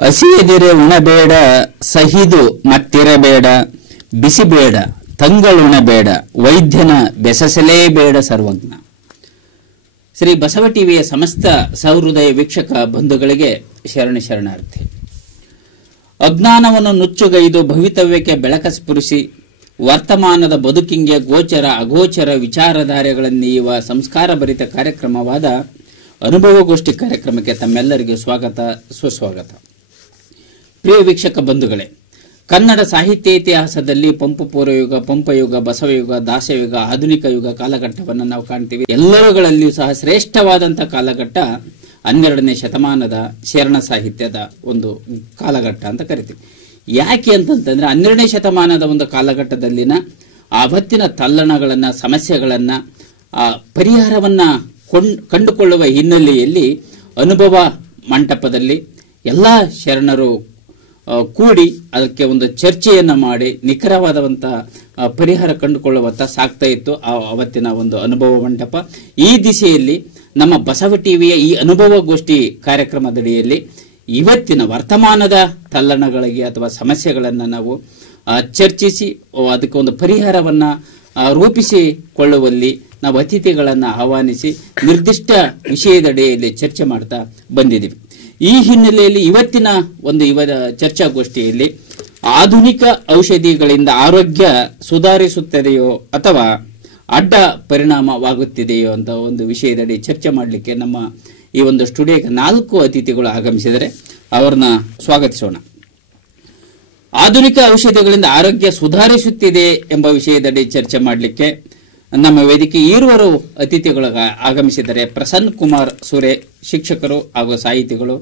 ಹಸಿಯದಿರೆ ಉಣಬೇಡ, ಸಹಿದು ಮತ್ತಿರಬೇಡ, ಬಿಸಿಬೇಡ ತಂಗಳುಣಬೇಡ, ವೈದ್ಯನ ಬೆಸಸಲೇಬೇಡ ಸರ್ವಜ್ಞ. ಶ್ರೀ ಬಸವ ಟಿವಿಯ ಸಮಸ್ತ ಸಹೃದಯ ವೀಕ್ಷಕ ಬಂಧುಗಳಿಗೆ ಶರಣಾರ್ಥಿ. ಅಜ್ಞಾನವನ್ನು ನುಚ್ಚುಗೈದು ಭವಿತವ್ಯಕ್ಕೆ ಬೆಳಕ ಸ್ಫುರಿಸಿ ವರ್ತಮಾನದ ಬದುಕಿಂಗೆ ಗೋಚರ ಅಗೋಚರ ವಿಚಾರಧಾರೆಗಳನ್ನೀಯುವ ಸಂಸ್ಕಾರ ಭರಿತ ಕಾರ್ಯಕ್ರಮವಾದ ಅನುಭವಗೋಷ್ಠಿ ಕಾರ್ಯಕ್ರಮಕ್ಕೆ ತಮ್ಮೆಲ್ಲರಿಗೂ ಸ್ವಾಗತ, ಸುಸ್ವಾಗತ. ಪ್ರಿಯ ವೀಕ್ಷಕ ಬಂಧುಗಳೇ, ಕನ್ನಡ ಸಾಹಿತ್ಯ ಇತಿಹಾಸದಲ್ಲಿ ಪಂಪ ಪೂರ್ವಯುಗ, ಪಂಪಯುಗ, ಬಸವಯುಗ, ದಾಸಯುಗ, ಆಧುನಿಕ ಯುಗ ಕಾಲಘಟ್ಟವನ್ನು ನಾವು ಕಾಣ್ತೀವಿ. ಎಲ್ಲರುಗಳಲ್ಲಿಯೂ ಸಹ ಶ್ರೇಷ್ಠವಾದಂತಹ ಕಾಲಘಟ್ಟ 12ನೇ ಶತಮಾನದ ಶರಣ ಸಾಹಿತ್ಯದ ಒಂದು ಕಾಲಘಟ್ಟ ಅಂತ ಕರಿತೀವಿ. ಯಾಕೆ ಅಂತಂತಂದ್ರೆ 12ನೇ ಶತಮಾನದ ಒಂದು ಕಾಲಘಟ್ಟದಲ್ಲಿನ ಆವತ್ತಿನ ತಲ್ಲಣಗಳನ್ನ, ಸಮಸ್ಯೆಗಳನ್ನ, ಪರಿಹಾರವನ್ನ ಕಂಡುಕೊಳ್ಳುವ ಹಿನ್ನೆಲೆಯಲ್ಲಿ ಅನುಭವ ಮಂಟಪದಲ್ಲಿ ಎಲ್ಲ ಶರಣರು ಕೂಡಿ ಅದಕ್ಕೆ ಒಂದು ಚರ್ಚೆಯನ್ನ ಮಾಡಿ ನಿಖರವಾದಂತಹ ಪರಿಹಾರ ಕಂಡುಕೊಳ್ಳುವತ್ತ ಸಾಗ್ತಾ ಇತ್ತು ಅವತ್ತಿನ ಒಂದು ಅನುಭವ ಮಂಟಪ. ಈ ದಿಸೆಯಲ್ಲಿ ನಮ್ಮ ಬಸವ ಟಿವಿಯ ಈ ಅನುಭವಗೋಷ್ಠಿ ಕಾರ್ಯಕ್ರಮದಡಿಯಲ್ಲಿ ಇವತ್ತಿನ ವರ್ತಮಾನದ ತಲ್ಲಣಗಳಿಗೆ ಅಥವಾ ಸಮಸ್ಯೆಗಳನ್ನು ನಾವು ಚರ್ಚಿಸಿ ಅದಕ್ಕೆ ಒಂದು ಪರಿಹಾರವನ್ನ ರೂಪಿಸಿಕೊಳ್ಳುವಲ್ಲಿ ನಾವು ಅತಿಥಿಗಳನ್ನು ಆಹ್ವಾನಿಸಿ ನಿರ್ದಿಷ್ಟ ವಿಷಯದಡಿಯಲ್ಲಿ ಚರ್ಚೆ ಮಾಡ್ತಾ ಬಂದಿದ್ದೀವಿ. ಈ ಹಿನ್ನೆಲೆಯಲ್ಲಿ ಇವತ್ತಿನ ಒಂದು ಚರ್ಚಾಗೋಷ್ಠಿಯಲ್ಲಿ ಆಧುನಿಕ ಔಷಧಿಗಳಿಂದ ಆರೋಗ್ಯ ಸುಧಾರಿಸುತ್ತದೆಯೋ ಅಥವಾ ಅಡ್ಡ ಪರಿಣಾಮವಾಗುತ್ತಿದೆಯೋ ಅಂತ ಒಂದು ವಿಷಯದಡಿ ಚರ್ಚೆ ಮಾಡಲಿಕ್ಕೆ ನಮ್ಮ ಈ ಒಂದು ಸ್ಟುಡಿಯೋಗೆ 4 ಅತಿಥಿಗಳು ಆಗಮಿಸಿದರೆ ಅವರನ್ನ ಸ್ವಾಗತಿಸೋಣ. ಆಧುನಿಕ ಔಷಧಿಗಳಿಂದ ಆರೋಗ್ಯ ಸುಧಾರಿಸುತ್ತಿದೆ ಎಂಬ ವಿಷಯದಡಿ ಚರ್ಚೆ ಮಾಡಲಿಕ್ಕೆ ನಮ್ಮ ವೇದಿಕೆ ಈರುವರು ಅತಿಥಿಗಳು ಆಗಮಿಸಿದರೆ. ಪ್ರಸನ್ನ ಕುಮಾರ್ ಸುರೆ, ಶಿಕ್ಷಕರು ಹಾಗೂ ಸಾಹಿತಿಗಳು,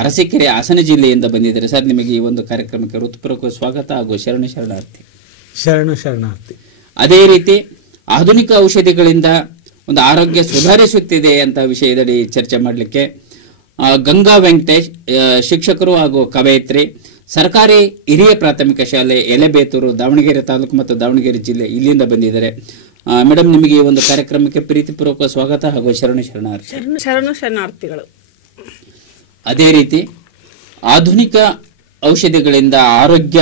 ಅರಸೀಕೆರೆ, ಹಾಸನ ಜಿಲ್ಲೆಯಿಂದ ಬಂದಿದ್ದಾರೆ. ಸರ್, ನಿಮಗೆ ಈ ಒಂದು ಕಾರ್ಯಕ್ರಮಕ್ಕೆ ಹೃತ್ಪೂರ್ವಕ ಸ್ವಾಗತ ಹಾಗೂ ಶರಣಾರ್ಥಿ. ಶರಣಾರ್ಥಿ. ಅದೇ ರೀತಿ ಆಧುನಿಕ ಔಷಧಿಗಳಿಂದ ಒಂದು ಆರೋಗ್ಯ ಸುಧಾರಿಸುತ್ತಿದೆ ಅಂತ ವಿಷಯದಲ್ಲಿ ಚರ್ಚೆ ಮಾಡಲಿಕ್ಕೆ ಗಂಗಾ ವೆಂಕಟೇಶ್, ಶಿಕ್ಷಕರು ಹಾಗೂ ಕವಯಿತ್ರಿ, ಸರ್ಕಾರಿ ಹಿರಿಯ ಪ್ರಾಥಮಿಕ ಶಾಲೆ ಎಲೆಬೇತೂರು, ದಾವಣಗೆರೆ ತಾಲೂಕು ಮತ್ತು ದಾವಣಗೆರೆ ಜಿಲ್ಲೆ ಇಲ್ಲಿಂದ ಬಂದಿದ್ದಾರೆ. ಮೇಡಮ್, ನಿಮಗೆ ಈ ಒಂದು ಕಾರ್ಯಕ್ರಮಕ್ಕೆ ಪ್ರೀತಿಪೂರ್ವಕ ಸ್ವಾಗತ ಹಾಗೂ ಶರಣಾರ್ಥಿಗಳು. ಅದೇ ರೀತಿ ಆಧುನಿಕ ಔಷಧಿಗಳಿಂದ ಆರೋಗ್ಯ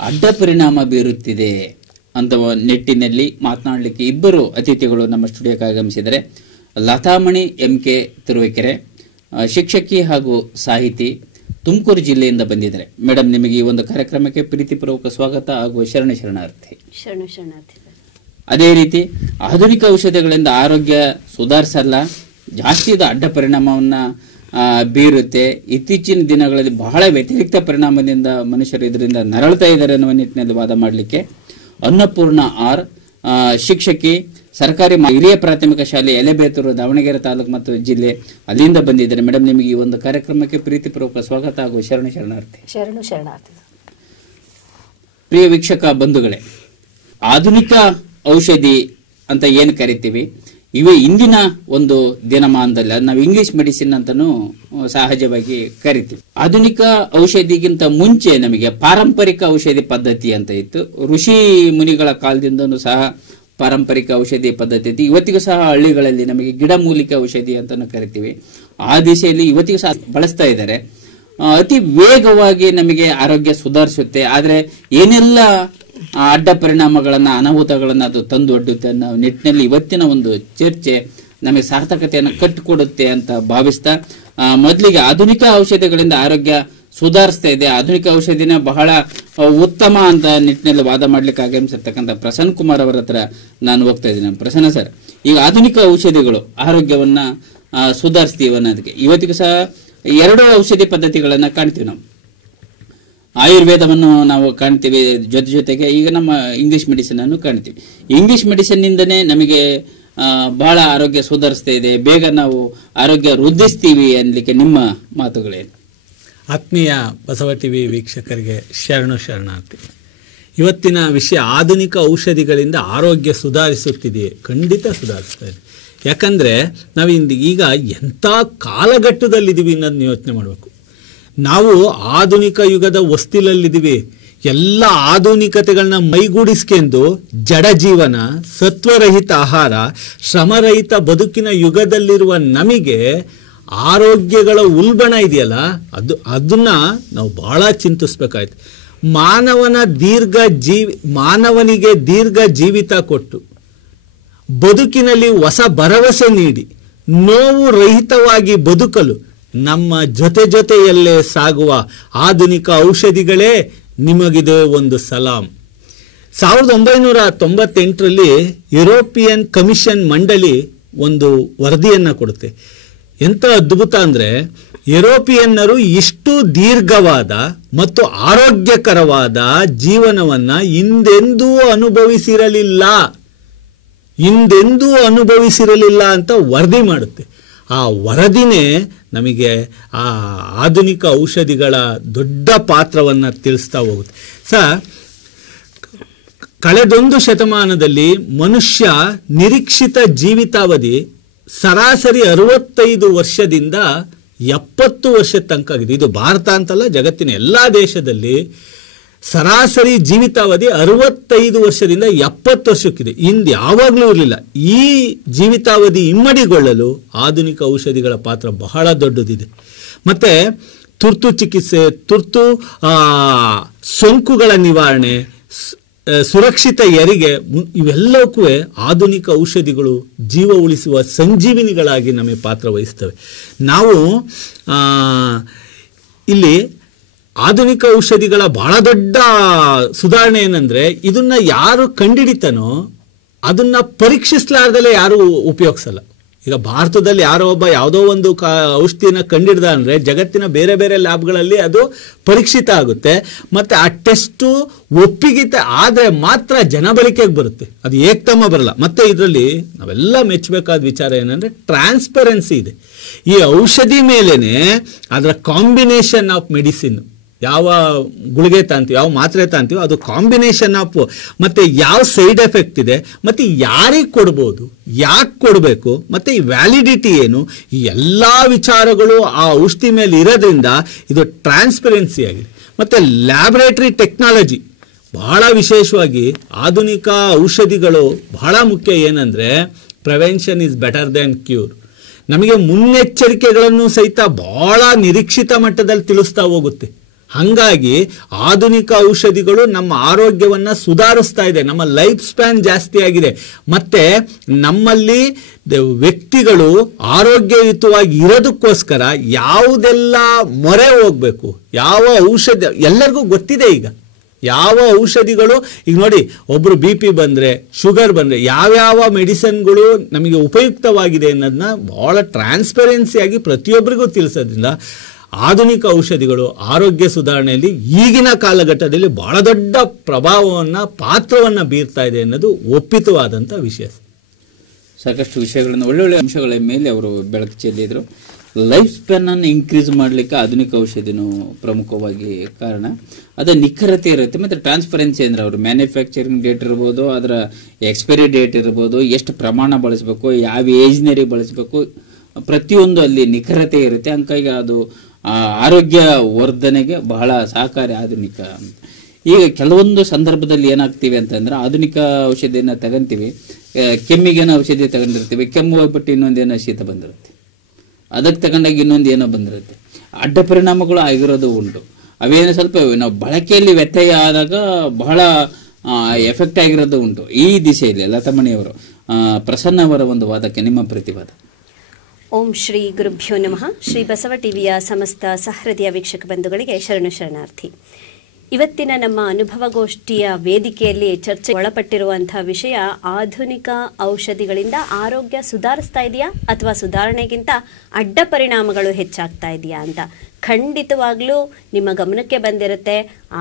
ಅಡ್ಡ ಪರಿಣಾಮ ಬೀರುತ್ತಿದೆ ಅಂತ ನಿಟ್ಟಿನಲ್ಲಿ ಮಾತನಾಡಲಿಕ್ಕೆ ಇಬ್ಬರು ಅತಿಥಿಗಳು ನಮ್ಮ ಸ್ಟುಡಿಯೋಕ್ಕೆ ಆಗಮಿಸಿದರೆ. ಲತಾಮಣಿ MK ತುರುವೇಕೆರೆ, ಶಿಕ್ಷಕಿ ಹಾಗೂ ಸಾಹಿತಿ, ತುಮಕೂರು ಜಿಲ್ಲೆಯಿಂದ ಬಂದಿದ್ದಾರೆ. ಮೇಡಮ್, ನಿಮಗೆ ಈ ಒಂದು ಕಾರ್ಯಕ್ರಮಕ್ಕೆ ಪ್ರೀತಿಪೂರ್ವಕ ಸ್ವಾಗತ ಹಾಗೂ ಶರಣಾರ್ಥಿ. ಅದೇ ರೀತಿ ಆಧುನಿಕ ಔಷಧಿಗಳಿಂದ ಆರೋಗ್ಯ ಸುಧಾರಿಸಲ್ಲ, ಜಾಸ್ತಿ ಅಡ್ಡ ಪರಿಣಾಮವನ್ನ ಬೀರುತ್ತೆ. ಇತ್ತೀಚಿನ ದಿನಗಳಲ್ಲಿ ಬಹಳ ವ್ಯತಿರಿಕ್ತ ಪರಿಣಾಮದಿಂದ ಮನುಷ್ಯರು ಇದರಿಂದ ನರಳ್ತಾ ಇದ್ದಾರೆ ಅನ್ನುವ ನಿಟ್ಟಿನಲ್ಲಿ ವಾದ ಮಾಡಲಿಕ್ಕೆ ಅನ್ನಪೂರ್ಣ R, ಶಿಕ್ಷಕಿ, ಸರ್ಕಾರಿ ಹಿರಿಯ ಪ್ರಾಥಮಿಕ ಶಾಲೆ ಎಲೆಬೇತೂರು, ದಾವಣಗೆರೆ ತಾಲೂಕು ಮತ್ತು ಜಿಲ್ಲೆ ಅಲ್ಲಿಂದ ಬಂದಿದ್ದಾರೆ. ಮೇಡಮ್, ನಿಮಗೆ ಈ ಒಂದು ಕಾರ್ಯಕ್ರಮಕ್ಕೆ ಪ್ರೀತಿಪೂರ್ವಕ ಸ್ವಾಗತ ಹಾಗೂ ಶರಣಾರ್ಥಿ. ಪ್ರಿಯ ವೀಕ್ಷಕ ಬಂಧುಗಳೇ, ಆಧುನಿಕ ಔಷಧಿ ಅಂತ ಏನು ಕರಿತೀವಿ, ಇವೆ ಇಂದಿನ ಒಂದು ದಿನಮಾನದಲ್ಲಿ ನಾವು ಇಂಗ್ಲಿಷ್ ಮೆಡಿಸಿನ್ ಅಂತಾನೂ ಸಹಜವಾಗಿ ಕರಿತೀವಿ. ಆಧುನಿಕ ಔಷಧಿಗಿಂತ ಮುಂಚೆ ನಮಗೆ ಪಾರಂಪರಿಕ ಔಷಧಿ ಪದ್ಧತಿ ಅಂತ ಇತ್ತು. ಋಷಿ ಮುನಿಗಳ ಕಾಲದಿಂದನೂ ಸಹ ಪಾರಂಪರಿಕ ಔಷಧಿ ಪದ್ಧತಿ ಇತ್ತು. ಇವತ್ತಿಗೂ ಸಹ ಹಳ್ಳಿಗಳಲ್ಲಿ ನಮಗೆ ಗಿಡಮೂಲಿಕೆ ಔಷಧಿ ಅಂತಾನು ಕರಿತೀವಿ. ಆ ದಿಶೆಯಲ್ಲಿ ಇವತ್ತಿಗೂ ಸಹ ಬಳಸ್ತಾ ಇದ್ದಾರೆ. ಅತಿ ವೇಗವಾಗಿ ನಮಗೆ ಆರೋಗ್ಯ ಸುಧಾರಿಸುತ್ತೆ. ಆದರೆ ಏನೆಲ್ಲ ಅಡ್ಡ ಪರಿಣಾಮಗಳನ್ನ, ಅನಾಹುತಗಳನ್ನ ಅದು ತಂದು ಒಡ್ಡುತ್ತೆ ಅನ್ನೋ ನಿಟ್ಟಿನಲ್ಲಿ ಇವತ್ತಿನ ಒಂದು ಚರ್ಚೆ ನಮಗೆ ಸಾರ್ಥಕತೆಯನ್ನು ಕಟ್ಟಿಕೊಡುತ್ತೆ ಅಂತ ಭಾವಿಸ್ತಾ, ಮೊದಲಿಗೆ ಆಧುನಿಕ ಔಷಧಿಗಳಿಂದ ಆರೋಗ್ಯ ಸುಧಾರಿಸ್ತಾ ಇದೆ, ಆಧುನಿಕ ಔಷಧಿನ ಬಹಳ ಉತ್ತಮ ಅಂತ ನಿಟ್ಟಿನಲ್ಲಿ ವಾದ ಮಾಡ್ಲಿಕ್ಕೆ ಆಗಮಿಸಿರ್ತಕ್ಕಂಥ ಪ್ರಸನ್ನ ಕುಮಾರ್ ಅವರ ಹತ್ರ ನಾನು ಹೋಗ್ತಾ ಇದ್ದೀನಿ. ಪ್ರಸನ್ನ ಸರ್, ಈಗ ಆಧುನಿಕ ಔಷಧಿಗಳು ಆರೋಗ್ಯವನ್ನ ಸುಧಾರಿಸ್ತೀವಿ ಅನ್ನೋದಕ್ಕೆ ಇವತ್ತಿಗೂ ಸಹ 2 ಔಷಧಿ ಪದ್ಧತಿಗಳನ್ನ ಕಾಣ್ತೀವಿ. ನಾವು ಆಯುರ್ವೇದವನ್ನು ನಾವು ಕಾಣ್ತೀವಿ, ಜೊತೆಗೆ ಈಗ ನಮ್ಮ ಇಂಗ್ಲಿಷ್ ಮೆಡಿಸಿನ್ ಅನ್ನು ಕಾಣ್ತೀವಿ. ಇಂಗ್ಲಿಷ್ ಮೆಡಿಸಿನ್ ನಿಂದನೇ ನಮಗೆ ಬಹಳ ಆರೋಗ್ಯ ಸುಧಾರಿಸ್ತಾ ಇದೆ, ಬೇಗ ನಾವು ಆರೋಗ್ಯ ವೃದ್ಧಿಸ್ತೀವಿ ಅನ್ಲಿಕ್ಕೆ ನಿಮ್ಮ ಮಾತುಗಳೇನು? ಆತ್ಮೀಯ ಬಸವ ಟಿವಿ ವೀಕ್ಷಕರಿಗೆ ಶರಣಾರ್ಥಿ. ಇವತ್ತಿನ ವಿಷಯ ಆಧುನಿಕ ಔಷಧಿಗಳಿಂದ ಆರೋಗ್ಯ ಸುಧಾರಿಸುತ್ತಿದೆಯೇ? ಖಂಡಿತ ಸುಧಾರಿಸ್ತಾ ಇದೆ. ಯಾಕಂದರೆ ನಾವು ಈಗ ಎಂಥ ಕಾಲಘಟ್ಟದಲ್ಲಿದ್ದೀವಿ ಅನ್ನೋದನ್ನ ಯೋಚನೆ ಮಾಡಬೇಕು. ನಾವು ಆಧುನಿಕ ಯುಗದ ಹೊಸ್ತಿಲಲ್ಲಿದ್ದೀವಿ. ಎಲ್ಲ ಆಧುನಿಕತೆಗಳನ್ನ ಮೈಗೂಡಿಸ್ಕೊಂಡು ಜಡ ಜೀವನ, ಸತ್ವರಹಿತ ಆಹಾರ, ಶ್ರಮರಹಿತ ಬದುಕಿನ ಯುಗದಲ್ಲಿರುವ ನಮಗೆ ಆರೋಗ್ಯಗಳ ಉಲ್ಬಣ ಇದೆಯಲ್ಲ, ಅದನ್ನ ನಾವು ಬಹಳ ಚಿಂತಿಸ್ಬೇಕಾಯ್ತು. ಮಾನವನಿಗೆ ದೀರ್ಘ ಜೀವಿತ ಕೊಟ್ಟು ಬದುಕಿನಲ್ಲಿ ಹೊಸ ಭರವಸೆ ನೀಡಿ ನೋವು ರಹಿತವಾಗಿ ಬದುಕಲು ನಮ್ಮ ಜೊತೆಯಲ್ಲೇ ಸಾಗುವ ಆಧುನಿಕ ಔಷಧಿಗಳೇ ನಿಮಗಿದೆ ಒಂದು ಸಲಾಂ. 1998ರಲ್ಲಿ ಯುರೋಪಿಯನ್ ಕಮಿಷನ್ ಮಂಡಳಿ ಒಂದು ವರದಿಯನ್ನು ಕೊಡುತ್ತೆ. ಎಂಥ ಅದ್ಭುತ ಅಂದರೆ, ಯುರೋಪಿಯನ್ನರು ಇಷ್ಟು ದೀರ್ಘವಾದ ಮತ್ತು ಆರೋಗ್ಯಕರವಾದ ಜೀವನವನ್ನು ಹಿಂದೆಂದೂ ಅನುಭವಿಸಿರಲಿಲ್ಲ ಅಂತ ವರದಿ ಮಾಡುತ್ತೆ. ಆ ವರದಿನೇ ನಮಗೆ ಆ ಆಧುನಿಕ ಔಷಧಿಗಳ ದೊಡ್ಡ ಪಾತ್ರವನ್ನು ತಿಳಿಸ್ತಾ ಹೋಗುತ್ತೆ. ಕಳೆದೊಂದು ಶತಮಾನದಲ್ಲಿ ಮನುಷ್ಯ ನಿರೀಕ್ಷಿತ ಜೀವಿತಾವಧಿ ಸರಾಸರಿ 65 ವರ್ಷದಿಂದ 70 ವರ್ಷದ ತನಕ ಆಗಿದೆ. ಇದು ಭಾರತ ಅಂತಲ್ಲ, ಜಗತ್ತಿನ ಎಲ್ಲ ದೇಶದಲ್ಲಿ ಸರಾಸರಿ ಜೀವಿತಾವಧಿ 65 ವರ್ಷದಿಂದ 70 ವರ್ಷಕ್ಕಿದೆ. ಇಂದು ಯಾವಾಗಲೂ ಇರಲಿಲ್ಲ. ಈ ಜೀವಿತಾವಧಿ ಇಮ್ಮಡಿಗೊಳ್ಳಲು ಆಧುನಿಕ ಔಷಧಿಗಳ ಪಾತ್ರ ಬಹಳ ದೊಡ್ಡದಿದೆ. ಮತ್ತು ತುರ್ತು ಚಿಕಿತ್ಸೆ, ತುರ್ತು ಸೋಂಕುಗಳ ನಿವಾರಣೆ, ಸುರಕ್ಷಿತ ಹೆರಿಗೆ, ಇವೆಲ್ಲಕ್ಕೂ ಆಧುನಿಕ ಔಷಧಿಗಳು ಜೀವ ಉಳಿಸುವ ಸಂಜೀವಿನಿಗಳಾಗಿ ನಮಗೆ ಪಾತ್ರ ವಹಿಸ್ತವೆ. ನಾವು ಇಲ್ಲಿ ಆಧುನಿಕ ಔಷಧಿಗಳ ಬಹಳ ದೊಡ್ಡ ಸುಧಾರಣೆ ಏನಂದರೆ, ಇದನ್ನ ಯಾರು ಕಂಡಿಡಿತಾನೋ ಅದನ್ನ ಪರೀಕ್ಷಿಸಲಾರ್ದಲೇ ಯಾರು ಉಪಯೋಗಿಸಲ್ಲ. ಈಗ ಭಾರತದಲ್ಲಿ ಯಾರೋ ಒಬ್ಬ ಯಾವುದೋ ಒಂದು ಔಷಧಿನ ಕಂಡಿಡ್ದ ಅಂದರೆ ಜಗತ್ತಿನ ಬೇರೆ ಬೇರೆ ಲ್ಯಾಬ್ಗಳಲ್ಲಿ ಅದು ಪರೀಕ್ಷಿತ ಆಗುತ್ತೆ. ಮತ್ತು ಆ ಟೆಸ್ಟು ಒಪ್ಪಿಗಿತ ಆದರೆ ಮಾತ್ರ ಜನಬಳಿಕೆಗೆ ಬರುತ್ತೆ, ಅದು ಏಕ್ತಮ ಬರಲ್ಲ. ಮತ್ತು ಇದರಲ್ಲಿ ನಾವೆಲ್ಲ ಮೆಚ್ಚಬೇಕಾದ ವಿಚಾರ ಏನಂದರೆ ಟ್ರಾನ್ಸ್ಪರೆನ್ಸಿ ಇದೆ. ಈ ಔಷಧಿ ಮೇಲೇ ಅದರ ಕಾಂಬಿನೇಷನ್ ಆಫ್ ಮೆಡಿಸಿನ್, ಯಾವ ಗುಳಿಗೆ ತಾಂತೀವಿ, ಯಾವ ಮಾತ್ರೆ ತಾಂತೀವಿ, ಅದು ಕಾಂಬಿನೇಷನ್ ಆಫ್, ಮತ್ತು ಯಾವ ಸೈಡ್ ಎಫೆಕ್ಟ್ ಇದೆ, ಮತ್ತು ಯಾರಿಗೆ ಕೊಡ್ಬೋದು, ಯಾಕೆ ಕೊಡಬೇಕು, ಮತ್ತು ಈ ವ್ಯಾಲಿಡಿಟಿ ಏನು, ಈ ಎಲ್ಲ ವಿಚಾರಗಳು ಆ ಔಷಧಿ ಮೇಲೆ ಇರೋದ್ರಿಂದ ಇದು ಟ್ರಾನ್ಸ್ಪರೆನ್ಸಿ ಆಗಿದೆ. ಮತ್ತು ಲ್ಯಾಬೊರೇಟರಿ ಟೆಕ್ನಾಲಜಿ ಬಹಳ ವಿಶೇಷವಾಗಿ ಆಧುನಿಕ ಔಷಧಿಗಳು ಬಹಳ ಮುಖ್ಯ. ಏನಂದರೆ prevention is better than cure. ನಮಗೆ ಮುನ್ನೆಚ್ಚರಿಕೆಗಳನ್ನು ಸಹಿತ ಬಹಳ ನಿರೀಕ್ಷಿತ ಮಟ್ಟದಲ್ಲಿ ತಿಳಿಸ್ತಾ ಹೋಗುತ್ತೆ. ಹಾಗಾಗಿ ಆಧುನಿಕ ಔಷಧಿಗಳು ನಮ್ಮ ಆರೋಗ್ಯವನ್ನು ಸುಧಾರಿಸ್ತಾ ಇದೆ, ನಮ್ಮ ಲೈಫ್ ಸ್ಪ್ಯಾನ್ ಜಾಸ್ತಿ ಆಗಿದೆ. ಮತ್ತು ನಮ್ಮಲ್ಲಿ ವ್ಯಕ್ತಿಗಳು ಆರೋಗ್ಯಯುತವಾಗಿ ಇರೋದಕ್ಕೋಸ್ಕರ ಯಾವುದೆಲ್ಲ ಮೊರೆ ಹೋಗಬೇಕು, ಯಾವ ಔಷಧಿ ಎಲ್ಲರಿಗೂ ಗೊತ್ತಿದೆ. ಈಗ ಯಾವ ಔಷಧಿಗಳು, ಈಗ ನೋಡಿ, ಒಬ್ಬರು BP ಬಂದರೆ, ಶುಗರ್ ಬಂದರೆ, ಯಾವ್ಯಾವ ಮೆಡಿಸಿನ್ಗಳು ನಮಗೆ ಉಪಯುಕ್ತವಾಗಿದೆ ಅನ್ನೋದನ್ನ ಭಾಳ ಟ್ರಾನ್ಸ್ಪರೆನ್ಸಿಯಾಗಿ ಪ್ರತಿಯೊಬ್ಬರಿಗೂ ತಿಳಿಸೋದ್ರಿಂದ ಆಧುನಿಕ ಔಷಧಿಗಳು ಆರೋಗ್ಯ ಸುಧಾರಣೆಯಲ್ಲಿ ಈಗಿನ ಕಾಲಘಟ್ಟದಲ್ಲಿ ಬಹಳ ದೊಡ್ಡ ಪಾತ್ರವನ್ನು ಬೀರ್ತಾ ಇದೆ ಅನ್ನೋದು ಒಪ್ಪಿತವಾದಂಥ ವಿಷಯ. ಸಾಕಷ್ಟು ವಿಷಯಗಳನ್ನು, ಒಳ್ಳೊಳ್ಳೆ ಅಂಶಗಳ ಮೇಲೆ ಅವರು ಬೆಳಕು ಚೆಲ್ಲಿದ್ರು. ಲೈಫ್ ಸ್ಪ್ಯಾನನ್ನು ಇನ್ಕ್ರೀಸ್ ಮಾಡಲಿಕ್ಕೆ ಆಧುನಿಕ ಔಷಧಿನೂ ಪ್ರಮುಖವಾಗಿ ಕಾರಣ. ಅದರ ನಿಖರತೆ ಇರುತ್ತೆ. ಮತ್ತು ಟ್ರಾನ್ಸ್ಪರೆನ್ಸಿ ಅಂದರೆ ಅವರು ಮ್ಯಾನುಫ್ಯಾಕ್ಚರಿಂಗ್ ಡೇಟ್ ಇರ್ಬೋದು, ಅದರ ಎಕ್ಸ್ಪೈರಿ ಡೇಟ್ ಇರ್ಬೋದು, ಎಷ್ಟು ಪ್ರಮಾಣ ಬಳಸಬೇಕು, ಯಾವ ಏಜ್ನಲ್ಲಿ ಬಳಸಬೇಕು, ಪ್ರತಿಯೊಂದು ಅಲ್ಲಿ ನಿಖರತೆ ಇರುತ್ತೆ. ಹಂಗಾಗಿ ಅದು ಆರೋಗ್ಯ ವರ್ಧನೆಗೆ ಬಹಳ ಸಹಕಾರಿ ಆಧುನಿಕ. ಈಗ ಕೆಲವೊಂದು ಸಂದರ್ಭದಲ್ಲಿ ಏನಾಗ್ತೀವಿ ಅಂತಂದ್ರೆ, ಆಧುನಿಕ ಔಷಧಿಯನ್ನು ತಗೊಂತೀವಿ, ಕೆಮ್ಮಿಗೇನೋ ಔಷಧಿ ತಗೊಂಡಿರ್ತೀವಿ, ಕೆಮ್ಮು ಹೋಗ್ಬಿಟ್ಟು ಇನ್ನೊಂದೇನೋ ಶೀತ ಬಂದಿರುತ್ತೆ, ಅದಕ್ಕೆ ತಗೊಂಡಾಗ ಇನ್ನೊಂದು ಏನೋ ಬಂದಿರುತ್ತೆ, ಅಡ್ಡ ಪರಿಣಾಮಗಳು ಆಗಿರೋದು ಉಂಟು. ಅವೇನೋ ಸ್ವಲ್ಪ ನಾವು ಬಳಕೆಯಲ್ಲಿ ವ್ಯತ್ಯಯ ಆದಾಗ ಬಹಳ ಎಫೆಕ್ಟ್ ಆಗಿರೋದು ಉಂಟು. ಈ ದಿಶೆಯಲ್ಲಿ ಲತಾಮಣಿಯವರು, ಪ್ರಸನ್ನ ಅವರ ಒಂದು ವಾದಕ್ಕೆ ನಿಮ್ಮ ಪ್ರತಿವಾದ. ಓಂ ಶ್ರೀ ಗುರುಭ್ಯೋ ನಮಃ. ಶ್ರೀ ಬಸವ ಟಿವಿಯ ಸಮಸ್ತ ಸಹೃದಯ ವೀಕ್ಷಕ ಬಂಧುಗಳಿಗೆ ಶರಣಾರ್ಥಿ. ಇವತ್ತಿನ ನಮ್ಮ ಅನುಭವಗೋಷ್ಠಿಯ ವೇದಿಕೆಯಲ್ಲಿ ಚರ್ಚೆ ಒಳಪಟ್ಟಿರುವಂತಹ ವಿಷಯ, ಆಧುನಿಕ ಔಷಧಿಗಳಿಂದ ಆರೋಗ್ಯ ಸುಧಾರಿಸ್ತಾ ಇದೆಯಾ ಅಥವಾ ಸುಧಾರಣೆಗಿಂತ ಅಡ್ಡ ಪರಿಣಾಮಗಳು ಹೆಚ್ಚಾಗ್ತಾ ಇದೆಯಾ ಅಂತ. ಖಂಡಿತವಾಗ್ಲೂ ನಿಮ್ಮ ಗಮನಕ್ಕೆ ಬಂದಿರುತ್ತೆ,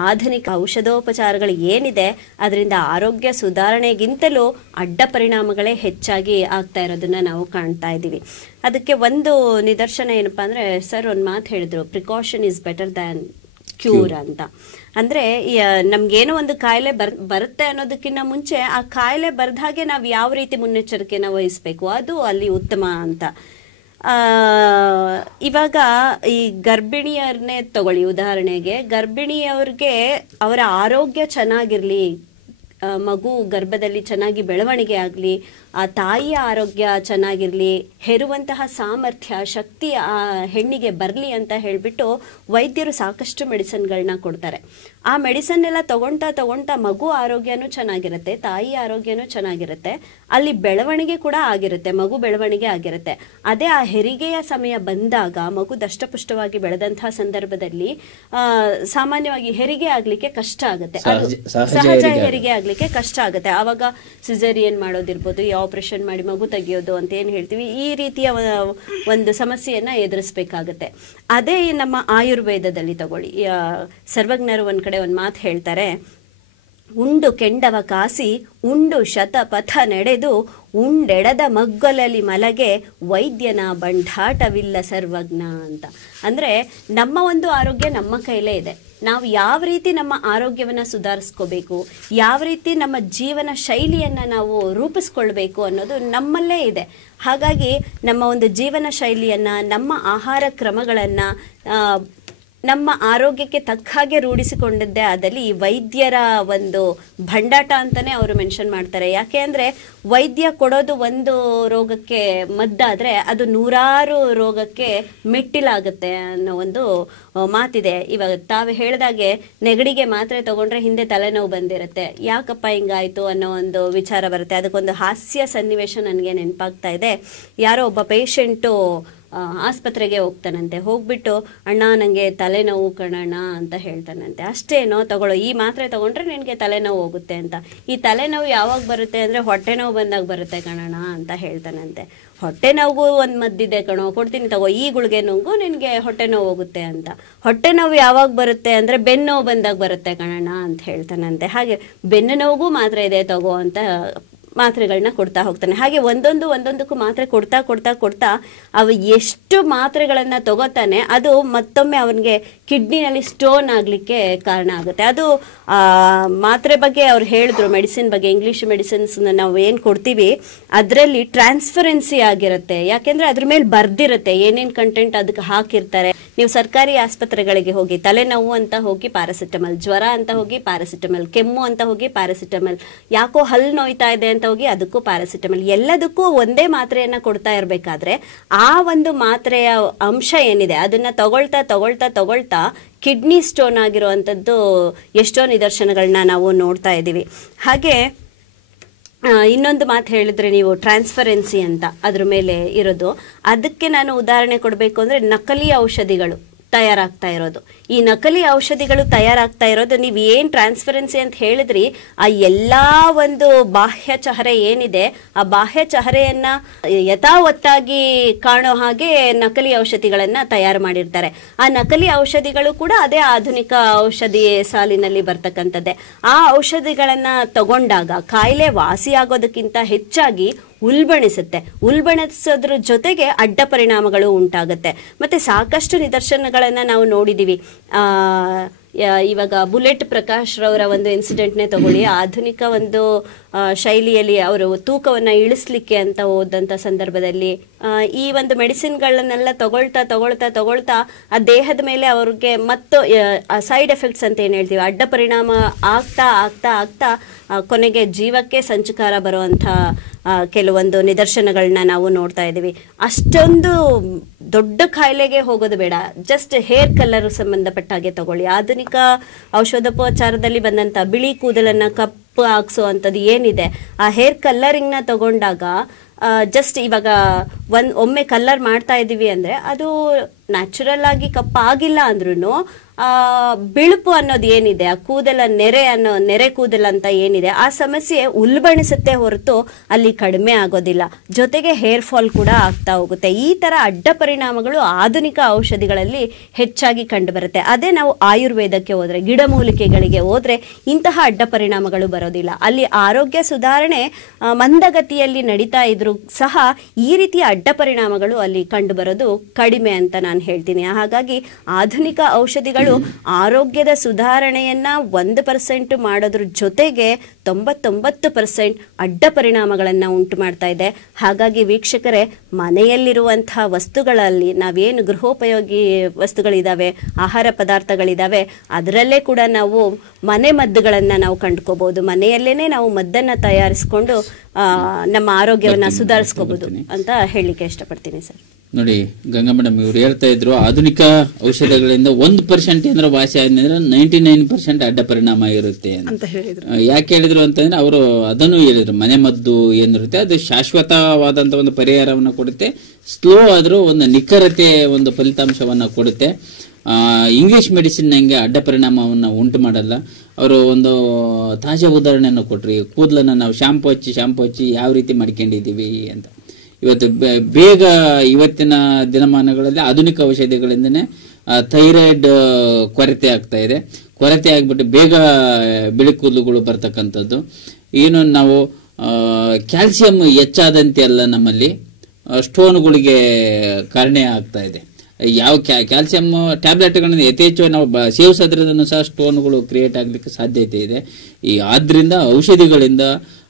ಆಧುನಿಕ ಔಷಧೋಪಚಾರಗಳು ಏನಿದೆ ಅದರಿಂದ ಆರೋಗ್ಯ ಸುಧಾರಣೆಗಿಂತಲೂ ಅಡ್ಡ ಪರಿಣಾಮಗಳೇ ಹೆಚ್ಚಾಗಿ ಆಗ್ತಾ ಇರೋದನ್ನ ನಾವು ಕಾಣ್ತಾ ಇದ್ದೀವಿ. ಅದಕ್ಕೆ ಒಂದು ನಿದರ್ಶನ ಏನಪ್ಪಾ ಅಂದರೆ, ಸರ್ ಒಂದು ಮಾತು ಹೇಳಿದ್ರು, precaution is better than cure ಅಂತ. ಅಂದರೆ ನಮ್ಗೇನೋ ಒಂದು ಕಾಯಿಲೆ ಬರುತ್ತೆ ಅನ್ನೋದಕ್ಕಿಂತ ಮುಂಚೆ ಆ ಕಾಯಿಲೆ ಬರ್ದ ಹಾಗೆ ನಾವು ಯಾವ ರೀತಿ ಮುನ್ನೆಚ್ಚರಿಕೆನ ವಹಿಸಬೇಕು ಅದು ಅಲ್ಲಿ ಉತ್ತಮ ಅಂತ. ಇವಾಗ ಈ ಗರ್ಭಿಣಿಯರನ್ನೇ ತಗೊಳ್ಳಿ ಉದಾಹರಣೆಗೆ, ಗರ್ಭಿಣಿಯವ್ರಿಗೆ ಅವರ ಆರೋಗ್ಯ ಚೆನ್ನಾಗಿರಲಿ, ಮಗು ಗರ್ಭದಲ್ಲಿ ಚೆನ್ನಾಗಿ ಬೆಳವಣಿಗೆ ಆಗಲಿ, ಆ ತಾಯಿಯ ಆರೋಗ್ಯ ಚೆನ್ನಾಗಿರಲಿ, ಹೆರುವಂತಹ ಸಾಮರ್ಥ್ಯ ಶಕ್ತಿ ಆ ಹೆಣ್ಣಿಗೆ ಬರಲಿ ಅಂತ ಹೇಳಿಬಿಟ್ಟು ವೈದ್ಯರು ಸಾಕಷ್ಟು ಮೆಡಿಸಿನ್ಗಳನ್ನ ಕೊಡ್ತಾರೆ. ಆ ಮೆಡಿಸನ್ ಎಲ್ಲ ತಗೊಳ್ತಾ ಮಗು ಆರೋಗ್ಯನೂ ಚೆನ್ನಾಗಿರುತ್ತೆ, ತಾಯಿ ಆರೋಗ್ಯನೂ ಚೆನ್ನಾಗಿರುತ್ತೆ, ಅಲ್ಲಿ ಬೆಳವಣಿಗೆ ಕೂಡ ಆಗಿರುತ್ತೆ, ಮಗು ಬೆಳವಣಿಗೆ ಆಗಿರುತ್ತೆ. ಅದೇ ಆ ಹೆರಿಗೆಯ ಸಮಯ ಬಂದಾಗ ಮಗು ದಷ್ಟಪುಷ್ಟವಾಗಿ ಬೆಳೆದಂತಹ ಸಂದರ್ಭದಲ್ಲಿ ಸಾಮಾನ್ಯವಾಗಿ ಹೆರಿಗೆ ಆಗ್ಲಿಕ್ಕೆ ಕಷ್ಟ ಆಗುತ್ತೆ, ಅದು ಸಹಜ ಹೆರಿಗೆ ಆಗ್ಲಿಕ್ಕೆ ಕಷ್ಟ ಆಗುತ್ತೆ. ಆವಾಗ ಸಿಸೇರಿಯನ್ ಮಾಡೋದಿರ್ಬೋದು, ಈ ಆಪರೇಷನ್ ಮಾಡಿ ಮಗು ತೆಗಿಯೋದು ಅಂತ ಏನ್ ಹೇಳ್ತೀವಿ, ಈ ರೀತಿಯ ಒಂದು ಸಮಸ್ಯೆಯನ್ನ ಎದುರಿಸಬೇಕಾಗತ್ತೆ. ಅದೇ ನಮ್ಮ ಆಯುರ್ವೇದದಲ್ಲಿ ತಗೊಳ್ಳಿ, ಸರ್ವಜ್ಞರು ಒಂದ್ ಕಡೆ ಒಂದು ಮಾತು ಹೇಳ್ತಾರೆ, ಉಂಡು ಕೆಂಡವ ಕಾಸಿ ಉಂಡು ಶತಪಥ ನಡೆದು ಉಂಡೆಡದ ಮಗ್ಗೊಲಲಿ ಮಲಗೆ ವೈದ್ಯನ ಬಂಡಾಟವಿಲ್ಲ ಸರ್ವಜ್ಞ ಅಂತ. ಅಂದ್ರೆ ನಮ್ಮ ಒಂದು ಆರೋಗ್ಯ ನಮ್ಮ ಕೈಲೇ ಇದೆ. ನಾವು ಯಾವ ರೀತಿ ನಮ್ಮ ಆರೋಗ್ಯವನ್ನು ಸುಧಾರಿಸ್ಕೋಬೇಕು, ಯಾವ ರೀತಿ ನಮ್ಮ ಜೀವನ ಶೈಲಿಯನ್ನು ನಾವು ರೂಪಿಸ್ಕೊಳ್ಬೇಕು ಅನ್ನೋದು ನಮ್ಮಲ್ಲೇ ಇದೆ. ಹಾಗಾಗಿ ನಮ್ಮ ಒಂದು ಜೀವನ ಶೈಲಿಯನ್ನು, ನಮ್ಮ ಆಹಾರ ಕ್ರಮಗಳನ್ನು ನಮ್ಮ ಆರೋಗ್ಯಕ್ಕೆ ತಕ್ಕ ಹಾಗೆ ರೂಢಿಸಿಕೊಂಡಿದ್ದೆ ಆದಲ್ಲಿ ಈ ವೈದ್ಯರ ಒಂದು ಭಂಡಾಟ ಅಂತಾನೆ ಅವರು ಮೆನ್ಷನ್ ಮಾಡ್ತಾರೆ. ಯಾಕೆ ಅಂದ್ರೆ ವೈದ್ಯ ಕೊಡೋದು ಒಂದು ರೋಗಕ್ಕೆ ಮದ್ದಾದ್ರೆ ಅದು ನೂರಾರು ರೋಗಕ್ಕೆ ಮೆಟ್ಟಿಲಾಗುತ್ತೆ ಅನ್ನೋ ಒಂದು ಮಾತಿದೆ. ಇವಾಗ ತಾವು ಹೇಳಿದಾಗೆ ನೆಗಡಿಗೆ ಮಾತ್ರೆ ತಗೊಂಡ್ರೆ ಹಿಂದೆ ತಲೆನೋವು ಬಂದಿರುತ್ತೆ, ಯಾಕಪ್ಪ ಹಿಂಗಾಯ್ತು ಅನ್ನೋ ಒಂದು ವಿಚಾರ ಬರುತ್ತೆ. ಅದಕ್ಕೊಂದು ಹಾಸ್ಯ ಸನ್ನಿವೇಶ ನನಗೆ ನೆನಪಾಗ್ತಾ ಇದೆ. ಯಾರೋ ಒಬ್ಬ ಪೇಷಂಟು ಆಸ್ಪತ್ರೆಗೆ ಹೋಗ್ತಾನಂತೆ, ಹೋಗ್ಬಿಟ್ಟು ಅಣ್ಣ ನನಗೆ ತಲೆನೋವು ಕಣಣ್ಣ ಅಂತ ಹೇಳ್ತಾನಂತೆ. ಅಷ್ಟೇನೋ ತಗೊಳ್ಳೋ, ಈ ಮಾತ್ರೆ ತಗೊಂಡ್ರೆ ನಿನಗೆ ತಲೆನೋವು ಹೋಗುತ್ತೆ ಅಂತ. ಈ ತಲೆನೋವು ಯಾವಾಗ ಬರುತ್ತೆ ಅಂದರೆ ಹೊಟ್ಟೆ ನೋವು ಬಂದಾಗ ಬರುತ್ತೆ ಕಣಣ್ಣ ಅಂತ ಹೇಳ್ತಾನಂತೆ. ಹೊಟ್ಟೆ ನೋವು ಒಂದು ಮದ್ದಿದೆ ಕಣೋ, ಕೊಡ್ತೀನಿ ತಗೋ, ಈ ಗುಳಿಗೆ ನುಂಗು ನಿನಗೆ ಹೊಟ್ಟೆ ನೋವು ಹೋಗುತ್ತೆ ಅಂತ. ಹೊಟ್ಟೆ ನೋವು ಯಾವಾಗ ಬರುತ್ತೆ ಅಂದರೆ ಬೆನ್ನು ನೋವು ಬಂದಾಗ ಬರುತ್ತೆ ಕಣಣ್ಣ ಅಂತ ಹೇಳ್ತಾನಂತೆ. ಹಾಗೆ ಬೆನ್ನು ನೋವಿಗೂ ಮಾತ್ರೆ ಇದೆ ತಗೋ ಅಂತ ಮಾತ್ರೆಗಳನ್ನ ಕೊಡ್ತಾ ಹೋಗ್ತಾನೆ. ಹಾಗೆ ಒಂದೊಂದಕ್ಕೂ ಮಾತ್ರೆ ಕೊಡ್ತಾ ಅವ ಎಷ್ಟು ಮಾತ್ರೆಗಳನ್ನ ತಗೋತಾನೆ ಅದು ಮತ್ತೊಮ್ಮೆ ಅವನಿಗೆ ಕಿಡ್ನಿನಲ್ಲಿ ಸ್ಟೋನ್ ಆಗ್ಲಿಕ್ಕೆ ಕಾರಣ ಆಗುತ್ತೆ. ಅದು ಮಾತ್ರೆ ಬಗ್ಗೆ ಅವ್ರು ಹೇಳಿದ್ರು, ಮೆಡಿಸಿನ್ ಬಗ್ಗೆ, ಇಂಗ್ಲಿಷ್ ಮೆಡಿಸಿನ್ಸ್ ನಾವು ಏನು ಕೊಡ್ತೀವಿ ಅದರಲ್ಲಿ ಟ್ರಾನ್ಸ್ಪರೆನ್ಸಿ ಆಗಿರುತ್ತೆ. ಯಾಕೆಂದ್ರೆ ಅದ್ರ ಮೇಲೆ ಬರ್ದಿರುತ್ತೆ ಏನೇನು ಕಂಟೆಂಟ್ ಅದಕ್ಕೆ ಹಾಕಿರ್ತಾರೆ. ನೀವು ಸರ್ಕಾರಿ ಆಸ್ಪತ್ರೆಗಳಿಗೆ ಹೋಗಿ, ತಲೆನೋವು ಅಂತ ಹೋಗಿ ಪ್ಯಾರಾಸಿಟಮಲ್, ಜ್ವರ ಅಂತ ಹೋಗಿ ಪ್ಯಾರಾಸಿಟಮಲ್, ಕೆಮ್ಮು ಅಂತ ಹೋಗಿ ಪ್ಯಾರಾಸಿಟಮಲ್, ಯಾಕೋ ಹಲ್ಲು ನೋಯ್ತಾ ಇದೆ ಅಂತ ಹೋಗಿ ಅದಕ್ಕೂ ಪ್ಯಾರಾಸಿಟಮಲ್, ಎಲ್ಲದಕ್ಕೂ ಒಂದೇ ಮಾತ್ರೆಯನ್ನ ಕೊಡ್ತಾ ಇರಬೇಕಾದ್ರೆ ಆ ಒಂದು ಮಾತ್ರೆಯ ಅಂಶ ಏನಿದೆ ಅದನ್ನ ತಗೊಳ್ತಾ ಕಿಡ್ನಿ ಸ್ಟೋನ್ ಆಗಿರುವಂಥದ್ದು ಎಷ್ಟೋ ನಿದರ್ಶನಗಳನ್ನ ನಾವು ನೋಡ್ತಾ ಇದ್ದೀವಿ. ಹಾಗೆ ಇನ್ನೊಂದು ಮಾತು ಹೇಳಿದ್ರೆ ನೀವು ಟ್ರಾನ್ಸ್ಪರೆನ್ಸಿ ಅಂತ ಅದ್ರ ಮೇಲೆ ಇರೋದು, ಅದಕ್ಕೆ ನಾನು ಉದಾಹರಣೆ ಕೊಡಬೇಕು ಅಂದರೆ ನಕಲಿ ಔಷಧಿಗಳು ತಯಾರಾಗ್ತಾ ಇರೋದು. ಈ ನಕಲಿ ಔಷಧಿಗಳು ತಯಾರಾಗ್ತಾ ಇರೋದು, ನೀವು ಏನು ಟ್ರಾನ್ಸ್ಪರೆನ್ಸಿ ಅಂತ ಹೇಳಿದ್ರಿ, ಆ ಎಲ್ಲ ಒಂದು ಬಾಹ್ಯ ಚಹರೆ ಏನಿದೆ ಆ ಬಾಹ್ಯ ಚಹರೆಯನ್ನ ಯಥಾವತ್ತಾಗಿ ಕಾಣೋ ಹಾಗೆ ನಕಲಿ ಔಷಧಿಗಳನ್ನ ತಯಾರು ಮಾಡಿರ್ತಾರೆ. ಆ ನಕಲಿ ಔಷಧಿಗಳು ಕೂಡ ಅದೇ ಆಧುನಿಕ ಔಷಧಿ ಸಾಲಿನಲ್ಲಿ ಬರ್ತಕ್ಕಂಥದ್ದೇ. ಆ ಔಷಧಿಗಳನ್ನ ತಗೊಂಡಾಗ ಕಾಯಿಲೆ ವಾಸಿ ಆಗೋದಕ್ಕಿಂತ ಹೆಚ್ಚಾಗಿ ಉಲ್ಬಣಿಸೋದ್ರ ಜೊತೆಗೆ ಅಡ್ಡ ಪರಿಣಾಮಗಳು ಉಂಟಾಗುತ್ತೆ. ಮತ್ತೆ ಸಾಕಷ್ಟು ನಿದರ್ಶನಗಳನ್ನ ನಾವು ನೋಡಿದೀವಿ. ಇವಾಗ ಬುಲೆಟ್ ಪ್ರಕಾಶ್ ರವರ ಒಂದು ಇನ್ಸಿಡೆಂಟ್ನೇ ತಗೊಳ್ಳಿ. ಆಧುನಿಕ ಒಂದು ಶೈಲಿಯಲ್ಲಿ ಅವರು ತೂಕವನ್ನು ಇಳಿಸ್ಲಿಕ್ಕೆ ಅಂತ ಹೋದಂಥ ಸಂದರ್ಭದಲ್ಲಿ ಈ ಒಂದು ಮೆಡಿಸಿನ್ಗಳನ್ನೆಲ್ಲ ತಗೊಳ್ತಾ ಆ ದೇಹದ ಮೇಲೆ ಅವ್ರಿಗೆ ಮತ್ತು ಸೈಡ್ ಎಫೆಕ್ಟ್ಸ್ ಅಂತ ಏನು ಹೇಳ್ತೀವಿ, ಅಡ್ಡ ಪರಿಣಾಮ ಆಗ್ತಾ ಕೊನೆಗೆ ಜೀವಕ್ಕೆ ಸಂಚಕಾರ ಬರುವಂಥ ಕೆಲವೊಂದು ನಿದರ್ಶನಗಳನ್ನ ನಾವು ನೋಡ್ತಾ ಇದ್ದೀವಿ. ಅಷ್ಟೊಂದು ದೊಡ್ಡ ಕಾಯಿಲೆಗೆ ಹೋಗೋದು ಬೇಡ, ಜಸ್ಟ್ ಹೇರ್ ಕಲರ್ ಸಂಬಂಧಪಟ್ಟ ಹಾಗೆ ತಗೊಳ್ಳಿ. ಆಧುನಿಕ ಔಷಧೋಪಚಾರದಲ್ಲಿ ಬಂದಂಥ ಬಿಳಿ ಕೂದಲನ್ನ ಕಪ್ಪು ಹಾಕ್ಸೋ ಏನಿದೆ, ಆ ಹೇರ್ ಕಲ್ಲರಿಂಗ್ನ ತಗೊಂಡಾಗ ಜಸ್ಟ್ ಇವಾಗ ಒಮ್ಮೆ ಕಲ್ಲರ್ ಮಾಡ್ತಾ ಇದ್ದೀವಿ ಅಂದರೆ ಅದು ನ್ಯಾಚುರಲ್ ಆಗಿ ಕಪ್ಪಾಗಿಲ್ಲ ಅಂದ್ರೂ ಬಿಳುಪು ಅನ್ನೋದು ಏನಿದೆ, ಆ ಕೂದಲ ನೆರೆ ಕೂದಲ ಅಂತ ಏನಿದೆ ಆ ಸಮಸ್ಯೆ ಉಲ್ಬಣಿಸುತ್ತೆ ಹೊರತು ಅಲ್ಲಿ ಕಡಿಮೆ ಆಗೋದಿಲ್ಲ. ಜೊತೆಗೆ ಹೇರ್ ಫಾಲ್ ಕೂಡ ಆಗ್ತಾ ಹೋಗುತ್ತೆ. ಈ ತರ ಅಡ್ಡ ಪರಿಣಾಮಗಳು ಆಧುನಿಕ ಔಷಧಿಗಳಲ್ಲಿ ಹೆಚ್ಚಾಗಿ ಕಂಡು ಬರುತ್ತೆ. ಅದೇ ನಾವು ಆಯುರ್ವೇದಕ್ಕೆ ಹೋದ್ರೆ, ಗಿಡಮೂಲಿಕೆಗಳಿಗೆ ಹೋದ್ರೆ ಇಂತಹ ಅಡ್ಡ ಪರಿಣಾಮಗಳು ಬರೋದಿಲ್ಲ. ಅಲ್ಲಿ ಆರೋಗ್ಯ ಸುಧಾರಣೆ ಮಂದಗತಿಯಲ್ಲಿ ನಡೀತಾ ಇದ್ರು ಸಹ ಈ ರೀತಿಯ ಅಡ್ಡ ಪರಿಣಾಮಗಳು ಅಲ್ಲಿ ಕಂಡು ಬರೋದು ಕಡಿಮೆ ಅಂತ ನಾನು ನಾನು ಹೇಳ್ತೀನಿ. ಹಾಗಾಗಿ ಆಧುನಿಕ ಔಷಧಿಗಳು ಆರೋಗ್ಯದ ಸುಧಾರಣೆಯನ್ನ 1% ಮಾಡೋದ್ರ ಜೊತೆಗೆ 99% ಅಡ್ಡ ಪರಿಣಾಮಗಳನ್ನು ಉಂಟು ಮಾಡ್ತಾ ಇದೆ. ಹಾಗಾಗಿ ವೀಕ್ಷಕರೇ, ಮನೆಯಲ್ಲಿರುವಂತಹ ವಸ್ತುಗಳಲ್ಲಿ ನಾವೇನು ಗೃಹೋಪಯೋಗಿ ವಸ್ತುಗಳಿದಾವೆ, ಆಹಾರ ಪದಾರ್ಥಗಳಿದಾವೆ, ಅದರಲ್ಲೇ ಕೂಡ ನಾವು ಮನೆ ಮದ್ದುಗಳನ್ನು ನಾವು ಕಂಡುಕೋಬಹುದು. ಮನೆಯಲ್ಲೇನೆ ನಾವು ಮದ್ದನ್ನು ತಯಾರಿಸಿಕೊಂಡು ನಮ್ಮ ಆರೋಗ್ಯವನ್ನ ಸುಧಾರಿಸ್ಕೋಬಹುದು ಅಂತ ಹೇಳಲಿಕ್ಕೆ ಇಷ್ಟಪಡ್ತೀನಿ ಸರ್. ನೋಡಿ ಗಂಗಾ ಮೇಡಮ್, ಇವ್ರು ಹೇಳ್ತಾ ಇದ್ರು ಆಧುನಿಕ ಔಷಧಗಳಿಂದ 1% ಏನಾದ್ರು ವಾಸಿ ಆದ್ಮೇಲೆ 99% ಅಡ್ಡ ಪರಿಣಾಮ ಇರುತ್ತೆ ಅಂತ ಹೇಳಿದ್ರು. ಯಾಕೆ ಹೇಳಿದ್ರು ಅಂತಂದ್ರೆ ಅವರು ಅದನ್ನು ಹೇಳಿದ್ರು, ಮನೆ ಮದ್ದು ಏನಿರುತ್ತೆ ಅದು ಶಾಶ್ವತವಾದಂತ ಒಂದು ಪರಿಹಾರವನ್ನು ಕೊಡುತ್ತೆ, ಸ್ಲೋ ಆದ್ರೂ ಒಂದು ನಿಖರತೆ ಒಂದು ಫಲಿತಾಂಶವನ್ನ ಕೊಡುತ್ತೆ. ಇಂಗ್ಲಿಷ್ ಮೆಡಿಸಿನ್ ನಂಗೆ ಅಡ್ಡ ಪರಿಣಾಮವನ್ನು ಉಂಟು ಮಾಡಲ್ಲ. ಅವರು ಒಂದು ತಾಜಾ ಉದಾಹರಣೆಯನ್ನು ಕೊಟ್ರಿ, ಕೂದಲನ್ನ ನಾವು ಶಾಂಪು ಹಚ್ಚಿ ಯಾವ ರೀತಿ ಮಾಡ್ಕೊಂಡಿದ್ದೀವಿ ಅಂತ. ಇವತ್ತು ಬೇಗ ಇವತ್ತಿನ ದಿನಮಾನಗಳಲ್ಲಿ ಆಧುನಿಕ ಔಷಧಿಗಳಿಂದನೇ ಥೈರಾಯ್ಡ್ ಕೊರತೆ ಆಗ್ತಾ ಇದೆ. ಕೊರತೆ ಆಗಿಬಿಟ್ಟು ಬೇಗ ಬಿಳಿ ಕೂದಲುಗಳು ಬರ್ತಕ್ಕಂಥದ್ದು. ಏನು ನಾವು ಕ್ಯಾಲ್ಸಿಯಂ ಹೆಚ್ಚಾದಂತೆ ಅಲ್ಲ, ನಮ್ಮಲ್ಲಿ ಸ್ಟೋನ್ಗಳಿಗೆ ಕಾರಣ ಆಗ್ತಾ ಇದೆ. ಯಾವ ಕ್ಯಾಲ್ಸಿಯಂ ಟ್ಯಾಬ್ಲೆಟ್ಗಳನ್ನು ಯಥೇಚ್ಛವಾಗಿ ನಾವು ಸೇವಿಸೋದ್ರಿಂದ ಸಹ ಸ್ಟೋನ್ಗಳು ಕ್ರಿಯೇಟ್ ಆಗಲಿಕ್ಕೆ ಸಾಧ್ಯತೆ ಇದೆ. ಆದ್ರಿಂದ ಔಷಧಿಗಳಿಂದ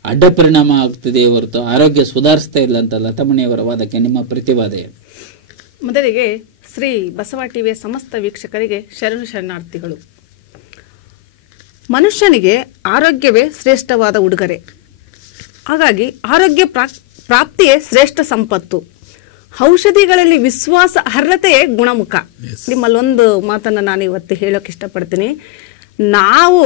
ಅಡ್ಡ ಪರಿಣಾಮ ಆಗ್ತದೆ ಹೊರತು ಆರೋಗ್ಯ ಸುಧಾರಿಸ್ತಾ ಇಲ್ಲ ಅಂತ ಲತಾಮಣಿಯವರ ವಾದಕ್ಕೆ ನಿಮ್ಮ ಪ್ರತಿವಾದ ಏನು? ಮೊದಲಿಗೆ ಶ್ರೀ ಬಸವ ಟಿವಿಯ ಸಮಸ್ತ ವೀಕ್ಷಕರಿಗೆ ಶರಣಾರ್ಥಿಗಳು. ಮನುಷ್ಯನಿಗೆ ಆರೋಗ್ಯವೇ ಶ್ರೇಷ್ಠವಾದ ಉಡುಗೊರೆ. ಹಾಗಾಗಿ ಆರೋಗ್ಯ ಪ್ರಾಪ್ತಿಯೇ ಶ್ರೇಷ್ಠ ಸಂಪತ್ತು. ಔಷಧಿಗಳಲ್ಲಿ ವಿಶ್ವಾಸ ಅರ್ಹತೆಯೇ ಗುಣಮುಖ. ನಿಮ್ಮಲ್ಲೊಂದು ಮಾತನ್ನು ನಾನು ಇವತ್ತು ಹೇಳೋಕೆ ಇಷ್ಟಪಡ್ತೀನಿ. ನಾವು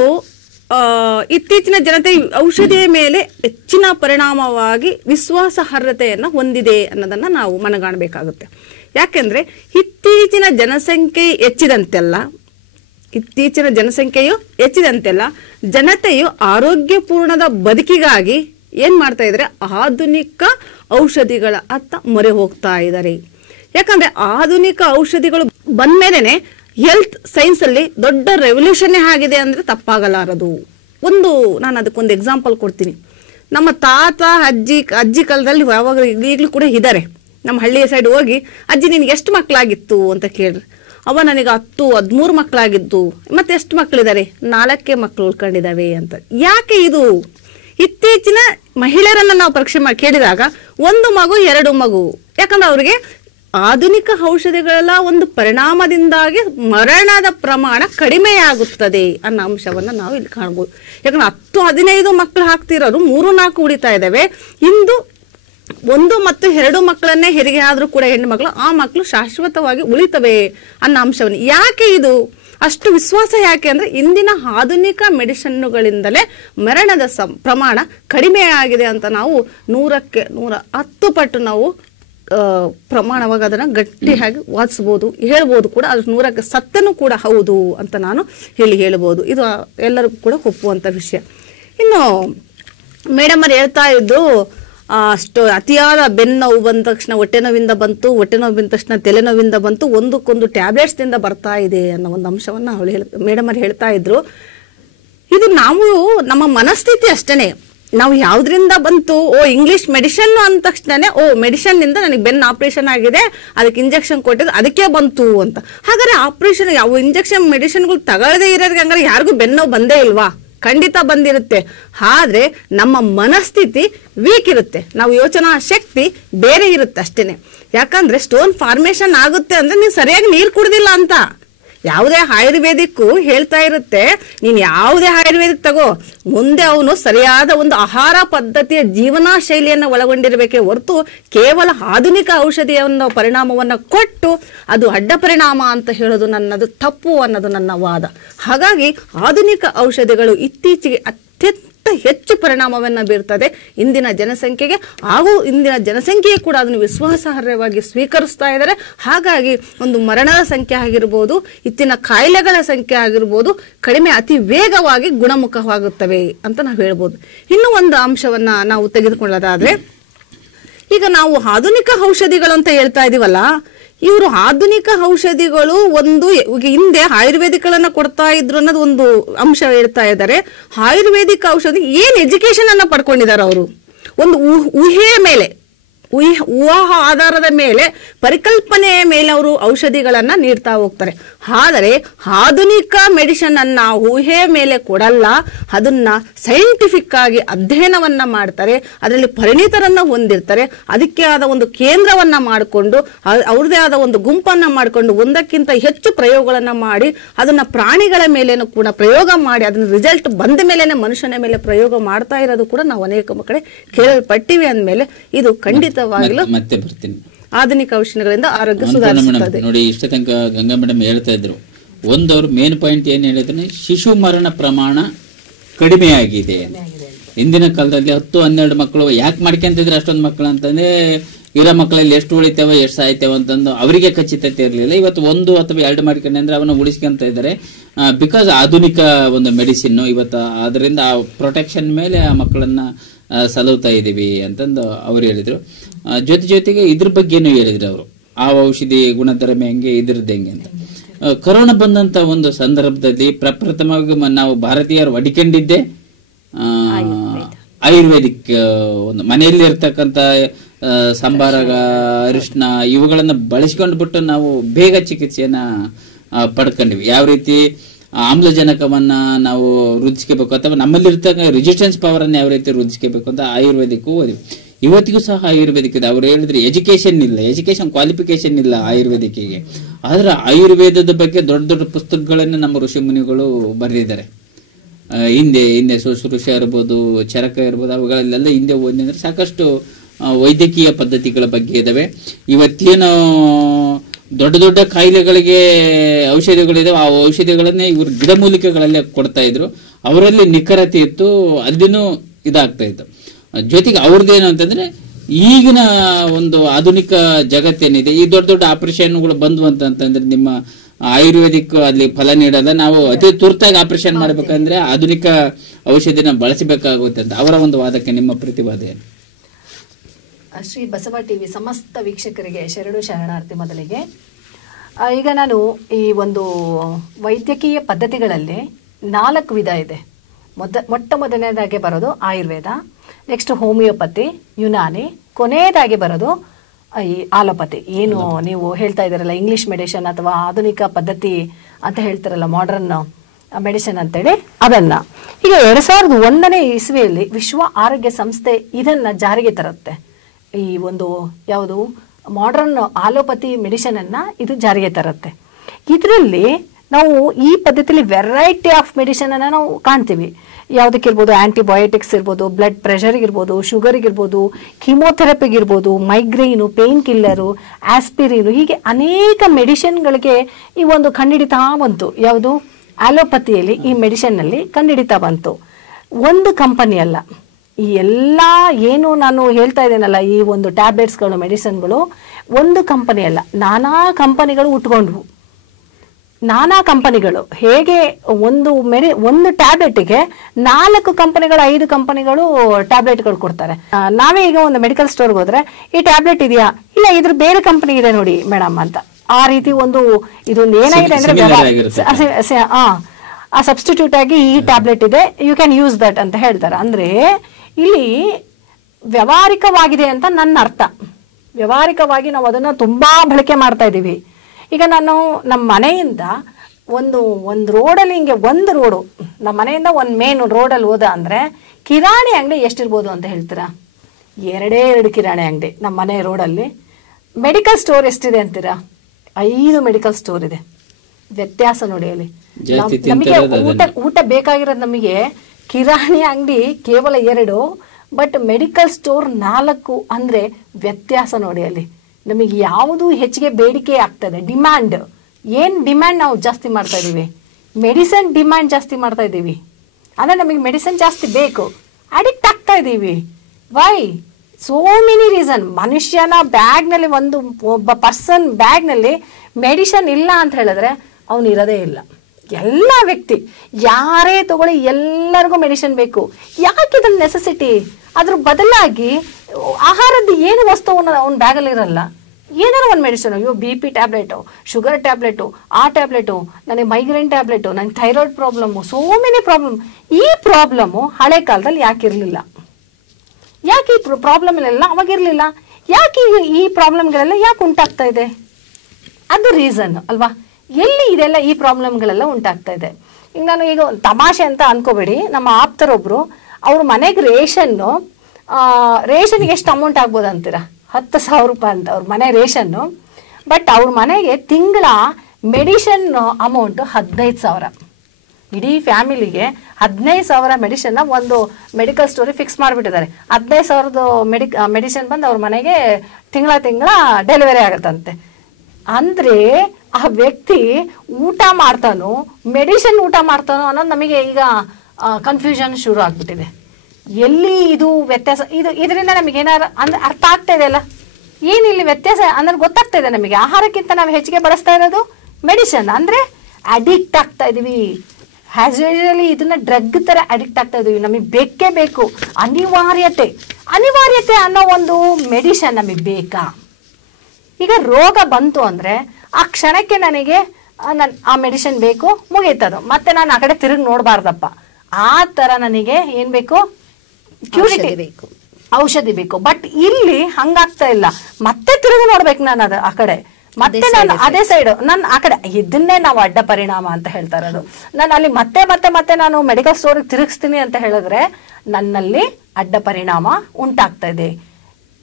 ಇತ್ತೀಚಿನ ಜನತೆ ಔಷಧಿಯ ಮೇಲೆ ಹೆಚ್ಚಿನ ಪರಿಣಾಮವಾಗಿ ವಿಶ್ವಾಸಾರ್ಹತೆಯನ್ನು ಹೊಂದಿದೆ ಅನ್ನೋದನ್ನು ನಾವು ಮನಗಾಣಬೇಕಾಗುತ್ತೆ. ಯಾಕೆಂದರೆ ಇತ್ತೀಚಿನ ಜನಸಂಖ್ಯೆಯು ಹೆಚ್ಚಿದಂತೆಲ್ಲ ಜನತೆಯು ಆರೋಗ್ಯಪೂರ್ಣದ ಬದುಕಿಗಾಗಿ ಏನ್ ಮಾಡ್ತಾ ಇದ್ದಾರೆ, ಆಧುನಿಕ ಔಷಧಿಗಳ ಅತ್ತ ಮೊರೆ ಹೋಗ್ತಾ ಇದ್ದಾರೆ. ಯಾಕಂದ್ರೆ ಆಧುನಿಕ ಔಷಧಿಗಳು ಬಂದ್ಮೇಲೆನೆ ಹೆಲ್ತ್ ಸೈನ್ಸ್ ಅಲ್ಲಿ ದೊಡ್ಡ ರೆವಲ್ಯೂಷನ್ ಆಗಿದೆ ಅಂದ್ರೆ ತಪ್ಪಾಗಲಾರದು. ನಾನು ಅದಕ್ಕೊಂದು ಎಕ್ಸಾಂಪಲ್ ಕೊಡ್ತೀನಿ. ನಮ್ಮ ತಾತ ಅಜ್ಜಿ ಕಾಲದಲ್ಲಿ ಯಾವಾಗ ಈಗಲೂ ಕೂಡ ಇದ್ದಾರೆ. ನಮ್ಮ ಹಳ್ಳಿಯ ಸೈಡ್ ಹೋಗಿ, ಅಜ್ಜಿ ನಿನ್ಗೆ ಎಷ್ಟು ಮಕ್ಕಳಾಗಿತ್ತು ಅಂತ ಕೇಳ್ರಿ. ನನಗೆ 10-13 ಮಕ್ಕಳಾಗಿದ್ದು. ಮತ್ತೆ ಎಷ್ಟು ಮಕ್ಕಳಿದ್ದಾರೆ? 4 ಮಕ್ಕಳು ಉಳ್ಕೊಂಡಿದ್ದಾವೆ ಅಂತ. ಯಾಕೆ ಇದು? ಇತ್ತೀಚಿನ ಮಹಿಳೆಯರನ್ನ ನಾವು ಪರೀಕ್ಷೆ ಮಾಡಿ ಕೇಳಿದಾಗ 1 ಮಗು 2 ಮಗು. ಯಾಕಂದ್ರೆ ಅವ್ರಿಗೆ ಆಧುನಿಕ ಔಷಧಿಗಳ ಒಂದು ಪರಿಣಾಮದಿಂದಾಗಿ ಮರಣದ ಪ್ರಮಾಣ ಕಡಿಮೆಯಾಗುತ್ತದೆ ಅನ್ನೋ ಅಂಶವನ್ನು ನಾವು ಇಲ್ಲಿ ಕಾಣಬಹುದು. ಯಾಕಂದ್ರೆ 10-15 ಮಕ್ಕಳು ಹಾಕ್ತಿರೋರು 3-4 ಉಳಿತಾ ಇದ್ದಾವೆ. ಇಂದು 1 ಮತ್ತು 2 ಮಕ್ಕಳನ್ನೇ ಹೆರಿಗೆ ಆದ್ರೂ ಕೂಡ ಹೆಣ್ಣು ಮಕ್ಕಳು, ಆ ಮಕ್ಕಳು ಶಾಶ್ವತವಾಗಿ ಉಳಿತವೆ ಅನ್ನೋ ಅಂಶವನ್ನು. ಯಾಕೆ ಇದು ಅಷ್ಟು ವಿಶ್ವಾಸ? ಯಾಕೆ ಅಂದ್ರೆ ಇಂದಿನ ಆಧುನಿಕ ಮೆಡಿಸಿನ್ಗಳಿಂದಲೇ ಮರಣದ ಪ್ರಮಾಣ ಕಡಿಮೆ ಆಗಿದೆ ಅಂತ ನಾವು 100ಕ್ಕೆ 110 ಪಟ್ಟು ನಾವು ಪ್ರಮಾಣವಾಗಿ ಅದನ್ನ ಗಟ್ಟಿಯಾಗಿ ವಾದಿಸಬಹುದು, ಹೇಳ್ಬೋದು ಕೂಡ. ಅದು 100ಕ್ಕೆ ಸತ್ತನೂ ಕೂಡ ಹೌದು ಅಂತ ನಾನು ಹೇಳ್ಬೋದು. ಇದು ಎಲ್ಲರಿಗೂ ಕೂಡ ಒಪ್ಪುವಂತ ವಿಷಯ. ಇನ್ನು ಮೇಡಮ್ ಅವ್ರು ಹೇಳ್ತಾ ಇದ್ದು, ಅಷ್ಟು ಅತಿಯಾದ ಬೆನ್ನೋವು ಬಂದ ತಕ್ಷಣ ಹೊಟ್ಟೆ ನೋವಿಂದ ಬಂತು, ಹೊಟ್ಟೆ ನೋವು ಬಂದ ತಕ್ಷಣ ತಲೆನೋವಿಂದ ಬಂತು, ಒಂದಕ್ಕೊಂದು ಟ್ಯಾಬ್ಲೆಟ್ಸ್ ದಿಂದ ಬರ್ತಾ ಇದೆ ಅನ್ನೋ ಒಂದು ಅಂಶವನ್ನ ಮೇಡಮ್ ಅವ್ರು ಹೇಳ್ತಾ ಇದ್ರು. ಇದು ನಾವು ನಮ್ಮ ಮನಸ್ಥಿತಿ ಅಷ್ಟೇನೆ. ನಾವು ಯಾವ್ದ್ರಿಂದ ಬಂತು, ಇಂಗ್ಲಿಷ್ ಮೆಡಿಸಿನ್ ಅಂದ ತಕ್ಷಣನೇ ಮೆಡಿಸಿನ್ ನಿಂದ ನನಗೆ ಬೆನ್ನು ಆಪರೇಷನ್ ಆಗಿದೆ, ಅದಕ್ಕೆ ಇಂಜೆಕ್ಷನ್ ಕೊಟ್ಟಿದ್ದು ಅದಕ್ಕೆ ಬಂತು ಅಂತ. ಹಾಗಾದ್ರೆ ಆಪರೇಷನ್ ಯಾವ ಇಂಜೆಕ್ಷನ್ ಮೆಡಿಸಿನ್ಗಳು ತಗೊಳ್ಳದೆ ಇರೋರಿಗೆ ಹಂಗಾರೆ ಯಾರಿಗೂ ಬೆನ್ನೋ ಬಂದೇ ಇಲ್ವಾ? ಖಂಡಿತ ಬಂದಿರುತ್ತೆ. ಆದ್ರೆ ನಮ್ಮ ಮನಸ್ಥಿತಿ ವೀಕ್ ಇರುತ್ತೆ, ನಾವು ಯೋಚನಾ ಶಕ್ತಿ ಬೇರೆ ಇರುತ್ತೆ ಅಷ್ಟೇನೆ. ಯಾಕಂದ್ರೆ ಸ್ಟೋನ್ ಫಾರ್ಮೇಶನ್ ಆಗುತ್ತೆ ಅಂದ್ರೆ ನೀವು ಸರಿಯಾಗಿ ನೀರು ಕುಡ್ದಿಲ್ಲ ಅಂತ. ಯಾವುದೇ ಆಯುರ್ವೇದಿಕ್ಕು ಹೇಳ್ತಾ ಇರುತ್ತೆ, ನೀನ್ ಯಾವುದೇ ಆಯುರ್ವೇದಿಕ್ ತಗೋ, ಮುಂದೆ ಅವನು ಸರಿಯಾದ ಒಂದು ಆಹಾರ ಪದ್ಧತಿಯ ಜೀವನ ಶೈಲಿಯನ್ನು ಒಳಗೊಂಡಿರಬೇಕೇ ಹೊರತು ಕೇವಲ ಆಧುನಿಕ ಔಷಧಿಯ ಪರಿಣಾಮವನ್ನ ಕೊಟ್ಟು ಅದು ಅಡ್ಡ ಪರಿಣಾಮ ಅಂತ ಹೇಳೋದು ನನ್ನದು ತಪ್ಪು ಅನ್ನೋದು ನನ್ನ ವಾದ. ಹಾಗಾಗಿ ಆಧುನಿಕ ಔಷಧಿಗಳು ಇತ್ತೀಚೆಗೆ ಅತ್ಯಂತ ಹೆಚ್ಚು ಪರಿಣಾಮವನ್ನ ಬೀರ್ತದೆ ಇಂದಿನ ಜನಸಂಖ್ಯೆಗೆ. ಹಾಗೂ ಇಂದಿನ ಜನಸಂಖ್ಯೆ ಕೂಡ ಅದನ್ನು ವಿಶ್ವಾಸಾರ್ಹವಾಗಿ ಸ್ವೀಕರಿಸ್ತಾ ಇದ್ದಾರೆ. ಹಾಗಾಗಿ ಒಂದು ಮರಣದ ಸಂಖ್ಯೆ ಆಗಿರ್ಬೋದು, ಇತ್ತಿನ ಕಾಯಿಲೆಗಳ ಸಂಖ್ಯೆ ಆಗಿರ್ಬೋದು ಕಡಿಮೆ, ಅತಿ ವೇಗವಾಗಿ ಗುಣಮುಖವಾಗುತ್ತವೆ ಅಂತ ನಾವು ಹೇಳ್ಬೋದು. ಇನ್ನೂ ಒಂದು ಅಂಶವನ್ನ ನಾವು ತೆಗೆದುಕೊಳ್ಳೋದಾದ್ರೆ, ಈಗ ನಾವು ಆಧುನಿಕ ಔಷಧಿಗಳು ಅಂತ ಹೇಳ್ತಾ ಇದೀವಲ್ಲ, ಇವರು ಆಧುನಿಕ ಔಷಧಿಗಳು ಒಂದು ಹಿಂದೆ ಆಯುರ್ವೇದಿಕ್ಗಳನ್ನ ಕೊಡ್ತಾ ಇದ್ರು ಅನ್ನೋದು ಒಂದು ಅಂಶ ಹೇಳ್ತಾ ಇದ್ದಾರೆ. ಆಯುರ್ವೇದಿಕ್ ಔಷಧಿ ಏನ್ ಎಜುಕೇಶನ್ ಅನ್ನ ಪಡ್ಕೊಂಡಿದ್ದಾರೆ ಅವರು, ಒಂದು ಊಹೆಯ ಮೇಲೆ ಊಹಾ ಆಧಾರದ ಮೇಲೆ ಪರಿಕಲ್ಪನೆಯ ಮೇಲೆ ಅವರು ಔಷಧಿಗಳನ್ನ ನೀಡ್ತಾ ಹೋಗ್ತಾರೆ. ಆದರೆ ಆಧುನಿಕ ಮೆಡಿಸಿನ್ ಅನ್ನ ಊಹೆ ಮೇಲೆ ಕೊಡಲ್ಲ, ಅದನ್ನ ಸೈಂಟಿಫಿಕ್ ಆಗಿ ಅಧ್ಯಯನವನ್ನ ಮಾಡ್ತಾರೆ, ಅದರಲ್ಲಿ ಪರಿಣಿತರನ್ನ ಹೊಂದಿರ್ತಾರೆ, ಅದಕ್ಕೆ ಆದ ಒಂದು ಕೇಂದ್ರವನ್ನ ಮಾಡಿಕೊಂಡು ಅವ್ರದೇ ಆದ ಒಂದು ಗುಂಪನ್ನ ಮಾಡಿಕೊಂಡು ಒಂದಕ್ಕಿಂತ ಹೆಚ್ಚು ಪ್ರಯೋಗಗಳನ್ನ ಮಾಡಿ ಅದನ್ನ ಪ್ರಾಣಿಗಳ ಮೇಲೇನು ಕೂಡ ಪ್ರಯೋಗ ಮಾಡಿ ಅದನ್ನ ರಿಸಲ್ಟ್ ಬಂದ ಮೇಲೆನೆ ಮನುಷ್ಯನ ಮೇಲೆ ಪ್ರಯೋಗ ಮಾಡ್ತಾ ಇರೋದು ಕೂಡ ನಾವು ಅನೇಕ ಕಡೆ ಕೇಳಲ್ಪಟ್ಟಿವೆ ಅಂದ್ಮೇಲೆ ಇದು ಖಂಡಿತವಾಗಲೂ ಮತ್ತೆ ಬರ್ತೀನಿ. ಆಧುನಿಕ ಔಷಧಿಗಳಿಂದ ಆರೋಗ್ಯ ಸುಧಾರಿಸುತ್ತದೆ. ನೋಡಿ, ಇಷ್ಟ ತನಕ ಗಂಗಾ ಮೇಡಮ್ ಹೇಳ್ತಾ ಇದ್ರು, ಅವ್ರ ಮೇನ್ ಪಾಯಿಂಟ್ ಏನ್ ಹೇಳಿದ್ರೆ ಶಿಶು ಮರಣ ಪ್ರಮಾಣ ಕಡಿಮೆ ಆಗಿದೆ. ಹಿಂದಿನ ಕಾಲದಲ್ಲಿ 10-12 ಮಕ್ಕಳು ಯಾಕೆ ಮಾಡ್ಕೊಂತಿದ್ರೆ ಅಷ್ಟೊಂದು ಮಕ್ಕಳು ಅಂತಂದ್ರೆ ಇರೋ ಮಕ್ಕಳಲ್ಲಿ ಎಷ್ಟು ಉಳಿತೇವೆ ಎಷ್ಟು ಸಾಯ್ತೇವೆ ಅಂತಂದು ಅವರಿಗೆ ಖಚಿತತೆ ಇರಲಿಲ್ಲ. ಇವತ್ತು 1 ಅಥವಾ 2 ಮಾಡ್ಕೊಂಡೆ ಅಂದ್ರೆ ಅವನ್ನ ಉಳಿಸ್ಕೊಂತ ಇದ್ದಾರೆ. ಬಿಕಾಸ್ ಆಧುನಿಕ ಒಂದು ಮೆಡಿಸಿನ್ ಇವತ್ತು ಅದರಿಂದ ಆ ಪ್ರೊಟೆಕ್ಷನ್ ಮೇಲೆ ಆ ಮಕ್ಕಳನ್ನ ಸಲಹುತ್ತಾ ಇದೀವಿ ಅಂತಂದು ಅವ್ರು ಹೇಳಿದ್ರು. ಜೊತೆಗೆ ಇದ್ರ ಬಗ್ಗೆನೂ ಹೇಳಿದ್ರು ಅವರು, ಆ ಔಷಧಿ ಗುಣಧರ್ಮ ಹೆಂಗೆ ಇದ್ರದ್ದು ಹೆಂಗೆ ಅಂತ. ಕೊರೋನಾ ಬಂದಂತ ಒಂದು ಸಂದರ್ಭದಲ್ಲಿ ಪ್ರಪ್ರಥಮವಾಗಿ ನಾವು ಭಾರತೀಯರು ಒಡಿಕೊಂಡಿದ್ದೆ ಆಯುರ್ವೇದಿಕ್. ಒಂದು ಮನೆಯಲ್ಲಿ ಇರ್ತಕ್ಕಂಥ ಸಂಬಾರ, ಅರಿಶಿನ ಇವುಗಳನ್ನ ಬಳಸ್ಕೊಂಡು ಬಿಟ್ಟು ನಾವು ಬೇಗ ಚಿಕಿತ್ಸೆಯನ್ನ ಪಡ್ಕೊಂಡಿವಿ. ಯಾವ ರೀತಿ ಆಮ್ಲಜನಕವನ್ನ ನಾವು ವೃದ್ಧಿಸ್ಕೋಬೇಕು ಅಥವಾ ನಮ್ಮಲ್ಲಿರ್ತಕ್ಕ ರೆಸಿಸ್ಟೆನ್ಸ್ ಪವರ್ ಅನ್ನ ಯಾವ ರೀತಿ ವೃದ್ಧಿಸ್ಕೋಬೇಕು ಅಂತ ಆಯುರ್ವೇದಿಕ್ ಓದಿ. ಇವತ್ತಿಗೂ ಸಹ ಆಯುರ್ವೇದಿಕ್ ಇದೆ. ಅವ್ರು ಹೇಳಿದ್ರೆ ಎಜುಕೇಶನ್ ಕ್ವಾಲಿಫಿಕೇಶನ್ ಇಲ್ಲ ಆಯುರ್ವೇದಿಕ್ಕಿಗೆ. ಆದ್ರೆ ಆಯುರ್ವೇದದ ಬಗ್ಗೆ ದೊಡ್ಡ ದೊಡ್ಡ ಪುಸ್ತಕಗಳನ್ನು ನಮ್ಮ ಋಷಿ ಮುನಿಗಳು ಬರೆದಿದ್ದಾರೆ. ಹಿಂದೆ ಸುಶ್ರೂಷ ಇರ್ಬೋದು, ಚರಕ ಇರ್ಬೋದು, ಅವುಗಳಲ್ಲೆಲ್ಲ ಹಿಂದೆ ಓದಿದ್ರೆ ಸಾಕಷ್ಟು ವೈದ್ಯಕೀಯ ಪದ್ಧತಿಗಳ ಬಗ್ಗೆ ಇದಾವೆ. ಇವತ್ತೇನು ದೊಡ್ಡ ದೊಡ್ಡ ಕಾಯಿಲೆಗಳಿಗೆ ಔಷಧಿಗಳಿದಾವೆ, ಆ ಔಷಧಿಗಳನ್ನೇ ಇವರು ಗಿಡಮೂಲಿಕೆಗಳಲ್ಲೇ ಕೊಡ್ತಾ ಇದ್ರು. ಅವರಲ್ಲಿ ನಿಖರತೆ ಇತ್ತು, ಅಲ್ಲಿನೂ ಇದಾಗ್ತಾ ಇತ್ತು. ಜೊತೆಗೆ ಅವ್ರದ್ದೇನು ಅಂತಂದ್ರೆ ಈಗಿನ ಒಂದು ಆಧುನಿಕ ಜಗತ್ತೇನಿದೆ, ಈ ದೊಡ್ಡ ದೊಡ್ಡ ಆಪರೇಷನ್ಗಳು ಬಂದ್ವು ಅಂತಂದ್ರೆ ನಿಮ್ಮ ಆಯುರ್ವೇದಿಕ್ ಅಲ್ಲಿ ಫಲ ನೀಡಲ್ಲ, ನಾವು ಅತಿ ತುರ್ತಾಗಿ ಆಪರೇಷನ್ ಮಾಡ್ಬೇಕಂದ್ರೆ ಆಧುನಿಕ ಔಷಧಿನ ಬಳಸಬೇಕಾಗುತ್ತೆ ಅಂತ ಅವರ ಒಂದು ವಾದಕ್ಕೆ ನಿಮ್ಮ ಪ್ರತಿವಾದ ಏನು? ಶ್ರೀ ಬಸವ ಟಿವಿ ಸಮಸ್ತ ವೀಕ್ಷಕರಿಗೆ ಶರಣಾರ್ಥಿ. ಮೊದಲಿಗೆ ಈಗ ನಾನು ಈ ಒಂದು ವೈದ್ಯಕೀಯ ಪದ್ಧತಿಗಳಲ್ಲಿ 4 ವಿಧ ಇದೆ. ಮೊಟ್ಟ ಮೊದಲನೇದಾಗಿ ಬರೋದು ಆಯುರ್ವೇದ, ನೆಕ್ಸ್ಟ್ ಹೋಮಿಯೋಪತಿ, ಯುನಾನಿ, ಕೊನೆಯದಾಗಿ ಬರೋದು ಈ ಆಲೋಪತಿ. ಏನು ನೀವು ಹೇಳ್ತಾ ಇದ್ದೀರಲ್ಲ ಇಂಗ್ಲಿಷ್ ಮೆಡಿಸಿನ್ ಅಥವಾ ಆಧುನಿಕ ಪದ್ಧತಿ ಅಂತ ಹೇಳ್ತಾರಲ್ಲ, ಮಾಡರ್ನ್ ಮೆಡಿಸಿನ್ ಅಂತೇಳಿ, ಅದನ್ನ ಈಗ 2001ನೇ ಇಸ್ವಿಯಲ್ಲಿ ವಿಶ್ವ ಆರೋಗ್ಯ ಸಂಸ್ಥೆ ಇದನ್ನ ಜಾರಿಗೆ ತರುತ್ತೆ. ಈ ಒಂದು ಯಾವುದು ಮಾಡರ್ನ್ ಆಲೋಪತಿ ಮೆಡಿಸಿನ್ ಅನ್ನ ಇದು ಜಾರಿಗೆ ತರುತ್ತೆ. ಇದರಲ್ಲಿ ನಾವು ಈ ಪದ್ಧತಿಯಲ್ಲಿ ವೆರೈಟಿ ಆಫ್ ಮೆಡಿಸಿನ್ ಅನ್ನ ನಾವು ಕಾಣ್ತೀವಿ. ಯಾವುದಕ್ಕಿರ್ಬೋದು, ಆಂಟಿಬಯೋಟಿಕ್ಸ್ ಇರ್ಬೋದು, ಬ್ಲಡ್ ಪ್ರೆಷರ್ಗೆ ಇರ್ಬೋದು, ಶುಗರ್ಗೆ ಇರ್ಬೋದು, ಕೀಮೋಥೆರಪಿಗೆ ಇರ್ಬೋದು, ಮೈಗ್ರೈನು, ಪೇನ್ ಕಿಲ್ಲರು, ಆಸ್ಪಿರಿನು, ಹೀಗೆ ಅನೇಕ ಮೆಡಿಸಿನ್ಗಳಿಗೆ ಈ ಒಂದು ಕಂಡುಹಿಡಿತಾ ಬಂತು. ಯಾವುದು ಆಲೋಪತಿಯಲ್ಲಿ ಈ ಮೆಡಿಸಿನ್ನಲ್ಲಿ ಕಂಡುಹಿಡಿತಾ ಬಂತು. ಒಂದು ಕಂಪನಿ ಅಲ್ಲ, ಈ ಎಲ್ಲ ಏನು ನಾನು ಹೇಳ್ತಾ ಇದ್ದೇನಲ್ಲ, ಈ ಒಂದು ಟ್ಯಾಬ್ಲೆಟ್ಸ್ಗಳು, ಮೆಡಿಸಿನ್ಗಳು ಒಂದು ಕಂಪನಿ ಅಲ್ಲ, ನಾನಾ ಕಂಪನಿಗಳು ಉಟ್ಕೊಂಡ್ವು. ನಾನಾ ಕಂಪನಿಗಳು ಹೇಗೆ ಒಂದು ಟ್ಯಾಬ್ಲೆಟ್ಗೆ 4 ಕಂಪನಿಗಳು 5 ಕಂಪನಿಗಳು ಟ್ಯಾಬ್ಲೆಟ್ಗಳು ಕೊಡ್ತಾರೆ. ನಾವೇ ಈಗ ಒಂದು ಮೆಡಿಕಲ್ ಸ್ಟೋರ್ಗೆ ಹೋದ್ರೆ ಈ ಟ್ಯಾಬ್ಲೆಟ್ ಇದೆಯಾ, ಇಲ್ಲ ಇದ್ರ ಬೇರೆ ಕಂಪನಿ ಇದೆ ನೋಡಿ ಮೇಡಮ್ ಅಂತ, ಆ ರೀತಿ ಇದೊಂದು ಏನಾಗಿದೆ ಅಂದ್ರೆ ಆ ಸಬ್ಸ್ಟಿಟ್ಯೂಟ್ ಆಗಿ ಈ ಟ್ಯಾಬ್ಲೆಟ್ ಇದೆ, ಯು ಕ್ಯಾನ್ ಯೂಸ್ ದಟ್ ಅಂತ ಹೇಳ್ತಾರೆ. ಅಂದ್ರೆ ಇಲ್ಲಿ ವ್ಯವಹಾರಿಕವಾಗಿದೆ ಅಂತ ನನ್ನ ಅರ್ಥ. ವ್ಯವಹಾರಿಕವಾಗಿ ನಾವು ಅದನ್ನ ತುಂಬಾ ಬಳಕೆ ಮಾಡ್ತಾ ಇದ್ದೀವಿ. ಈಗ ನಾನು ನಮ್ಮ ಮನೆಯಿಂದ ಒಂದು ರೋಡಲ್ಲಿ ಹಿಂಗೆ ಒಂದು ರೋಡು, ನಮ್ಮ ಮನೆಯಿಂದ ಒಂದು ಮೇನ್ ರೋಡಲ್ಲಿ ಹೋದ ಅಂದ್ರೆ ಕಿರಾಣಿ ಅಂಗಡಿ ಎಷ್ಟಿರ್ಬೋದು ಅಂತ ಹೇಳ್ತೀರಾ? 2 ಕಿರಾಣಿ ಅಂಗಡಿ ನಮ್ಮ ಮನೆ ರೋಡಲ್ಲಿ. ಮೆಡಿಕಲ್ ಸ್ಟೋರ್ ಎಷ್ಟಿದೆ ಅಂತೀರಾ? 5 ಮೆಡಿಕಲ್ ಸ್ಟೋರ್ ಇದೆ. ವ್ಯತ್ಯಾಸ ನೋಡಿ ಅಲ್ಲಿ. ನಮಗೆ ಊಟ ಬೇಕಾಗಿರೋದು ನಮಗೆ ಕಿರಾಣಿ ಅಂಗಡಿ ಕೇವಲ 2, ಬಟ್ ಮೆಡಿಕಲ್ ಸ್ಟೋರ್ 4 ಅಂದ್ರೆ ವ್ಯತ್ಯಾಸ ನೋಡಿ ಅಲ್ಲಿ. ನಮಗೆ ಯಾವುದು ಹೆಚ್ಚಿಗೆ ಬೇಡಿಕೆ ಆಗ್ತದೆ, ಡಿಮ್ಯಾಂಡ್ ನಾವು ಜಾಸ್ತಿ ಮಾಡ್ತಾ ಇದೀವಿ, ಮೆಡಿಸಿನ್ ಡಿಮ್ಯಾಂಡ್ ಜಾಸ್ತಿ ಮಾಡ್ತಾ ಇದೀವಿ. ಅಂದ್ರೆ ನಮಗೆ ಮೆಡಿಸಿನ್ ಜಾಸ್ತಿ ಬೇಕು, ಅಡಿಕ್ಟ್ ಆಗ್ತಾ ಇದೀವಿ. ವೈ? So many reason. ಮನುಷ್ಯನ ಬ್ಯಾಗ್ನಲ್ಲಿ ಒಬ್ಬ ಪರ್ಸನ್ ಬ್ಯಾಗ್ನಲ್ಲಿ ಮೆಡಿಸಿನ್ ಇಲ್ಲ ಅಂತ ಹೇಳಿದ್ರೆ ಅವನು ಇರೋದೇ ಇಲ್ಲ. ಎಲ್ಲ ವ್ಯಕ್ತಿ ಯಾರೇ ತಗೊಳ್ಳಿ ಎಲ್ಲರಿಗೂ ಮೆಡಿಸಿನ್ ಬೇಕು. ಯಾಕೆ ಇದನ್ನ ನೆಸೆಸಿಟಿ? ಅದ್ರ ಬದಲಾಗಿ ಆಹಾರದ ಏನು ವಸ್ತು ಅವನ ಬ್ಯಾಗಲ್ಲಿ ಇರಲ್ಲ, ಏನಾರು ಒಂದು ಮೆಡಿಸಿನ್, ಅಯ್ಯೋ BP ಟ್ಯಾಬ್ಲೆಟು, ಶುಗರ್ ಟ್ಯಾಬ್ಲೆಟು, ಆ ಟ್ಯಾಬ್ಲೆಟು, ನನಗೆ ಮೈಗ್ರೇನ್ ಟ್ಯಾಬ್ಲೆಟು, ನನಗೆ thyroid problem, so many problem. ಈ ಪ್ರಾಬ್ಲಮ್ಮು ಹಳೆ ಕಾಲದಲ್ಲಿ ಯಾಕೆ ಇರಲಿಲ್ಲ? ಯಾಕೆ ಈ ಪ್ರಾಬ್ಲಮ್ ಎಲ್ಲ ಅವಾಗಿರಲಿಲ್ಲ? ಯಾಕೆ ಈ ಪ್ರಾಬ್ಲಮ್ಗಳೆಲ್ಲ ಯಾಕೆ ಉಂಟಾಗ್ತಾ ಇದೆ? ಅದು ರೀಸನ್ ಅಲ್ವಾ? ಎಲ್ಲಿ ಇದೆಲ್ಲ ಈ ಪ್ರಾಬ್ಲಮ್ಗಳೆಲ್ಲ ಉಂಟಾಗ್ತಾ ಇದೆ? ಈಗ ನಾನು ಈಗ ತಮಾಷೆ ಅಂತ ಅನ್ಕೋಬೇಡಿ, ನಮ್ಮ ಆಪ್ತರೊಬ್ರು ಅವ್ರ ಮನೆಗೆ ರೇಷನ್ಗೆ ಎಷ್ಟು ಅಮೌಂಟ್ ಆಗ್ಬೋದು ಅಂತೀರಾ? 10,000 ರೂಪಾಯಿ ಅಂತ ಅವ್ರ ಮನೆ ರೇಷನ್ನು. ಬಟ್ ಅವ್ರ ಮನೆಗೆ ತಿಂಗಳ ಮೆಡಿಷನ್ ಅಮೌಂಟ್ 15,000. ಇಡೀ ಫ್ಯಾಮಿಲಿಗೆ 15,000 ಮೆಡಿಷನ್ನ ಒಂದು ಮೆಡಿಕಲ್ ಸ್ಟೋರಿ ಫಿಕ್ಸ್ ಮಾಡಿಬಿಟ್ಟಿದ್ದಾರೆ. 15,000 ಮೆಡಿಷನ್ ಬಂದು ಅವ್ರ ಮನೆಗೆ ತಿಂಗಳ ಡೆಲಿವರಿ ಆಗುತ್ತಂತೆ. ಅಂದರೆ ಆ ವ್ಯಕ್ತಿ ಊಟ ಮಾಡ್ತಾನೋ ಮೆಡಿಷನ್ ಊಟ ಮಾಡ್ತಾನೋ ಅನ್ನೋದು ನಮಗೆ ಈಗ ಕನ್ಫ್ಯೂಷನ್ ಶುರು ಆಗ್ಬಿಟ್ಟಿದೆ. ಎಲ್ಲಿ ಇದು ವ್ಯತ್ಯಾಸ? ಇದರಿಂದ ನಮಗೆ ಏನಾರು ಅಂದ್ರೆ ಅರ್ಥ ಆಗ್ತಾ ಇದೆ ಅಲ್ಲ, ಏನಿಲ್ಲಿ ವ್ಯತ್ಯಾಸ ಅಂದ್ರೆ ಗೊತ್ತಾಗ್ತಾ ಇದೆ ನಮಗೆ. ಆಹಾರಕ್ಕಿಂತ ನಾವು ಹೆಚ್ಚಿಗೆ ಬಳಸ್ತಾ ಇರೋದು ಮೆಡಿಷನ್, ಅಂದ್ರೆ ಅಡಿಕ್ಟ್ ಆಗ್ತಾ ಇದೀವಿ. ಆಸ್ ಯೂಶುವಲಿ ಇದನ್ನ ಡ್ರಗ್ ತರ ಅಡಿಕ್ಟ್ ಆಗ್ತಾ ಇದೀವಿ. ನಮಗೆ ಬೇಕೇ ಬೇಕು, ಅನಿವಾರ್ಯತೆ ಅನ್ನೋ ಒಂದು ಮೆಡಿಷನ್ ನಮಗೆ ಬೇಕಾ? ಈಗ ರೋಗ ಬಂತು ಅಂದ್ರೆ ಆ ಕ್ಷಣಕ್ಕೆ ನನಗೆ ಆ ಮೆಡಿಸಿನ್ ಬೇಕು, ಮುಗೀತದು, ಮತ್ತೆ ನಾನು ಆ ಕಡೆ ತಿರುಗಿ ನೋಡಬಾರ್ದಪ್ಪ. ಆ ತರ ನನಗೆ ಏನ್ ಬೇಕು? ಕ್ಯೂರಿಟಿ ಬೇಕು, ಔಷಧಿ ಬೇಕು. ಬಟ್ ಇಲ್ಲಿ ಹಂಗಾಗ್ತಾ ಇಲ್ಲ. ಮತ್ತೆ ತಿರುಗಿ ನೋಡ್ಬೇಕು ನಾನು ಅದು ಆ ಕಡೆ, ಮತ್ತೆ ನಾನು ಅದೇ ಸೈಡ್ ನಾನು ಆ ಕಡೆ. ಇದನ್ನೇ ನಾವು ಅಡ್ಡ ಪರಿಣಾಮ ಅಂತ ಹೇಳ್ತಾ ಇರೋದು. ನಾನು ಅಲ್ಲಿ ಮತ್ತೆ ನಾನು ಮೆಡಿಕಲ್ ಸ್ಟೋರಿಗೆ ತಿರುಗಿಸ್ತೀನಿ ಅಂತ ಹೇಳಿದ್ರೆ ನನ್ನಲ್ಲಿ ಅಡ್ಡ ಪರಿಣಾಮ ಉಂಟಾಗ್ತಾ ಇದೆ.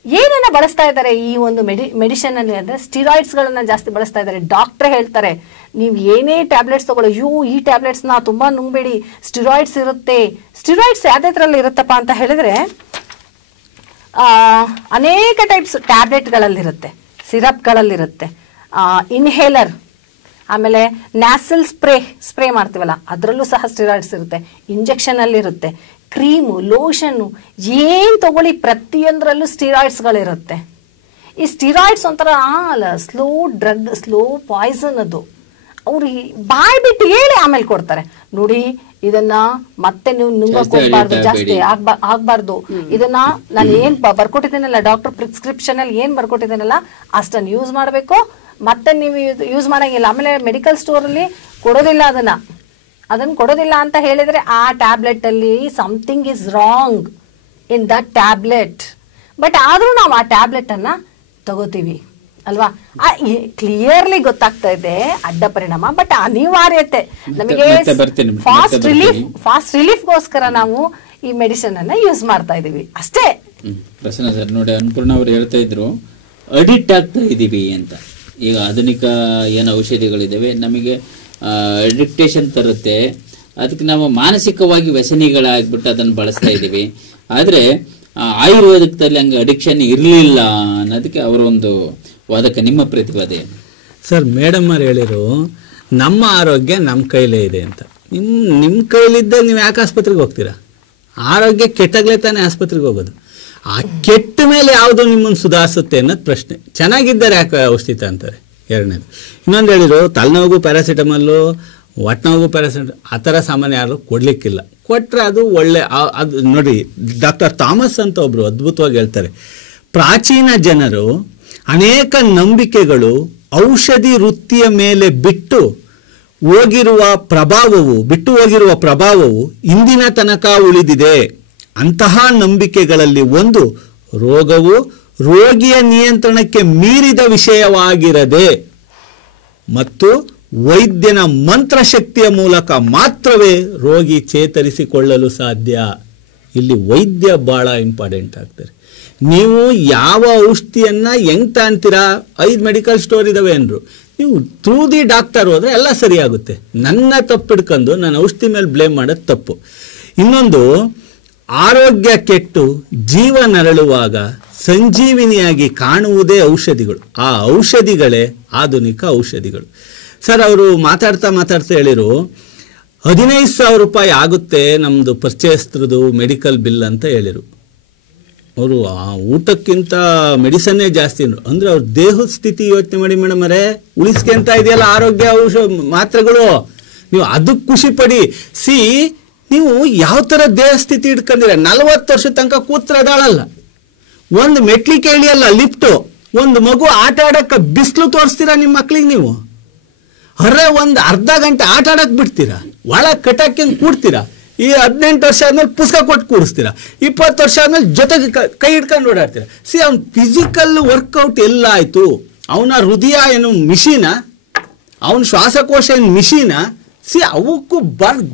ಏನನ್ನ ಬಳಸ್ತಾ ಇದ್ದಾರೆ ಈ ಒಂದು ಮೆಡಿಸಿನ್ ಅಲ್ಲಿ ಅಂದ್ರೆ ಸ್ಟಿರಾಯ್ಡ್ಸ್ ಗಳನ್ನ ಜಾಸ್ತಿ ಬಳಸ್ತಾ ಇದ್ದಾರೆ. ಡಾಕ್ಟರ್ ಹೇಳ್ತಾರೆ ನೀವು ಏನೇ ಟ್ಯಾಬ್ಲೆಟ್ಸ್ ತಗೊಳ್ಳೋ, ಈ ಟ್ಯಾಬ್ಲೆಟ್ಸ್ ನ ತುಂಬಾ ನುಂಗ್ಬೇಡಿ, ಸ್ಟಿರಾಯ್ಡ್ಸ್ ಇರುತ್ತೆ. ಸ್ಟಿರಾಯ್ಡ್ಸ್ ಯಾವ್ದ್ರಲ್ಲಿ ಇರುತ್ತಪ್ಪ ಅಂತ ಹೇಳಿದ್ರೆ ಅನೇಕ ಟೈಪ್ಸ್ ಟ್ಯಾಬ್ಲೆಟ್ಗಳಲ್ಲಿರುತ್ತೆ, ಸಿರಪ್ಗಳಲ್ಲಿರುತ್ತೆ, ಇನ್ಹೇಲರ್, ಆಮೇಲೆ ನ್ಯಾಸಲ್ ಸ್ಪ್ರೇ ಮಾಡ್ತೀವಲ್ಲ ಅದರಲ್ಲೂ ಸಹ ಸ್ಟಿರಾಯ್ಡ್ಸ್ ಇರುತ್ತೆ, ಇಂಜೆಕ್ಷನ್ ಅಲ್ಲಿ ಇರುತ್ತೆ, ಕ್ರೀಮು, ಲೋಷನ್ನು, ಏನ್ ತಗೊಳ್ಳಿ ಪ್ರತಿಯೊಂದರಲ್ಲೂ ಸ್ಟಿರಾಯ್ಡ್ಸ್ಗಳಿರುತ್ತೆ. ಈ ಸ್ಟಿರಾಯ್ಡ್ಸ್ ಒಂಥರ ಸ್ಲೋ ಡ್ರಗ್, ಸ್ಲೋ ಪಾಯ್ಸನ್. ಅದು ಅವ್ರು ಬಾಯ್ ಬಿಟ್ಟು ಹೇಳಿ ಆಮೇಲೆ ಕೊಡ್ತಾರೆ. ನೋಡಿ ಇದನ್ನ ಮತ್ತೆ ನೀವು ನುಂಗಕ್ ಹೋಗ್ಬಾರ್ದು, ಜಾಸ್ತಿ ಆಗ್ಬಾರ್ದು. ಇದನ್ನ ನಾನು ಏನ್ ಬರ್ಕೊಟ್ಟಿದ್ದೀನಲ್ಲ, ಡಾಕ್ಟರ್ ಪ್ರಿಸ್ಕ್ರಿಪ್ಷನ್ ಅಲ್ಲಿ ಏನ್ ಬರ್ಕೊಟ್ಟಿದ್ದೀನಲ್ಲ ಅಷ್ಟನ್ನು ಯೂಸ್ ಮಾಡ್ಬೇಕು, ಮತ್ತೆ ನೀವು ಯೂಸ್ ಮಾಡಂಗಿಲ್ಲ. ಆಮೇಲೆ ಮೆಡಿಕಲ್ ಸ್ಟೋರ್ ಅಲ್ಲಿ ಕೊಡೋದಿಲ್ಲ, ಅದನ್ನ ಕೊಡೋದಿಲ್ಲ ಅಂತ ಹೇಳಿದ್ರೆ ಆ ಟ್ಯಾಬ್ಲೆಟ್ ಅಲ್ಲಿ something is wrong in that tablet. But ಆದ್ರೂ ನಾವು ಆ ಟ್ಯಾಬ್ಲೆಟ್ ಅನ್ನ ತಗೋತೀವಿ ಅಲ್ವಾ? ಕ್ಲಿಯರ್ಲಿ ಗೊತ್ತಾಗ್ತಾ ಇದೆ ಅಡ್ಡ ಪರಿಣಾಮ. ಬಟ್ ಅನಿವಾರ್ಯತೆ ನಮಗೆ ಫಾಸ್ಟ್ ರಿಲೀಫ್ಗೋಸ್ಕರ ನಾವು ಈ ಮೆಡಿಸಿನ್ ಅನ್ನ ಯೂಸ್ ಮಾಡ್ತಾ ಇದೀವಿ ಅಷ್ಟೇ. ಪ್ರಸನ್ನ ಸರ್, ನೋಡಿ ಅನ್ನಪೂರ್ಣ ಅವರು ಹೇಳ್ತಾ ಇದ್ರು ಅಡಿಕ್ಟ್ ಆಗ್ತಾ ಇದೀವಿ ಅಂತ. ಈಗ ಆಧುನಿಕ ಏನು ಔಷಧಿಗಳಿದಾವೆ ನಮಗೆ ಅಡಿಕ್ಟೇಷನ್ ತರುತ್ತೆ, ಅದಕ್ಕೆ ನಾವು ಮಾನಸಿಕವಾಗಿ ವ್ಯಸನಿಗಳಾಗ್ಬಿಟ್ಟು ಅದನ್ನು ಬಳಸ್ತಾ ಇದ್ದೀವಿ. ಆದರೆ ಆಯುರ್ವೇದದಲ್ಲಿ ಹಂಗೆ ಅಡಿಕ್ಷನ್ ಇರಲಿಲ್ಲ ಅನ್ನೋದಕ್ಕೆ ಅವರ ಒಂದು ವಾದಕ್ಕೆ ನಿಮ್ಮ ಪ್ರತಿವಾದ ಏನು ಸರ್? ಮೇಡಮ್ ಅವ್ರು ಹೇಳಿರು ನಮ್ಮ ಆರೋಗ್ಯ ನಮ್ಮ ಕೈಲೇ ಇದೆ ಅಂತ. ನಿಮ್ಮ ಕೈಲಿದ್ದಾಗ ನೀವು ಯಾಕೆ ಆಸ್ಪತ್ರೆಗೆ ಹೋಗ್ತೀರಾ? ಆರೋಗ್ಯ ಕೆಟ್ಟಾಗಲೇ ತಾನೇ ಆಸ್ಪತ್ರೆಗೆ ಹೋಗೋದು. ಆ ಕೆಟ್ಟ ಮೇಲೆ ಯಾವುದು ನಿಮ್ಮನ್ನು ಸುಧಾರಿಸುತ್ತೆ ಅನ್ನೋದು ಪ್ರಶ್ನೆ. ಚೆನ್ನಾಗಿದ್ದಾರೆ ಯಾಕೆ ಔಷಧಿ ಅಂತಾರೆ. ಎರಡನೇದು. ಇನ್ನೊಂದು ಹೇಳಿದ್ರು ತಲೆನೋವು ಪ್ಯಾರಾಸಿಟಮಲ್ಲು, ಹೊಟ್ಟೆನೋವು ಪ್ಯಾರಾಸಿಟಮಲ್, ಆ ಥರ ಸಾಮಾನ್ಯ ಯಾರು ಕೊಡಲಿಕ್ಕಿಲ್ಲ. ಕೊಟ್ಟರೆ ಅದು ಒಳ್ಳೆ ಅದು ನೋಡಿ, ಡಾಕ್ಟರ್ ಥಾಮಸ್ ಅಂತ ಒಬ್ಬರು ಅದ್ಭುತವಾಗಿ ಹೇಳ್ತಾರೆ, ಪ್ರಾಚೀನ ಜನರು ಅನೇಕ ನಂಬಿಕೆಗಳು ಔಷಧಿ ವೃತ್ತಿಯ ಮೇಲೆ ಬಿಟ್ಟು ಹೋಗಿರುವ ಪ್ರಭಾವವು ಇಂದಿನ ತನಕ ಉಳಿದಿದೆ. ಅಂತಹ ನಂಬಿಕೆಗಳಲ್ಲಿ ಒಂದು ರೋಗವು ರೋಗಿಯ ನಿಯಂತ್ರಣಕ್ಕೆ ಮೀರಿದ ವಿಷಯವಾಗಿರದೆ ಮತ್ತು ವೈದ್ಯನ ಮಂತ್ರಶಕ್ತಿಯ ಮೂಲಕ ಮಾತ್ರವೇ ರೋಗಿ ಚೇತರಿಸಿಕೊಳ್ಳಲು ಸಾಧ್ಯ. ಇಲ್ಲಿ ವೈದ್ಯ ಬಹಳ ಇಂಪಾರ್ಟೆಂಟ್ ಆಗ್ತಾರೆ. ನೀವು ಯಾವ ಔಷಧಿಯನ್ನ ಹೆಂಗ್ ತಾಂತೀರಾ? 5 ಮೆಡಿಕಲ್ ಸ್ಟೋರ್ ಇದಾವೆ ಅಂದ್ರು, ನೀವು ಥ್ರೂ ದಿ ಡಾಕ್ಟರ್ ಹೋದ್ರೆ ಎಲ್ಲ ಸರಿಯಾಗುತ್ತೆ. ನನ್ನ ತಪ್ಪಿಡ್ಕೊಂಡು ನಾನು ಔಷಧಿ ಮೇಲೆ ಬ್ಲೇಮ್ ಮಾಡೋದು ತಪ್ಪು. ಇನ್ನೊಂದು, ಆರೋಗ್ಯ ಕೆಟ್ಟು ಜೀವ ನರಳುವಾಗ ಸಂಜೀವಿನಿಯಾಗಿ ಕಾಣುವುದೇ ಔಷಧಿಗಳು. ಆ ಔಷಧಿಗಳೇ ಆಧುನಿಕ ಔಷಧಿಗಳು. ಸರ್, ಅವರು ಮಾತಾಡ್ತಾ ಹೇಳಿರು 15,000 ರೂಪಾಯಿ ಆಗುತ್ತೆ ನಮ್ಮದು ಪರ್ಚೇಸ್ತ್ರದು ಮೆಡಿಕಲ್ ಬಿಲ್ ಅಂತ ಹೇಳಿರು. ಅವರು ಆ ಊಟಕ್ಕಿಂತ ಮೆಡಿಸನ್ನೇ ಜಾಸ್ತಿ ಅಂದ್ರೆ ಅವ್ರ ದೇಹದ ಸ್ಥಿತಿ ಯೋಚನೆ ಮಾಡಿ ಮೇಡಮ್ ಅವರೇ. ಉಳಿಸ್ಕೊಂತ ಇದೆಯಲ್ಲ ಆರೋಗ್ಯ ಮಾತ್ರೆಗಳು, ನೀವು ಅದಕ್ಕೆ ಖುಷಿ ಪಡಿ. ನೀವು ಯಾವ ಥರ ದೇಹ ಸ್ಥಿತಿ ಇಟ್ಕೊಂಡಿರ? 40 ವರ್ಷ ತನಕ ಕೂತ್ರದಾಳಲ್ಲ, ಒಂದು ಮೆಟ್ಲಿಕೆ ಇಳಿಯಲ್ಲ, ಲಿಫ್ಟು, ಒಂದು ಮಗು ಆಟ ಆಡಕ್ಕೆ ಬಿಸಿಲು ತೋರಿಸ್ತೀರಾ ನಿಮ್ಮ ಮಕ್ಳಿಗೆ? ನೀವು ಒಂದು ಅರ್ಧ ಗಂಟೆ ಆಟ ಆಡಕ್ಕೆ ಬಿಡ್ತೀರಾ? ಒಳಗೆ ಕಟಾಕಿ ಕೂಡ್ತೀರಾ? ಈ 18 ವರ್ಷ ಆದ್ಮೇಲೆ ಪುಸ್ತಕ ಕೊಟ್ಟು ಕೂರಿಸ್ತೀರಾ, 20 ವರ್ಷ ಆದ್ಮೇಲೆ ಜೊತೆಗೆ ಕೈ ಹಿಡ್ಕೊಂಡು ಓಡಾಡ್ತೀರಾ. ಅವ್ನ ಫಿಸಿಕಲ್ ವರ್ಕೌಟ್ ಎಲ್ಲ ಆಯ್ತು? ಅವನ ಹೃದಯ ಏನು ಮಿಷಿನ, ಅವನ ಶ್ವಾಸಕೋಶ ಏನು ಮಿಷಿನ? ಅವಕ್ಕೂ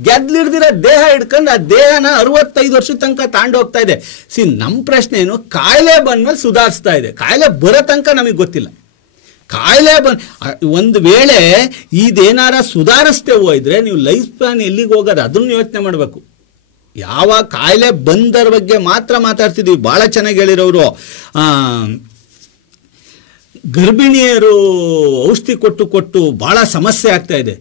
ಗೆದ್ಲಿಡ್ದಿರೋ ದೇಹ ಹಿಡ್ಕೊಂಡು ಆ ದೇಹನ 65 ವರ್ಷದ ತನಕ ತಾಂಡು ಹೋಗ್ತಾ ಇದೆ. ನಮ್ಮ ಪ್ರಶ್ನೆ ಏನು, ಕಾಯಿಲೆ ಬಂದ್ಮೇಲೆ ಸುಧಾರಿಸ್ತಾ ಇದೆ, ಕಾಯಿಲೆ ಬರೋ ತನಕ ನಮಗೆ ಗೊತ್ತಿಲ್ಲ. ಕಾಯಿಲೆ ಒಂದು ವೇಳೆ ಇದೇನಾರ ಸುಧಾರಿಸ್ತೇ ಹೋಯ್ದ್ರೆ ನೀವು ಲೈಫ್ ಸ್ಪ್ಯಾನ್ ಎಲ್ಲಿಗೆ ಹೋಗೋದು ಅದನ್ನು ಯೋಚನೆ ಮಾಡಬೇಕು. ಯಾವ ಕಾಯಿಲೆ ಬಂದರ ಬಗ್ಗೆ ಮಾತ್ರ ಮಾತಾಡ್ತಿದ್ವಿ. ಭಾಳ ಚೆನ್ನಾಗಿ ಹೇಳಿರೋರು, ಗರ್ಭಿಣಿಯರು ಔಷಧಿ ಕೊಟ್ಟು ಭಾಳ ಸಮಸ್ಯೆ ಆಗ್ತಾ ಇದೆ.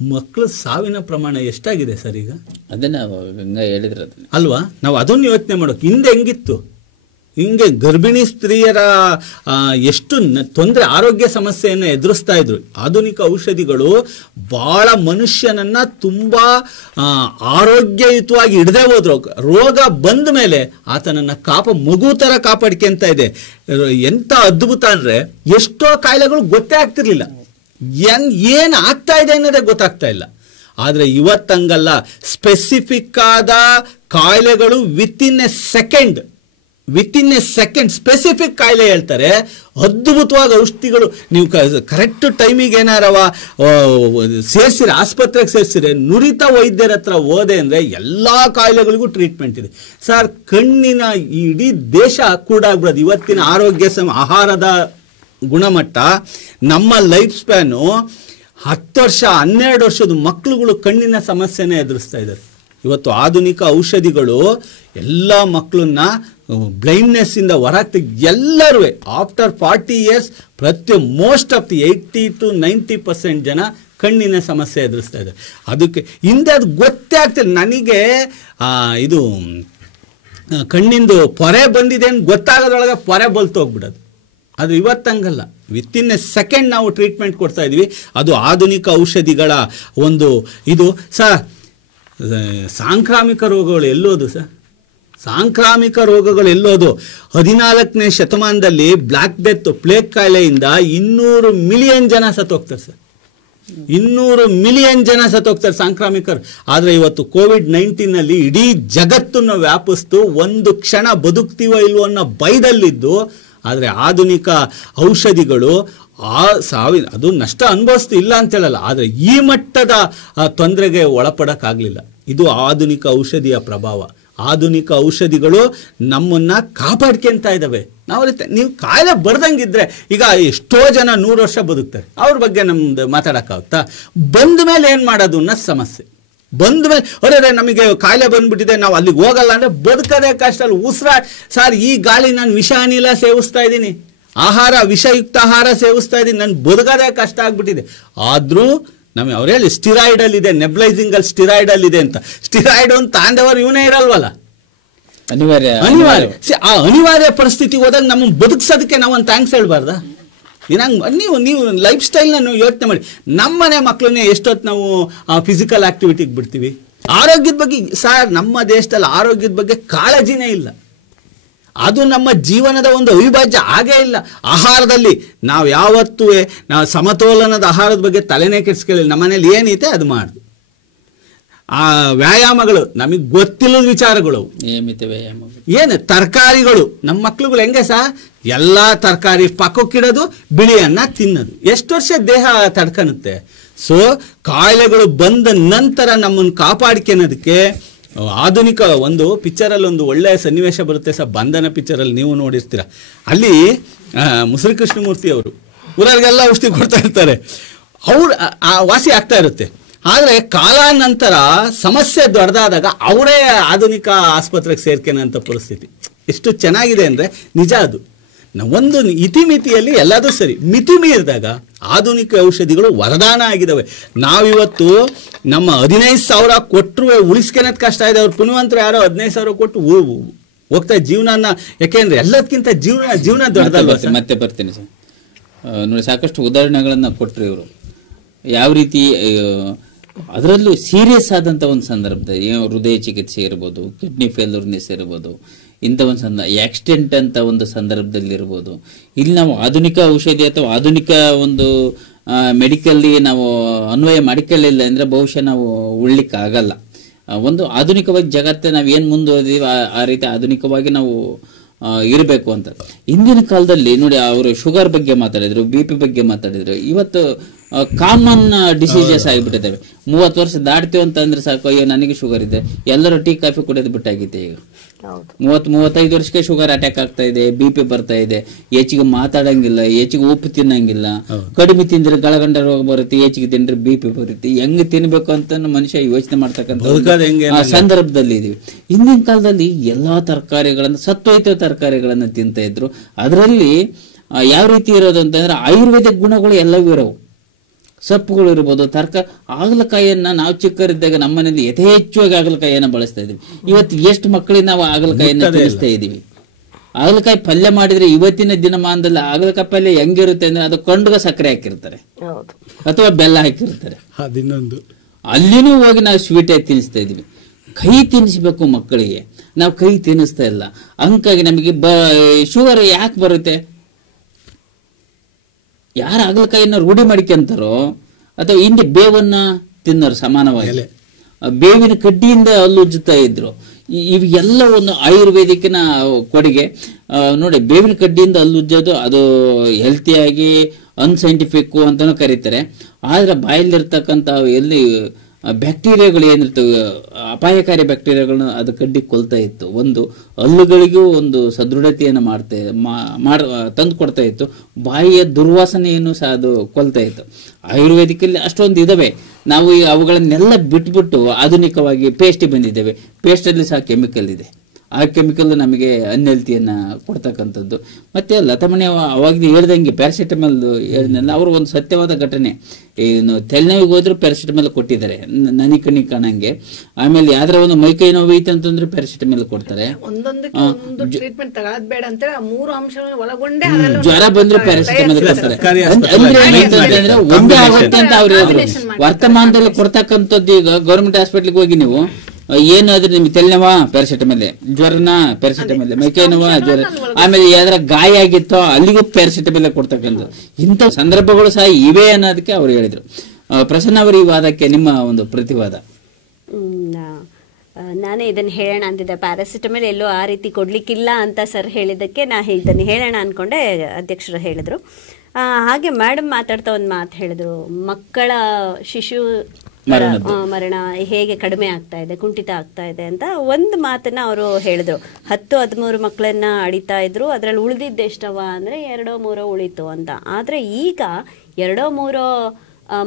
ಮಕ್ಕಳು ಸಾವಿನ ಪ್ರಮಾಣ ಎಷ್ಟಾಗಿದೆ ಸರ್ ಈಗ? ಅದನ್ನ ಹೇಳಿದ್ರೆ ಅಲ್ವಾ? ನಾವು ಅದನ್ನು ಯೋಚನೆ ಮಾಡೋಕೆ. ಹಿಂದೆ ಹೆಂಗಿತ್ತು? ಹಿಂಗೆ ಗರ್ಭಿಣಿ ಸ್ತ್ರೀಯರ ಎಷ್ಟು ತೊಂದರೆ, ಆರೋಗ್ಯ ಸಮಸ್ಯೆಯನ್ನು ಎದುರಿಸ್ತಾ ಇದ್ರು. ಆಧುನಿಕ ಔಷಧಿಗಳು ಭಾಳ ಮನುಷ್ಯನನ್ನ ತುಂಬ ಆರೋಗ್ಯಯುತವಾಗಿ ಹಿಡದೆ ಹೋದ್ರು. ರೋಗ ಬಂದ ಮೇಲೆ ಆತನನ್ನ ಮಗು ಥರ ಕಾಪಾಡ್ಕೊಂತ ಇದೆ. ಎಂಥ ಅದ್ಭುತ ಅಂದರೆ ಎಷ್ಟೋ ಕಾಯಿಲೆಗಳು ಗೊತ್ತೇ ಆಗ್ತಿರ್ಲಿಲ್ಲ, ಏನು ಆಗ್ತಾ ಇದೆ ಅನ್ನೋದೇ ಗೊತ್ತಾಗ್ತಾ ಇಲ್ಲ. ಆದರೆ ಇವತ್ತಂಗಲ್ಲ, ಸ್ಪೆಸಿಫಿಕ್ ಆದ ಕಾಯಿಲೆಗಳು ವಿತಿನ್ ಎ ಸೆಕೆಂಡ್ ಸ್ಪೆಸಿಫಿಕ್ ಕಾಯಿಲೆ ಹೇಳ್ತಾರೆ. ಅದ್ಭುತವಾದ ಔಷಧಿಗಳು ನೀವು ಕರೆಕ್ಟ್ ಟೈಮಿಗೆ ಏನಾರವ ಸೇರಿಸಿರಿ, ಆಸ್ಪತ್ರೆಗೆ ಸೇರಿಸಿರಿ, ನುರಿತ ವೈದ್ಯರ ಹತ್ರ ಹೋದೆ ಅಂದರೆ ಎಲ್ಲ ಕಾಯಿಲೆಗಳಿಗೂ ಟ್ರೀಟ್ಮೆಂಟ್ ಇದೆ ಸರ್. ಕಣ್ಣಿನ ಇಡೀ ದೇಶ ಕೂಡ ಆಗ್ಬಿಡೋದು. ಇವತ್ತಿನ ಆರೋಗ್ಯ ಆಹಾರದ ಗುಣಮಟ್ಟ, ನಮ್ಮ ಲೈಫ್ ಸ್ಪ್ಯಾನು 10 ವರ್ಷ 12 ವರ್ಷದ ಮಕ್ಕಳುಗಳು ಕಣ್ಣಿನ ಸಮಸ್ಯೆನೇ ಎದುರಿಸ್ತಾ ಇದ್ದಾರೆ. ಇವತ್ತು ಆಧುನಿಕ ಔಷಧಿಗಳು ಎಲ್ಲ ಮಕ್ಕಳನ್ನ ಬ್ಲೈಂಡ್ನೆಸ್ ಇಂದ ಹೊರಗೆ ಎಲ್ಲರೂ after 40 years most of the 80 to 90% ಜನ ಕಣ್ಣಿನ ಸಮಸ್ಯೆ ಎದುರಿಸ್ತಾ ಇದ್ದಾರೆ. ಅದಕ್ಕೆ ಹಿಂದೆ ಅದು ಗೊತ್ತೇ ಆಗ್ತಿಲ್ಲ ನನಗೆ. ಇದು ಕಣ್ಣಿಂದು ಪೊರೆ ಬಂದಿದೆ ಅಂತ ಗೊತ್ತಾಗೋದ್ರೊಳಗೆ ಪೊರೆ ಬಲ್ತೋಗ್ಬಿಡೋದು. ಆದರೆ ಇವತ್ತಂಗಲ್ಲ, ವಿತಿನ್ ಎ ಸೆಕೆಂಡ್ ನಾವು ಟ್ರೀಟ್ಮೆಂಟ್ ಕೊಡ್ತಾ ಇದ್ವಿ. ಅದು ಆಧುನಿಕ ಔಷಧಿಗಳ ಒಂದು ಇದು. ಸರ್, ಸಾಂಕ್ರಾಮಿಕ ರೋಗಗಳು ಎಲ್ಲೋದು ಸರ್? ಸಾಂಕ್ರಾಮಿಕ ರೋಗಗಳು ಎಲ್ಲೋದು? 14ನೇ ಶತಮಾನದಲ್ಲಿ ಬ್ಲ್ಯಾಕ್ ಡೆತ್, ಪ್ಲೇಗ್ ಕಾಯಿಲೆಯಿಂದ 200 ಮಿಲಿಯನ್ ಜನ ಸತ್ತೋಗ್ತಾರೆ ಸರ್. 200 ಮಿಲಿಯನ್ ಜನ ಸತ್ತೋಗ್ತಾರೆ ಸಾಂಕ್ರಾಮಿಕರು. ಆದರೆ ಇವತ್ತು COVID-19ನಲ್ಲಿ ಇಡೀ ಜಗತ್ತನ್ನು ವ್ಯಾಪಿಸ್ತು. ಒಂದು ಕ್ಷಣ ಬದುಕ್ತೀವೋ ಇಲ್ವೋ ಅನ್ನೋ ಭಯದಲ್ಲಿದ್ದು. ಆದರೆ ಆಧುನಿಕ ಔಷಧಿಗಳು ಅದು ನಷ್ಟ ಅನುಭವಿಸ್ತು, ಇಲ್ಲ ಅಂತ ಹೇಳಲ್ಲ, ಆದರೆ ಈ ಮಟ್ಟದ ತೊಂದರೆಗೆ ಒಳಪಡೋಕ್ಕಾಗಲಿಲ್ಲ. ಇದು ಆಧುನಿಕ ಔಷಧಿಯ ಪ್ರಭಾವ. ಆಧುನಿಕ ಔಷಧಿಗಳು ನಮ್ಮನ್ನ ಕಾಪಾಡ್ಕೊಂತ ಇದ್ದಾವೆ. ನೀವು ಕಾಯಿಲೆ ಬರ್ದಂಗಿದ್ರೆ ಈಗ ಎಷ್ಟೋ ಜನ 100 ವರ್ಷ ಬದುಕ್ತಾರೆ, ಅವ್ರ ಬಗ್ಗೆ ನಮ್ದು ಮಾತಾಡೋಕ್ಕಾಗುತ್ತಾ? ಬಂದ ಮೇಲೆ ಏನು ಮಾಡೋದು ಅನ್ನೋ ಸಮಸ್ಯೆ. ಬಂದ ಮೇಲೆ ಹೊರರೆ ನಮಗೆ ಕಾಯಿಲೆ ಬಂದ್ಬಿಟ್ಟಿದೆ, ನಾವು ಅಲ್ಲಿಗೆ ಹೋಗಲ್ಲ ಅಂದರೆ ಬದುಕದೇ ಕಷ್ಟ. ಅಲ್ಲಿ ಸರ್, ಈ ಗಾಳಿ ನಾನು ವಿಷ ಅನಿಲ ಸೇವಿಸ್ತಾ ಇದ್ದೀನಿ, ವಿಷಯುಕ್ತ ಆಹಾರ ಸೇವಿಸ್ತಾ ಇದ್ದೀನಿ, ನಾನು ಬದುಕದೇ ಕಷ್ಟ ಆಗ್ಬಿಟ್ಟಿದೆ. ಆದರೂ ನಮಗೆ ಅವ್ರು ಹೇಳಿ ಸ್ಟಿರಾಯ್ಡಲ್ಲಿದೆ, ನೆಬ್ಲೈಸಿಂಗಲ್ಲಿ ಸ್ಟಿರಾಯ್ಡಲ್ಲಿದೆ ಅಂತ. ಸ್ಟಿರಾಯ್ಡ್ ಅಂತ ತಾಂಡವರು ಇವನೇ ಇರಲ್ವಲ್ಲ, ಅನಿವಾರ್ಯ. ಆ ಅನಿವಾರ್ಯ ಪರಿಸ್ಥಿತಿ ಹೋದಾಗ ನಮ್ಮ ಬದುಕ್ಸೋದಕ್ಕೆ ನಾವು ಒಂದು ಥ್ಯಾಂಕ್ಸ್ ಹೇಳ್ಬಾರ್ದಾ? ನೀವು ಲೈಫ್ ಸ್ಟೈಲ್ನ ಯೋಚನೆ ಮಾಡಿ. ನಮ್ಮನೆ ಮಕ್ಕಳನ್ನೇ ಎಷ್ಟೊತ್ತು ನಾವು ಫಿಸಿಕಲ್ ಆಕ್ಟಿವಿಟಿಗೆ ಬಿಡ್ತೀವಿ. ಆರೋಗ್ಯದ ಬಗ್ಗೆ ಸರ್, ನಮ್ಮ ದೇಶದಲ್ಲಿ ಆರೋಗ್ಯದ ಬಗ್ಗೆ ಕಾಳಜಿನೇ ಇಲ್ಲ. ಅದು ನಮ್ಮ ಜೀವನದ ಒಂದು ಅವಿಭಾಜ್ಯ ಆಗೇ ಇಲ್ಲ. ಆಹಾರದಲ್ಲಿ ನಾವು ಯಾವತ್ತೂ ನಾವು ಸಮತೋಲನದ ಆಹಾರದ ಬಗ್ಗೆ ತಲೆನೇ ಕೆಡಿಸ್ಕೊಳ್ಳಿಲ್ಲ. ನಮ್ಮ ಮನೇಲಿ ಏನೈತೆ ಅದು ಮಾಡುದು. ಆ ವ್ಯಾಯಾಮಗಳು ನಮಗೆ ಗೊತ್ತಿಲ್ಲದ ವಿಚಾರಗಳು, ನಿಯಮಿತ ವ್ಯಾಯಾಮಗಳು, ಏನು ತರಕಾರಿಗಳು. ನಮ್ಮ ಮಕ್ಳುಗಳು ಹೆಂಗೆ ಸರ್, ಎಲ್ಲ ತರಕಾರಿ ಪಕ್ಕಕ್ಕಿಡೋದು, ಬಿಳಿ ಅನ್ನ ತಿನ್ನೋದು. ಎಷ್ಟು ವರ್ಷ ದೇಹ ತಡ್ಕನುತ್ತೆ? ಸೊ ಕಾಯಿಲೆಗಳು ಬಂದ ನಂತರ ನಮ್ಮನ್ನು ಕಾಪಾಡ್ಕೊಳ್ಳೋದಕ್ಕೆ ಆಧುನಿಕ ಒಂದು ಪಿಕ್ಚರಲ್ಲಿ ಒಂದು ಒಳ್ಳೆಯ ಸನ್ನಿವೇಶ ಬರುತ್ತೆ ಸರ್. ಬಂಧನ ಪಿಕ್ಚರಲ್ಲಿ ನೀವು ನೋಡಿರ್ತೀರ. ಅಲ್ಲಿ ಮುಸರಿ ಕೃಷ್ಣಮೂರ್ತಿ ಅವರು ಊರರಿಗೆಲ್ಲ ಔಷಧಿ ಕೊಡ್ತಾ ಇರ್ತಾರೆ. ಅವ್ರು ವಾಸಿ ಆಗ್ತಾ ಇರುತ್ತೆ. ಆದರೆ ಕಾಲಾನಂತರ ಸಮಸ್ಯೆ ದೊಡ್ಡದಾದಾಗ ಅವರೇ ಆಧುನಿಕ ಆಸ್ಪತ್ರೆಗೆ ಸೇರ್ಕೊಳ್ಳೋಂಥ ಪರಿಸ್ಥಿತಿ. ಎಷ್ಟು ಚೆನ್ನಾಗಿದೆ ಅಂದರೆ ನಿಜ ಅದು. ಒಂದು ಇತಿಮಿತಿಯಲ್ಲಿ ಎಲ್ಲದೂ ಸರಿ, ಮಿತಿ ಮೀರಿದಾಗ ಆಧುನಿಕ ಔಷಧಿಗಳು ವರದಾನ ಆಗಿದ್ದಾವೆ. ನಾವಿವತ್ತು ನಮ್ಮ 15,000 ಕೊಟ್ಟರು ಉಳಿಸ್ಕೊಳ್ಳೋದು ಕಷ್ಟ ಇದೆ. ಅವ್ರು ಪುಣ್ಯವಂತರು ಯಾರೋ 15,000 ಕೊಟ್ಟು ಹೋಗ್ತಾ ಜೀವನ. ಯಾಕೆಂದ್ರೆ ಎಲ್ಲದಕ್ಕಿಂತ ಜೀವನ ದೊಡ್ಡದಲ್ವ? ಮತ್ತೆ ಬರ್ತೀನಿ ಸರ್. ನೋಡಿ, ಸಾಕಷ್ಟು ಉದಾಹರಣೆಗಳನ್ನು ಕೊಟ್ಟರು ಇವರು. ಯಾವ ರೀತಿ ಅದರಲ್ಲೂ ಸೀರಿಯಸ್ ಆದಂಥ ಒಂದು ಸಂದರ್ಭದಲ್ಲಿ ಹೃದಯ ಚಿಕಿತ್ಸೆ ಇರ್ಬೋದು, ಕಿಡ್ನಿ ಫೇಲ್ಯೂರ್ನೆಸ್ ಇರ್ಬೋದು, ಇಂಥ ಒಂದು ಆಕ್ಸಿಡೆಂಟ್ ಅಂತ ಒಂದು ಸಂದರ್ಭದಲ್ಲಿ ಇರ್ಬೋದು. ಇಲ್ಲಿ ನಾವು ಆಧುನಿಕ ಔಷಧಿ ಅಥವಾ ಆಧುನಿಕ ಒಂದು ಮೆಡಿಕಲ್ಲಿ ನಾವು ಅನ್ವಯ ಮಾಡಿಕೊಳ್ಳಿಲ್ಲ ಅಂದರೆ ಬಹುಶಃ ನಾವು ಉಳ್ಲಿಕ್ಕೆ ಆಗಲ್ಲ. ಒಂದು ಆಧುನಿಕವಾಗಿ ಜಗತ್ತೇ ನಾವು ಏನು ಮುಂದುವರೆದೀವಿ ಆ ರೀತಿ ಆಧುನಿಕವಾಗಿ ನಾವು ಇರಬೇಕು ಅಂತ. ಇಂದಿನ ಕಾಲದಲ್ಲಿ ನೋಡಿ, ಅವರು ಶುಗರ್ ಬಗ್ಗೆ ಮಾತಾಡಿದ್ರು, BP ಬಗ್ಗೆ ಮಾತಾಡಿದ್ರು. ಇವತ್ತು ಕಾಮನ್ ಡಿಸೀಸಸ್ ಆಗಿಬಿಟ್ಟಿದ್ದಾವೆ. 30 ವರ್ಷ ದಾಟ್ತೀವಿ ಅಂತ ಅಂದ್ರೆ ಸಾಕು, ಅಯ್ಯೋ ನನಗೆ ಶುಗರ್ ಇದೆ, ಎಲ್ಲರೂ ಟೀ ಕಾಫಿ ಕುಡಿಯೋದು ಬಿಟ್ಟಾಗಿದೆ. ಈಗ 30-35 ವರ್ಷಕ್ಕೆ ಶುಗರ್ ಅಟ್ಯಾಕ್ ಆಗ್ತಾ ಇದೆ, BP ಬರ್ತಾ ಇದೆ, ಹೆಚ್ಚಿಗೆ ಮಾತಾಡಂಗಿಲ್ಲ, ಹೆಚ್ಚಿಗೆ ಉಪ್ಪು ತಿನ್ನಂಗಿಲ್ಲ, ಕಡಿಮೆ ತಿಂದ್ರೆ ಗಳಗಂಡ ರೋಗ ಬರುತ್ತೆ, ಹೆಚ್ಚಿಗೆ ತಿಂದ್ರೆ BP ಬರುತ್ತೆ. ಹೆಂಗ್ ತಿನ್ಬೇಕು ಅಂತ ಮನುಷ್ಯ ಯೋಚನೆ ಮಾಡ್ತಕ್ಕಂಥ ಸಂದರ್ಭದಲ್ಲಿ ಇದೀವಿ. ಹಿಂದಿನ ಕಾಲದಲ್ಲಿ ಎಲ್ಲಾ ತರಕಾರಿಗಳನ್ನ, ಸತ್ವಯುತ ತರಕಾರಿಗಳನ್ನ ತಿಂತ ಇದ್ರು. ಅದರಲ್ಲಿ ಯಾವ ರೀತಿ ಇರೋದು ಅಂತಂದ್ರೆ ಆಯುರ್ವೇದಿಕ್ ಗುಣಗಳು ಎಲ್ಲವೂ ಇರೋವು. ಸೊಪ್ಪುಗಳು ಇರ್ಬೋದು, ತರಕಾರಿ. ಹಾಗಲಕಾಯಿಯನ್ನ ನಾವು ಚಿಕ್ಕರಿದ್ದಾಗ ನಮ್ಮನೇಲಿ ಯಥೇಚ್ಛವಾಗಿ ಹಾಗಲಕಾಯಿಯನ್ನ ಬಳಸ್ತಾ ಇದೀವಿ. ಇವತ್ತು ಎಷ್ಟು ಮಕ್ಕಳಿಗೆ ನಾವು ಹಾಗಲಕಾಯಿಯನ್ನ ತಿನ್ನಿಸ್ತಾ ಇದೀವಿ. ಹಾಗಲಕಾಯಿ ಪಲ್ಯ ಮಾಡಿದ್ರೆ ಇವತ್ತಿನ ದಿನಮಾನದಲ್ಲಿ ಹಾಗಲಕಾಯಿ ಪಲ್ಯ ಹೆಂಗಿರುತ್ತೆ ಅಂದ್ರೆ ಅದು ಕಂಡುಗ ಸಕ್ಕರೆ ಹಾಕಿರ್ತಾರೆ ಅಥವಾ ಬೆಲ್ಲ ಹಾಕಿರ್ತಾರೆ. ಅಲ್ಲಿನೂ ಹೋಗಿ ನಾವು ಸ್ವೀಟ್ ಆಗಿ ತಿನ್ನಿಸ್ತಾ ಇದೀವಿ. ಕೈ ತಿನ್ನಿಸ್ಬೇಕು ಮಕ್ಕಳಿಗೆ, ನಾವು ಕೈ ತಿನ್ನಿಸ್ತಾ ಇಲ್ಲ. ಹಂಗಾಗಿ ನಮಗೆ ಶುಗರ್ ಯಾಕೆ ಬರುತ್ತೆ? ಯಾರು ಹಾಗಲಕಾಯಿಯನ್ನ ರೂಢಿ ಮಾಡ್ಕೊಂತಾರೋ ಅಥವಾ ಹಿಂದೆ ಬೇವನ್ನ ತಿನ್ನೋರು ಸಮಾನವಾಗಿ, ಬೇವಿನ ಕಡ್ಡಿಯಿಂದ ಹಲ್ಲುಜ್ಜುತ್ತಾ ಇದ್ರು. ಇವೆಲ್ಲ ಒಂದು ಆಯುರ್ವೇದಿಕ್ಕಿನ ಕೊಡುಗೆ. ನೋಡಿ, ಬೇವಿನ ಕಡ್ಡಿಯಿಂದ ಹಲ್ಲುಜ್ಜೋದು ಅದು ಹೆಲ್ತಿಯಾಗಿ ಅನ್ಸೈಂಟಿಫಿಕ್ ಅಂತಾನೂ ಕರೀತಾರೆ. ಆದ್ರೆ ಬಾಯಲ್ಲಿರ್ತಕ್ಕಂಥ ಎಲ್ಲಿ ಬ್ಯಾಕ್ಟೀರಿಯಾಗಳು ಏನಿರ್ತವೆ, ಅಪಾಯಕಾರಿ ಬ್ಯಾಕ್ಟೀರಿಯಾಗಳನ್ನ ಅದು ಕಡ್ಡಿ ಕೊಲ್ತಾ ಇತ್ತು. ಒಂದು ಹಲ್ಲುಗಳಿಗೂ ಒಂದು ಸದೃಢತೆಯನ್ನು ತಂದು ಕೊಡ್ತಾ ಇತ್ತು. ಬಾಯಿಯ ದುರ್ವಾಸನೆಯನ್ನು ಸಹ ಅದು ಕೊಲ್ತಾ ಇತ್ತು. ಆಯುರ್ವೇದಿಕಲ್ಲಿ ಅಷ್ಟೊಂದು ಇದಾವೆ. ನಾವು ಅವುಗಳನ್ನೆಲ್ಲ ಬಿಟ್ಬಿಟ್ಟು ಆಧುನಿಕವಾಗಿ ಪೇಸ್ಟ್ ಬಂದಿದ್ದೇವೆ. ಪೇಸ್ಟಲ್ಲಿ ಸಹ ಕೆಮಿಕಲ್ ಇದೆ. ಆ ಕೆಮಿಕಲ್ ನಮಗೆ ಅನ್ಹೆಲ್ತಿಯನ್ನ ಕೊಡ್ತಕ್ಕಂಥದ್ದು. ಮತ್ತೆ ಲತಾಮಣಿ ಅವಾಗ ಹೇಳ್ದಂಗೆ ಪ್ಯಾರಾಸಿಟಮಲ್ ಹೇಳಿದ್ನಲ್ಲ, ಅವರು ಒಂದು ಸತ್ಯವಾದ ಘಟನೆ. ಏನು ತಲೆನೋವಿಗೆ ಹೋದ್ರು ಪ್ಯಾರಾಸಿಟಮಲ್ ಕೊಟ್ಟಿದ್ದಾರೆ, ನನಿ ಕಾಣಂಗೆ. ಆಮೇಲೆ ಯಾವ್ದಾರ ಒಂದು ಮೈಕೈ ನೋವು ಐತೆ ಅಂತಂದ್ರೆ ಪ್ಯಾರಾಸಿಟಮಲ್ ಕೊಡ್ತಾರೆ. ಜ್ವರ ಬಂದ್ರೆ ಪ್ಯಾರಾಸಿಟಮಲ್ ಕೊಡ್ತಾರೆ. ಅಂದ್ರೆ ಒಂದೇ ಆಗುತ್ತೆ ಅಂತ ಅವ್ರು ಹೇಳಿದ್ರು. ವರ್ತಮಾನದಲ್ಲಿ ಕೊಡ್ತಕ್ಕಂಥದ್ದು ಈಗ ಗೌರ್ಮೆಂಟ್ ಹಾಸ್ಪಿಟ್ಲಿಗೆ ಹೋಗಿ ನೀವು ಏನಾದ್ರೂ ನಿಮ್ಗೆ ತಲೆನೋವ ಪ್ಯಾರಾಸಿಟಮಲ್, ಜ್ವರನ ಪ್ಯಾರಾಸಿಟಮಲ್, ಮೈಕೈ ನೋವ ಜ್ವರ, ಆಮೇಲೆ ಯಾವ್ದಾರ ಗಾಯ ಆಗಿತ್ತೋ ಅಲ್ಲಿಗೂ ಪ್ಯಾರಾಸಿಟಮಲ್ ಕೊಡ್ತಕ್ಕಂಥದ್ದು. ಇಂಥ ಸಂದರ್ಭಗಳು ಸಹ ಇವೆ ಅನ್ನೋದಕ್ಕೆ ಅವ್ರು ಹೇಳಿದ್ರು. ಪ್ರಸನ್ನ ಅವರು ಈ ವಾದಕ್ಕೆ ನಿಮ್ಮ ಒಂದು ಪ್ರತಿವಾದ? ನಾನೇ ಇದನ್ನು ಹೇಳೋಣ ಅಂತಿದ್ದೆ. ಪ್ಯಾರಾಸಿಟಮಲ್ ಎಲ್ಲೋ ಆ ರೀತಿ ಕೊಡ್ಲಿಕ್ಕಿಲ್ಲ ಅಂತ ಸರ್ ಹೇಳಿದ್ದಕ್ಕೆ ನಾ ಇದನ್ನು ಹೇಳೋಣ ಅಂದ್ಕೊಂಡೆ. ಅಧ್ಯಕ್ಷರು ಹೇಳಿದ್ರು. ಹಾಗೆ ಮೇಡಮ್ ಮಾತಾಡ್ತಾ ಒಂದು ಮಾತು ಹೇಳಿದ್ರು, ಮಕ್ಕಳ ಶಿಶು ಮರಣ ಹೇಗೆ ಕಡಿಮೆ ಆಗ್ತಾ ಇದೆ, ಕುಂಠಿತ ಆಗ್ತಾ ಇದೆ ಅಂತ ಒಂದು ಮಾತನ್ನ ಅವರು ಹೇಳಿದ್ರು. 10-13 ಮಕ್ಕಳನ್ನ ಅಡಿತಾ ಇದ್ರು, ಅದ್ರಲ್ಲಿ ಉಳಿದಿದ್ದೆಷ್ಟವ ಅಂದ್ರೆ 2-3 ಉಳಿತು ಅಂತ. ಆದ್ರೆ ಈಗ 2-3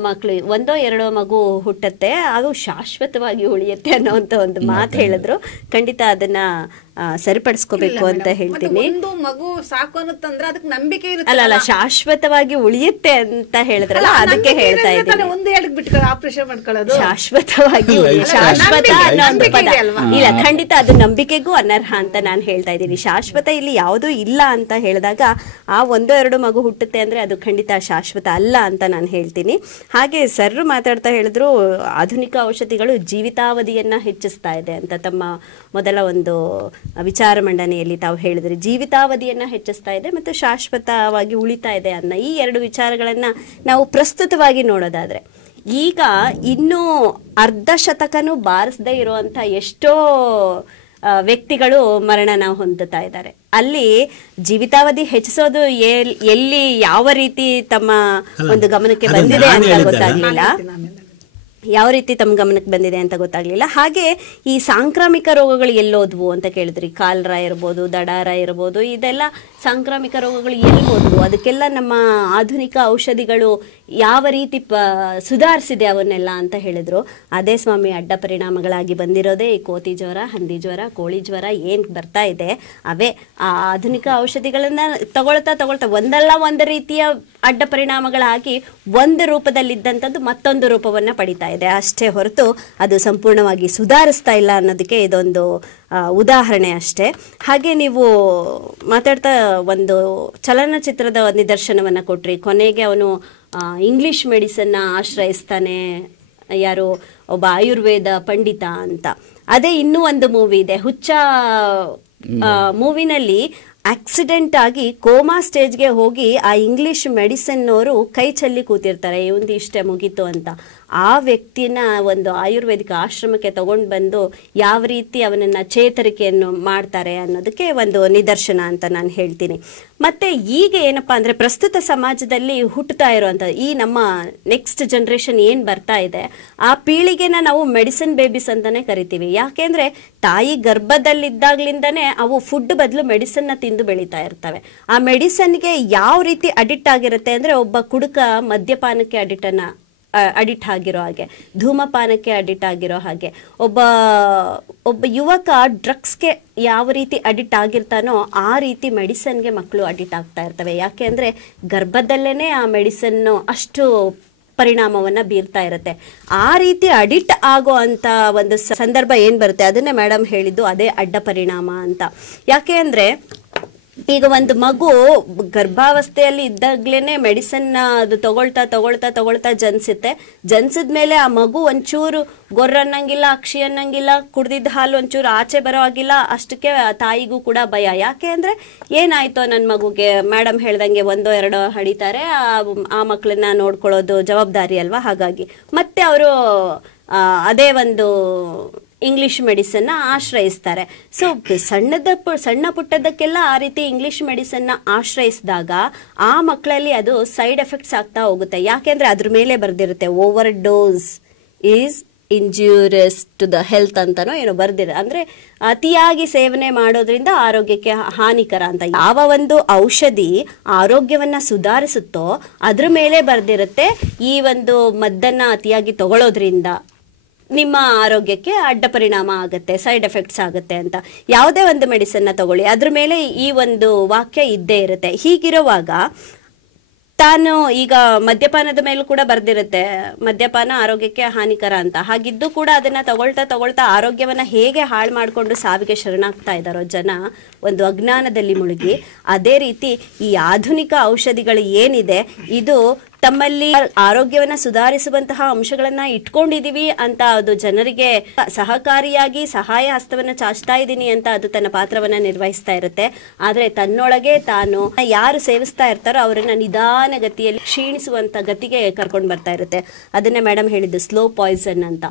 ಮಕ್ಕಳು, 1-2 ಮಗು ಹುಟ್ಟತ್ತೆ, ಅದು ಶಾಶ್ವತವಾಗಿ ಉಳಿಯುತ್ತೆ ಅನ್ನೋಂಥ ಒಂದು ಮಾತು ಹೇಳಿದ್ರು. ಖಂಡಿತ ಅದನ್ನ ಸರಿಪಡಿಸ್ಕೋಬೇಕು ಅಂತ ಹೇಳ್ತೀನಿ. ಮಗು ಸಾಕು ಅನ್ನೋದಂದ್ರೆ ಅದಕ್ಕೆ ನಂಬಿಕೆ ಇರುತ್ತೆ. ಅಲ್ಲ, ಶಾಶ್ವತವಾಗಿ ಉಳಿಯುತ್ತೆ ಅಂತ ಹೇಳಿದ್ರಲ್ಲ, ಅದಕ್ಕೆ ಹೇಳ್ತಾ ಇದ್ದೀನಿ. ಆಪರೇಷನ್ ಮಾಡ್ಕೊಳ್ಳೋದು ಶಾಶ್ವತವಾಗಿ ಶಾಶ್ವತ ಅನ್ನೋ ಒಂದು ಪದ ಇಲ್ಲ, ಖಂಡಿತ ಅದು ನಂಬಿಕೆಗೂ ಅನರ್ಹ ಅಂತ ನಾನು ಹೇಳ್ತಾ ಇದ್ದೀನಿ. ಶಾಶ್ವತ ಇಲ್ಲಿ ಯಾವುದೂ ಇಲ್ಲ ಅಂತ ಹೇಳಿದಾಗ ಆ 1-2 ಮಗು ಹುಟ್ಟುತ್ತೆ ಅಂದ್ರೆ ಅದು ಖಂಡಿತ ಶಾಶ್ವತ ಅಲ್ಲ ಅಂತ ನಾನು ಹೇಳ್ತೀನಿ. ಹಾಗೆ ಸರ್ರು ಮಾತಾಡ್ತಾ ಹೇಳಿದ್ರು, ಆಧುನಿಕ ಔಷಧಿಗಳು ಜೀವಿತಾವಧಿಯನ್ನ ಹೆಚ್ಚಿಸ್ತಾ ಇದೆ ಅಂತ ತಮ್ಮ ಮೊದಲ ಒಂದು ವಿಚಾರ ಮಂಡನೆಯಲ್ಲಿ ತಾವು ಹೇಳಿದ್ರಿ. ಜೀವಿತಾವಧಿಯನ್ನ ಹೆಚ್ಚಿಸ್ತಾ ಇದೆ ಮತ್ತು ಶಾಶ್ವತವಾಗಿ ಉಳಿತಾ ಇದೆ ಅನ್ನೋ ಈ 2 ವಿಚಾರಗಳನ್ನ ನಾವು ಪ್ರಸ್ತುತವಾಗಿ ನೋಡೋದಾದ್ರೆ, ಈಗ ಇನ್ನೂ ಅರ್ಧ ಶತಕನೂ ಬಾರಿಸದೇ ಇರುವಂತ ಎಷ್ಟೋ ವ್ಯಕ್ತಿಗಳು ಮರಣನ ಹೊಂದುತ್ತಾ ಇದ್ದಾರೆ. ಅಲ್ಲಿ ಜೀವಿತಾವಧಿ ಹೆಚ್ಚಿಸೋದು ಎಲ್ಲಿ ಯಾವ ರೀತಿ ತಮ್ಮ ಒಂದು ಗಮನಕ್ಕೆ ಬಂದಿದೆ ಅಂತ ಗೊತ್ತಾಗ್ಲಿಲ್ಲ. ಯಾವ ರೀತಿ ತಮ್ಮ ಗಮನಕ್ಕೆ ಬಂದಿದೆ ಅಂತ ಗೊತ್ತಾಗ್ಲಿಲ್ಲ. ಹಾಗೆ ಈ ಸಾಂಕ್ರಾಮಿಕ ರೋಗಗಳು ಎಲ್ಲೋದ್ವು ಅಂತ ಕೇಳಿದ್ರಿ. ಕಾಲ್ರ ಇರ್ಬೋದು, ದಡಾರ ಇರ್ಬೋದು, ಇದೆಲ್ಲ ಸಾಂಕ್ರಾಮಿಕ ರೋಗಗಳು ಎಲ್ಬೋದ್ವು, ಅದಕ್ಕೆಲ್ಲ ನಮ್ಮ ಆಧುನಿಕ ಔಷಧಿಗಳು ಯಾವ ರೀತಿ ಸುಧಾರಿಸಿದೆ ಅವನ್ನೆಲ್ಲ ಅಂತ ಹೇಳಿದ್ರು. ಅದೇ ಸ್ವಾಮಿ, ಅಡ್ಡ ಪರಿಣಾಮಗಳಾಗಿ ಬಂದಿರೋದೇ ಈ ಕೋತಿ ಜ್ವರ, ಹಂದಿ ಜ್ವರ, ಕೋಳಿ ಜ್ವರ ಏನ್ ಬರ್ತಾ ಇದೆ, ಅವೇ ಆ ಆಧುನಿಕ ಔಷಧಿಗಳನ್ನ ತಗೊಳ್ತಾ ಒಂದಲ್ಲ ಒಂದು ರೀತಿಯ ಅಡ್ಡ ಪರಿಣಾಮಗಳಾಗಿ ಒಂದು ರೂಪದಲ್ಲಿದ್ದಂಥದ್ದು ಮತ್ತೊಂದು ರೂಪವನ್ನ ಪಡಿತಾ ಇದೆ ಅಷ್ಟೇ ಹೊರತು ಅದು ಸಂಪೂರ್ಣವಾಗಿ ಸುಧಾರಿಸ್ತಾ ಇಲ್ಲ ಅನ್ನೋದಕ್ಕೆ ಇದೊಂದು ಉದಾಹರಣೆ ಅಷ್ಟೇ. ಹಾಗೆ ನೀವು ಮಾತಾಡ್ತಾ ಒಂದು ಚಲನಚಿತ್ರದ ನಿದರ್ಶನವನ್ನ ಕೊಟ್ರಿ. ಕೊನೆಗೆ ಅವನು ಇಂಗ್ಲಿಷ್ ಮೆಡಿಸನ್ನ ಆಶ್ರಯಿಸ್ತಾನೆ, ಯಾರು ಒಬ್ಬ ಆಯುರ್ವೇದ ಪಂಡಿತ ಅಂತ. ಅದೇ ಇನ್ನೂ ಒಂದು ಮೂವಿ ಇದೆ, ಹುಚ್ಚ ಮೂವಿನಲ್ಲಿ ಆಕ್ಸಿಡೆಂಟ್ ಆಗಿ ಕೋಮಾ ಸ್ಟೇಜ್ಗೆ ಹೋಗಿ ಆ ಇಂಗ್ಲಿಷ್ ಮೆಡಿಸಿನ್ ಅವರು ಕೈ ಚೆಲ್ಲಿ ಕೂತಿರ್ತಾರೆ, ಇವಂದು ಇಷ್ಟೇ ಮುಗೀತು ಅಂತ. ಆ ವ್ಯಕ್ತಿನ ಒಂದು ಆಯುರ್ವೇದಿಕ ಆಶ್ರಮಕ್ಕೆ ತಗೊಂಡು ಬಂದು ಯಾವ ರೀತಿ ಅವನನ್ನ ಚೇತರಿಕೆಯನ್ನು ಮಾಡ್ತಾರೆ ಅನ್ನೋದಕ್ಕೆ ಒಂದು ನಿದರ್ಶನ ಅಂತ ನಾನು ಹೇಳ್ತೀನಿ. ಮತ್ತೆ ಈಗ ಏನಪ್ಪಾ ಅಂದ್ರೆ ಪ್ರಸ್ತುತ ಸಮಾಜದಲ್ಲಿ ಹುಟ್ಟುತ್ತಾ ಇರುವಂತ ಈ ನಮ್ಮ ನೆಕ್ಸ್ಟ್ ಜನರೇಷನ್ ಏನ್ ಬರ್ತಾ ಇದೆ, ಆ ಪೀಳಿಗೆನ ನಾವು ಮೆಡಿಸಿನ್ ಬೇಬೀಸ್ ಅಂತಾನೆ ಕರಿತೀವಿ. ಯಾಕೆಂದ್ರೆ ತಾಯಿ ಗರ್ಭದಲ್ಲಿದ್ದಾಗ್ಲಿಂದಾನೇ ಅವು ಫುಡ್ ಬದಲು ಮೆಡಿಸನ್ ನ ತಿಂದು ಬೆಳೀತಾ ಇರ್ತವೆ. ಆ ಮೆಡಿಸನ್ಗೆ ಯಾವ ರೀತಿ ಅಡಿಕ್ಟ್ ಆಗಿರುತ್ತೆ ಅಂದ್ರೆ, ಒಬ್ಬ ಕುಡುಕ ಮದ್ಯಪಾನಕ್ಕೆ ಅಡಿಕ್ಟ್ ಆಗಿರೋ ಹಾಗೆ, ಧೂಮಪಾನಕ್ಕೆ ಅಡಿಕ್ಟ್ ಆಗಿರೋ ಹಾಗೆ, ಒಬ್ಬ ಯುವಕ ಡ್ರಗ್ಸ್ಗೆ ಯಾವ ರೀತಿ ಅಡಿಕ್ಟ್ ಆಗಿರ್ತಾನೋ ಆ ರೀತಿ ಮೆಡಿಸನ್ಗೆ ಮಕ್ಕಳು ಅಡಿಕ್ಟ್ ಆಗ್ತಾ ಇರ್ತವೆ. ಯಾಕೆ ಅಂದ್ರೆ ಗರ್ಭದಲ್ಲೇನೆ ಆ ಮೆಡಿಸನ್ನು ಅಷ್ಟು ಪರಿಣಾಮವನ್ನ ಬೀರ್ತಾ ಇರುತ್ತೆ. ಆ ರೀತಿ ಅಡಿಕ್ಟ್ ಆಗೋ ಅಂತ ಒಂದು ಸಂದರ್ಭ ಏನ್ ಬರುತ್ತೆ, ಅದನ್ನೇ ಮೇಡಮ್ ಹೇಳಿದ್ದು, ಅದೇ ಅಡ್ಡ ಪರಿಣಾಮ ಅಂತ. ಯಾಕೆ ಅಂದ್ರೆ ಈಗ ಒಂದು ಮಗು ಗರ್ಭಾವಸ್ಥೆಯಲ್ಲಿ ಇದ್ದಾಗ್ಲೇನೆ ಮೆಡಿಸನ್ ಅದು ತಗೊಳ್ತಾ ಜನಿಸುತ್ತೆ. ಜನಿಸಿದ್ಮೇಲೆ ಆ ಮಗು ಒಂಚೂರು ಗೊರ್ರನ್ನಂಗಿಲ್ಲ, ಅಕ್ಷಿ ಅನ್ನಂಗಿಲ್ಲ, ಕುಡ್ದಿದ್ದ ಹಾಲು ಒಂಚೂರು ಆಚೆ ಬರೋ ಆಗಿಲ್ಲ. ಅಷ್ಟಕ್ಕೆ ತಾಯಿಗೂ ಕೂಡ ಭಯ. ಯಾಕೆ ಅಂದ್ರೆ ಏನಾಯ್ತೋ ನನ್ನ ಮಗುಗೆ, ಮೇಡಮ್ ಹೇಳ್ದಂಗೆ ಒಂದೋ ಎರಡೋ ಹಡಿತಾರೆ, ಆ ಮಕ್ಕಳನ್ನ ನೋಡ್ಕೊಳ್ಳೋದು ಜವಾಬ್ದಾರಿ ಅಲ್ವಾ. ಹಾಗಾಗಿ ಮತ್ತೆ ಅವರು ಅದೇ ಒಂದು ಇಂಗ್ಲಿಷ್ ಮೆಡಿಸನ್ನ ಆಶ್ರಯಿಸ್ತಾರೆ. ಸೊ ಸಣ್ಣ ಪುಟ್ಟದಕ್ಕೆಲ್ಲ ಆ ರೀತಿ ಇಂಗ್ಲಿಷ್ ಮೆಡಿಸನ್ನ ಆಶ್ರಯಿಸಿದಾಗ ಆ ಮಕ್ಕಳಲ್ಲಿ ಅದು ಸೈಡ್ ಎಫೆಕ್ಟ್ಸ್ ಆಗ್ತಾ ಹೋಗುತ್ತೆ. ಯಾಕೆಂದ್ರೆ ಅದ್ರ ಮೇಲೆ ಬರ್ದಿರುತ್ತೆ, overdose is injurious to the health ಅಂತಾನೋ ಏನೋ ಬರ್ದಿರ, ಅಂದ್ರೆ ಅತಿಯಾಗಿ ಸೇವನೆ ಮಾಡೋದ್ರಿಂದ ಆರೋಗ್ಯಕ್ಕೆ ಹಾನಿಕರ ಅಂತ. ಯಾವ ಒಂದು ಔಷಧಿ ಆರೋಗ್ಯವನ್ನ ಸುಧಾರಿಸುತ್ತೋ ಅದ್ರ ಮೇಲೆ ಬರ್ದಿರುತ್ತೆ, ಈ ಒಂದು ಮದ್ದನ್ನ ಅತಿಯಾಗಿ ತಗೊಳ್ಳೋದ್ರಿಂದ ನಿಮ್ಮ ಆರೋಗ್ಯಕ್ಕೆ ಅಡ್ಡ ಪರಿಣಾಮ ಆಗುತ್ತೆ, ಸೈಡ್ ಎಫೆಕ್ಟ್ಸ್ ಆಗುತ್ತೆ ಅಂತ. ಯಾವುದೇ ಒಂದು ಮೆಡಿಸನ್ನ ತಗೊಳ್ಳಿ, ಅದ್ರ ಮೇಲೆ ಈ ಒಂದು ವಾಕ್ಯ ಇದ್ದೇ ಇರುತ್ತೆ. ಹೀಗಿರುವಾಗ ತಾನು ಈಗ ಮದ್ಯಪಾನದ ಮೇಲೂ ಕೂಡ ಬರ್ದಿರುತ್ತೆ, ಮದ್ಯಪಾನ ಆರೋಗ್ಯಕ್ಕೆ ಹಾನಿಕರ ಅಂತ. ಹಾಗಿದ್ದು ಕೂಡ ಅದನ್ನ ತಗೊಳ್ತಾ ಆರೋಗ್ಯವನ್ನ ಹೇಗೆ ಹಾಳು ಮಾಡಿಕೊಂಡು ಸಾವಿಗೆ ಶರಣಾಗ್ತಾ ಇದ್ದಾರೋ ಜನ, ಒಂದು ಅಜ್ಞಾನದಲ್ಲಿ ಮುಳುಗಿ. ಅದೇ ರೀತಿ ಈ ಆಧುನಿಕ ಔಷಧಿಗಳು ಏನಿದೆ, ಇದು ತಮ್ಮಲ್ಲಿ ಆರೋಗ್ಯವನ್ನ ಸುಧಾರಿಸುವಂತಹ ಅಂಶಗಳನ್ನ ಇಟ್ಕೊಂಡಿದೀವಿ ಅಂತ ಅದು ಜನರಿಗೆ ಸಹಕಾರಿಯಾಗಿ ಸಹಾಯ ಹಸ್ತವನ್ನ ಚಾಚ್ತಾ ಇದ್ದೀನಿ ಅಂತ ಅದು ತನ್ನ ಪಾತ್ರವನ್ನ ನಿರ್ವಹಿಸ್ತಾ ಇರುತ್ತೆ. ಆದ್ರೆ ತನ್ನೊಳಗೆ ತಾನು ಯಾರು ಸೇವಿಸ್ತಾ ಇರ್ತಾರೋ ಅವರನ್ನ ನಿಧಾನ ಗತಿಯಲ್ಲಿ ಕ್ಷೀಣಿಸುವಂತ ಗತಿಗೆ ಕರ್ಕೊಂಡು ಬರ್ತಾ ಇರುತ್ತೆ. ಅದನ್ನೇ ಮೇಡಮ್ ಹೇಳಿದ್ದು ಸ್ಲೋ ಪಾಯ್ಸನ್ ಅಂತ.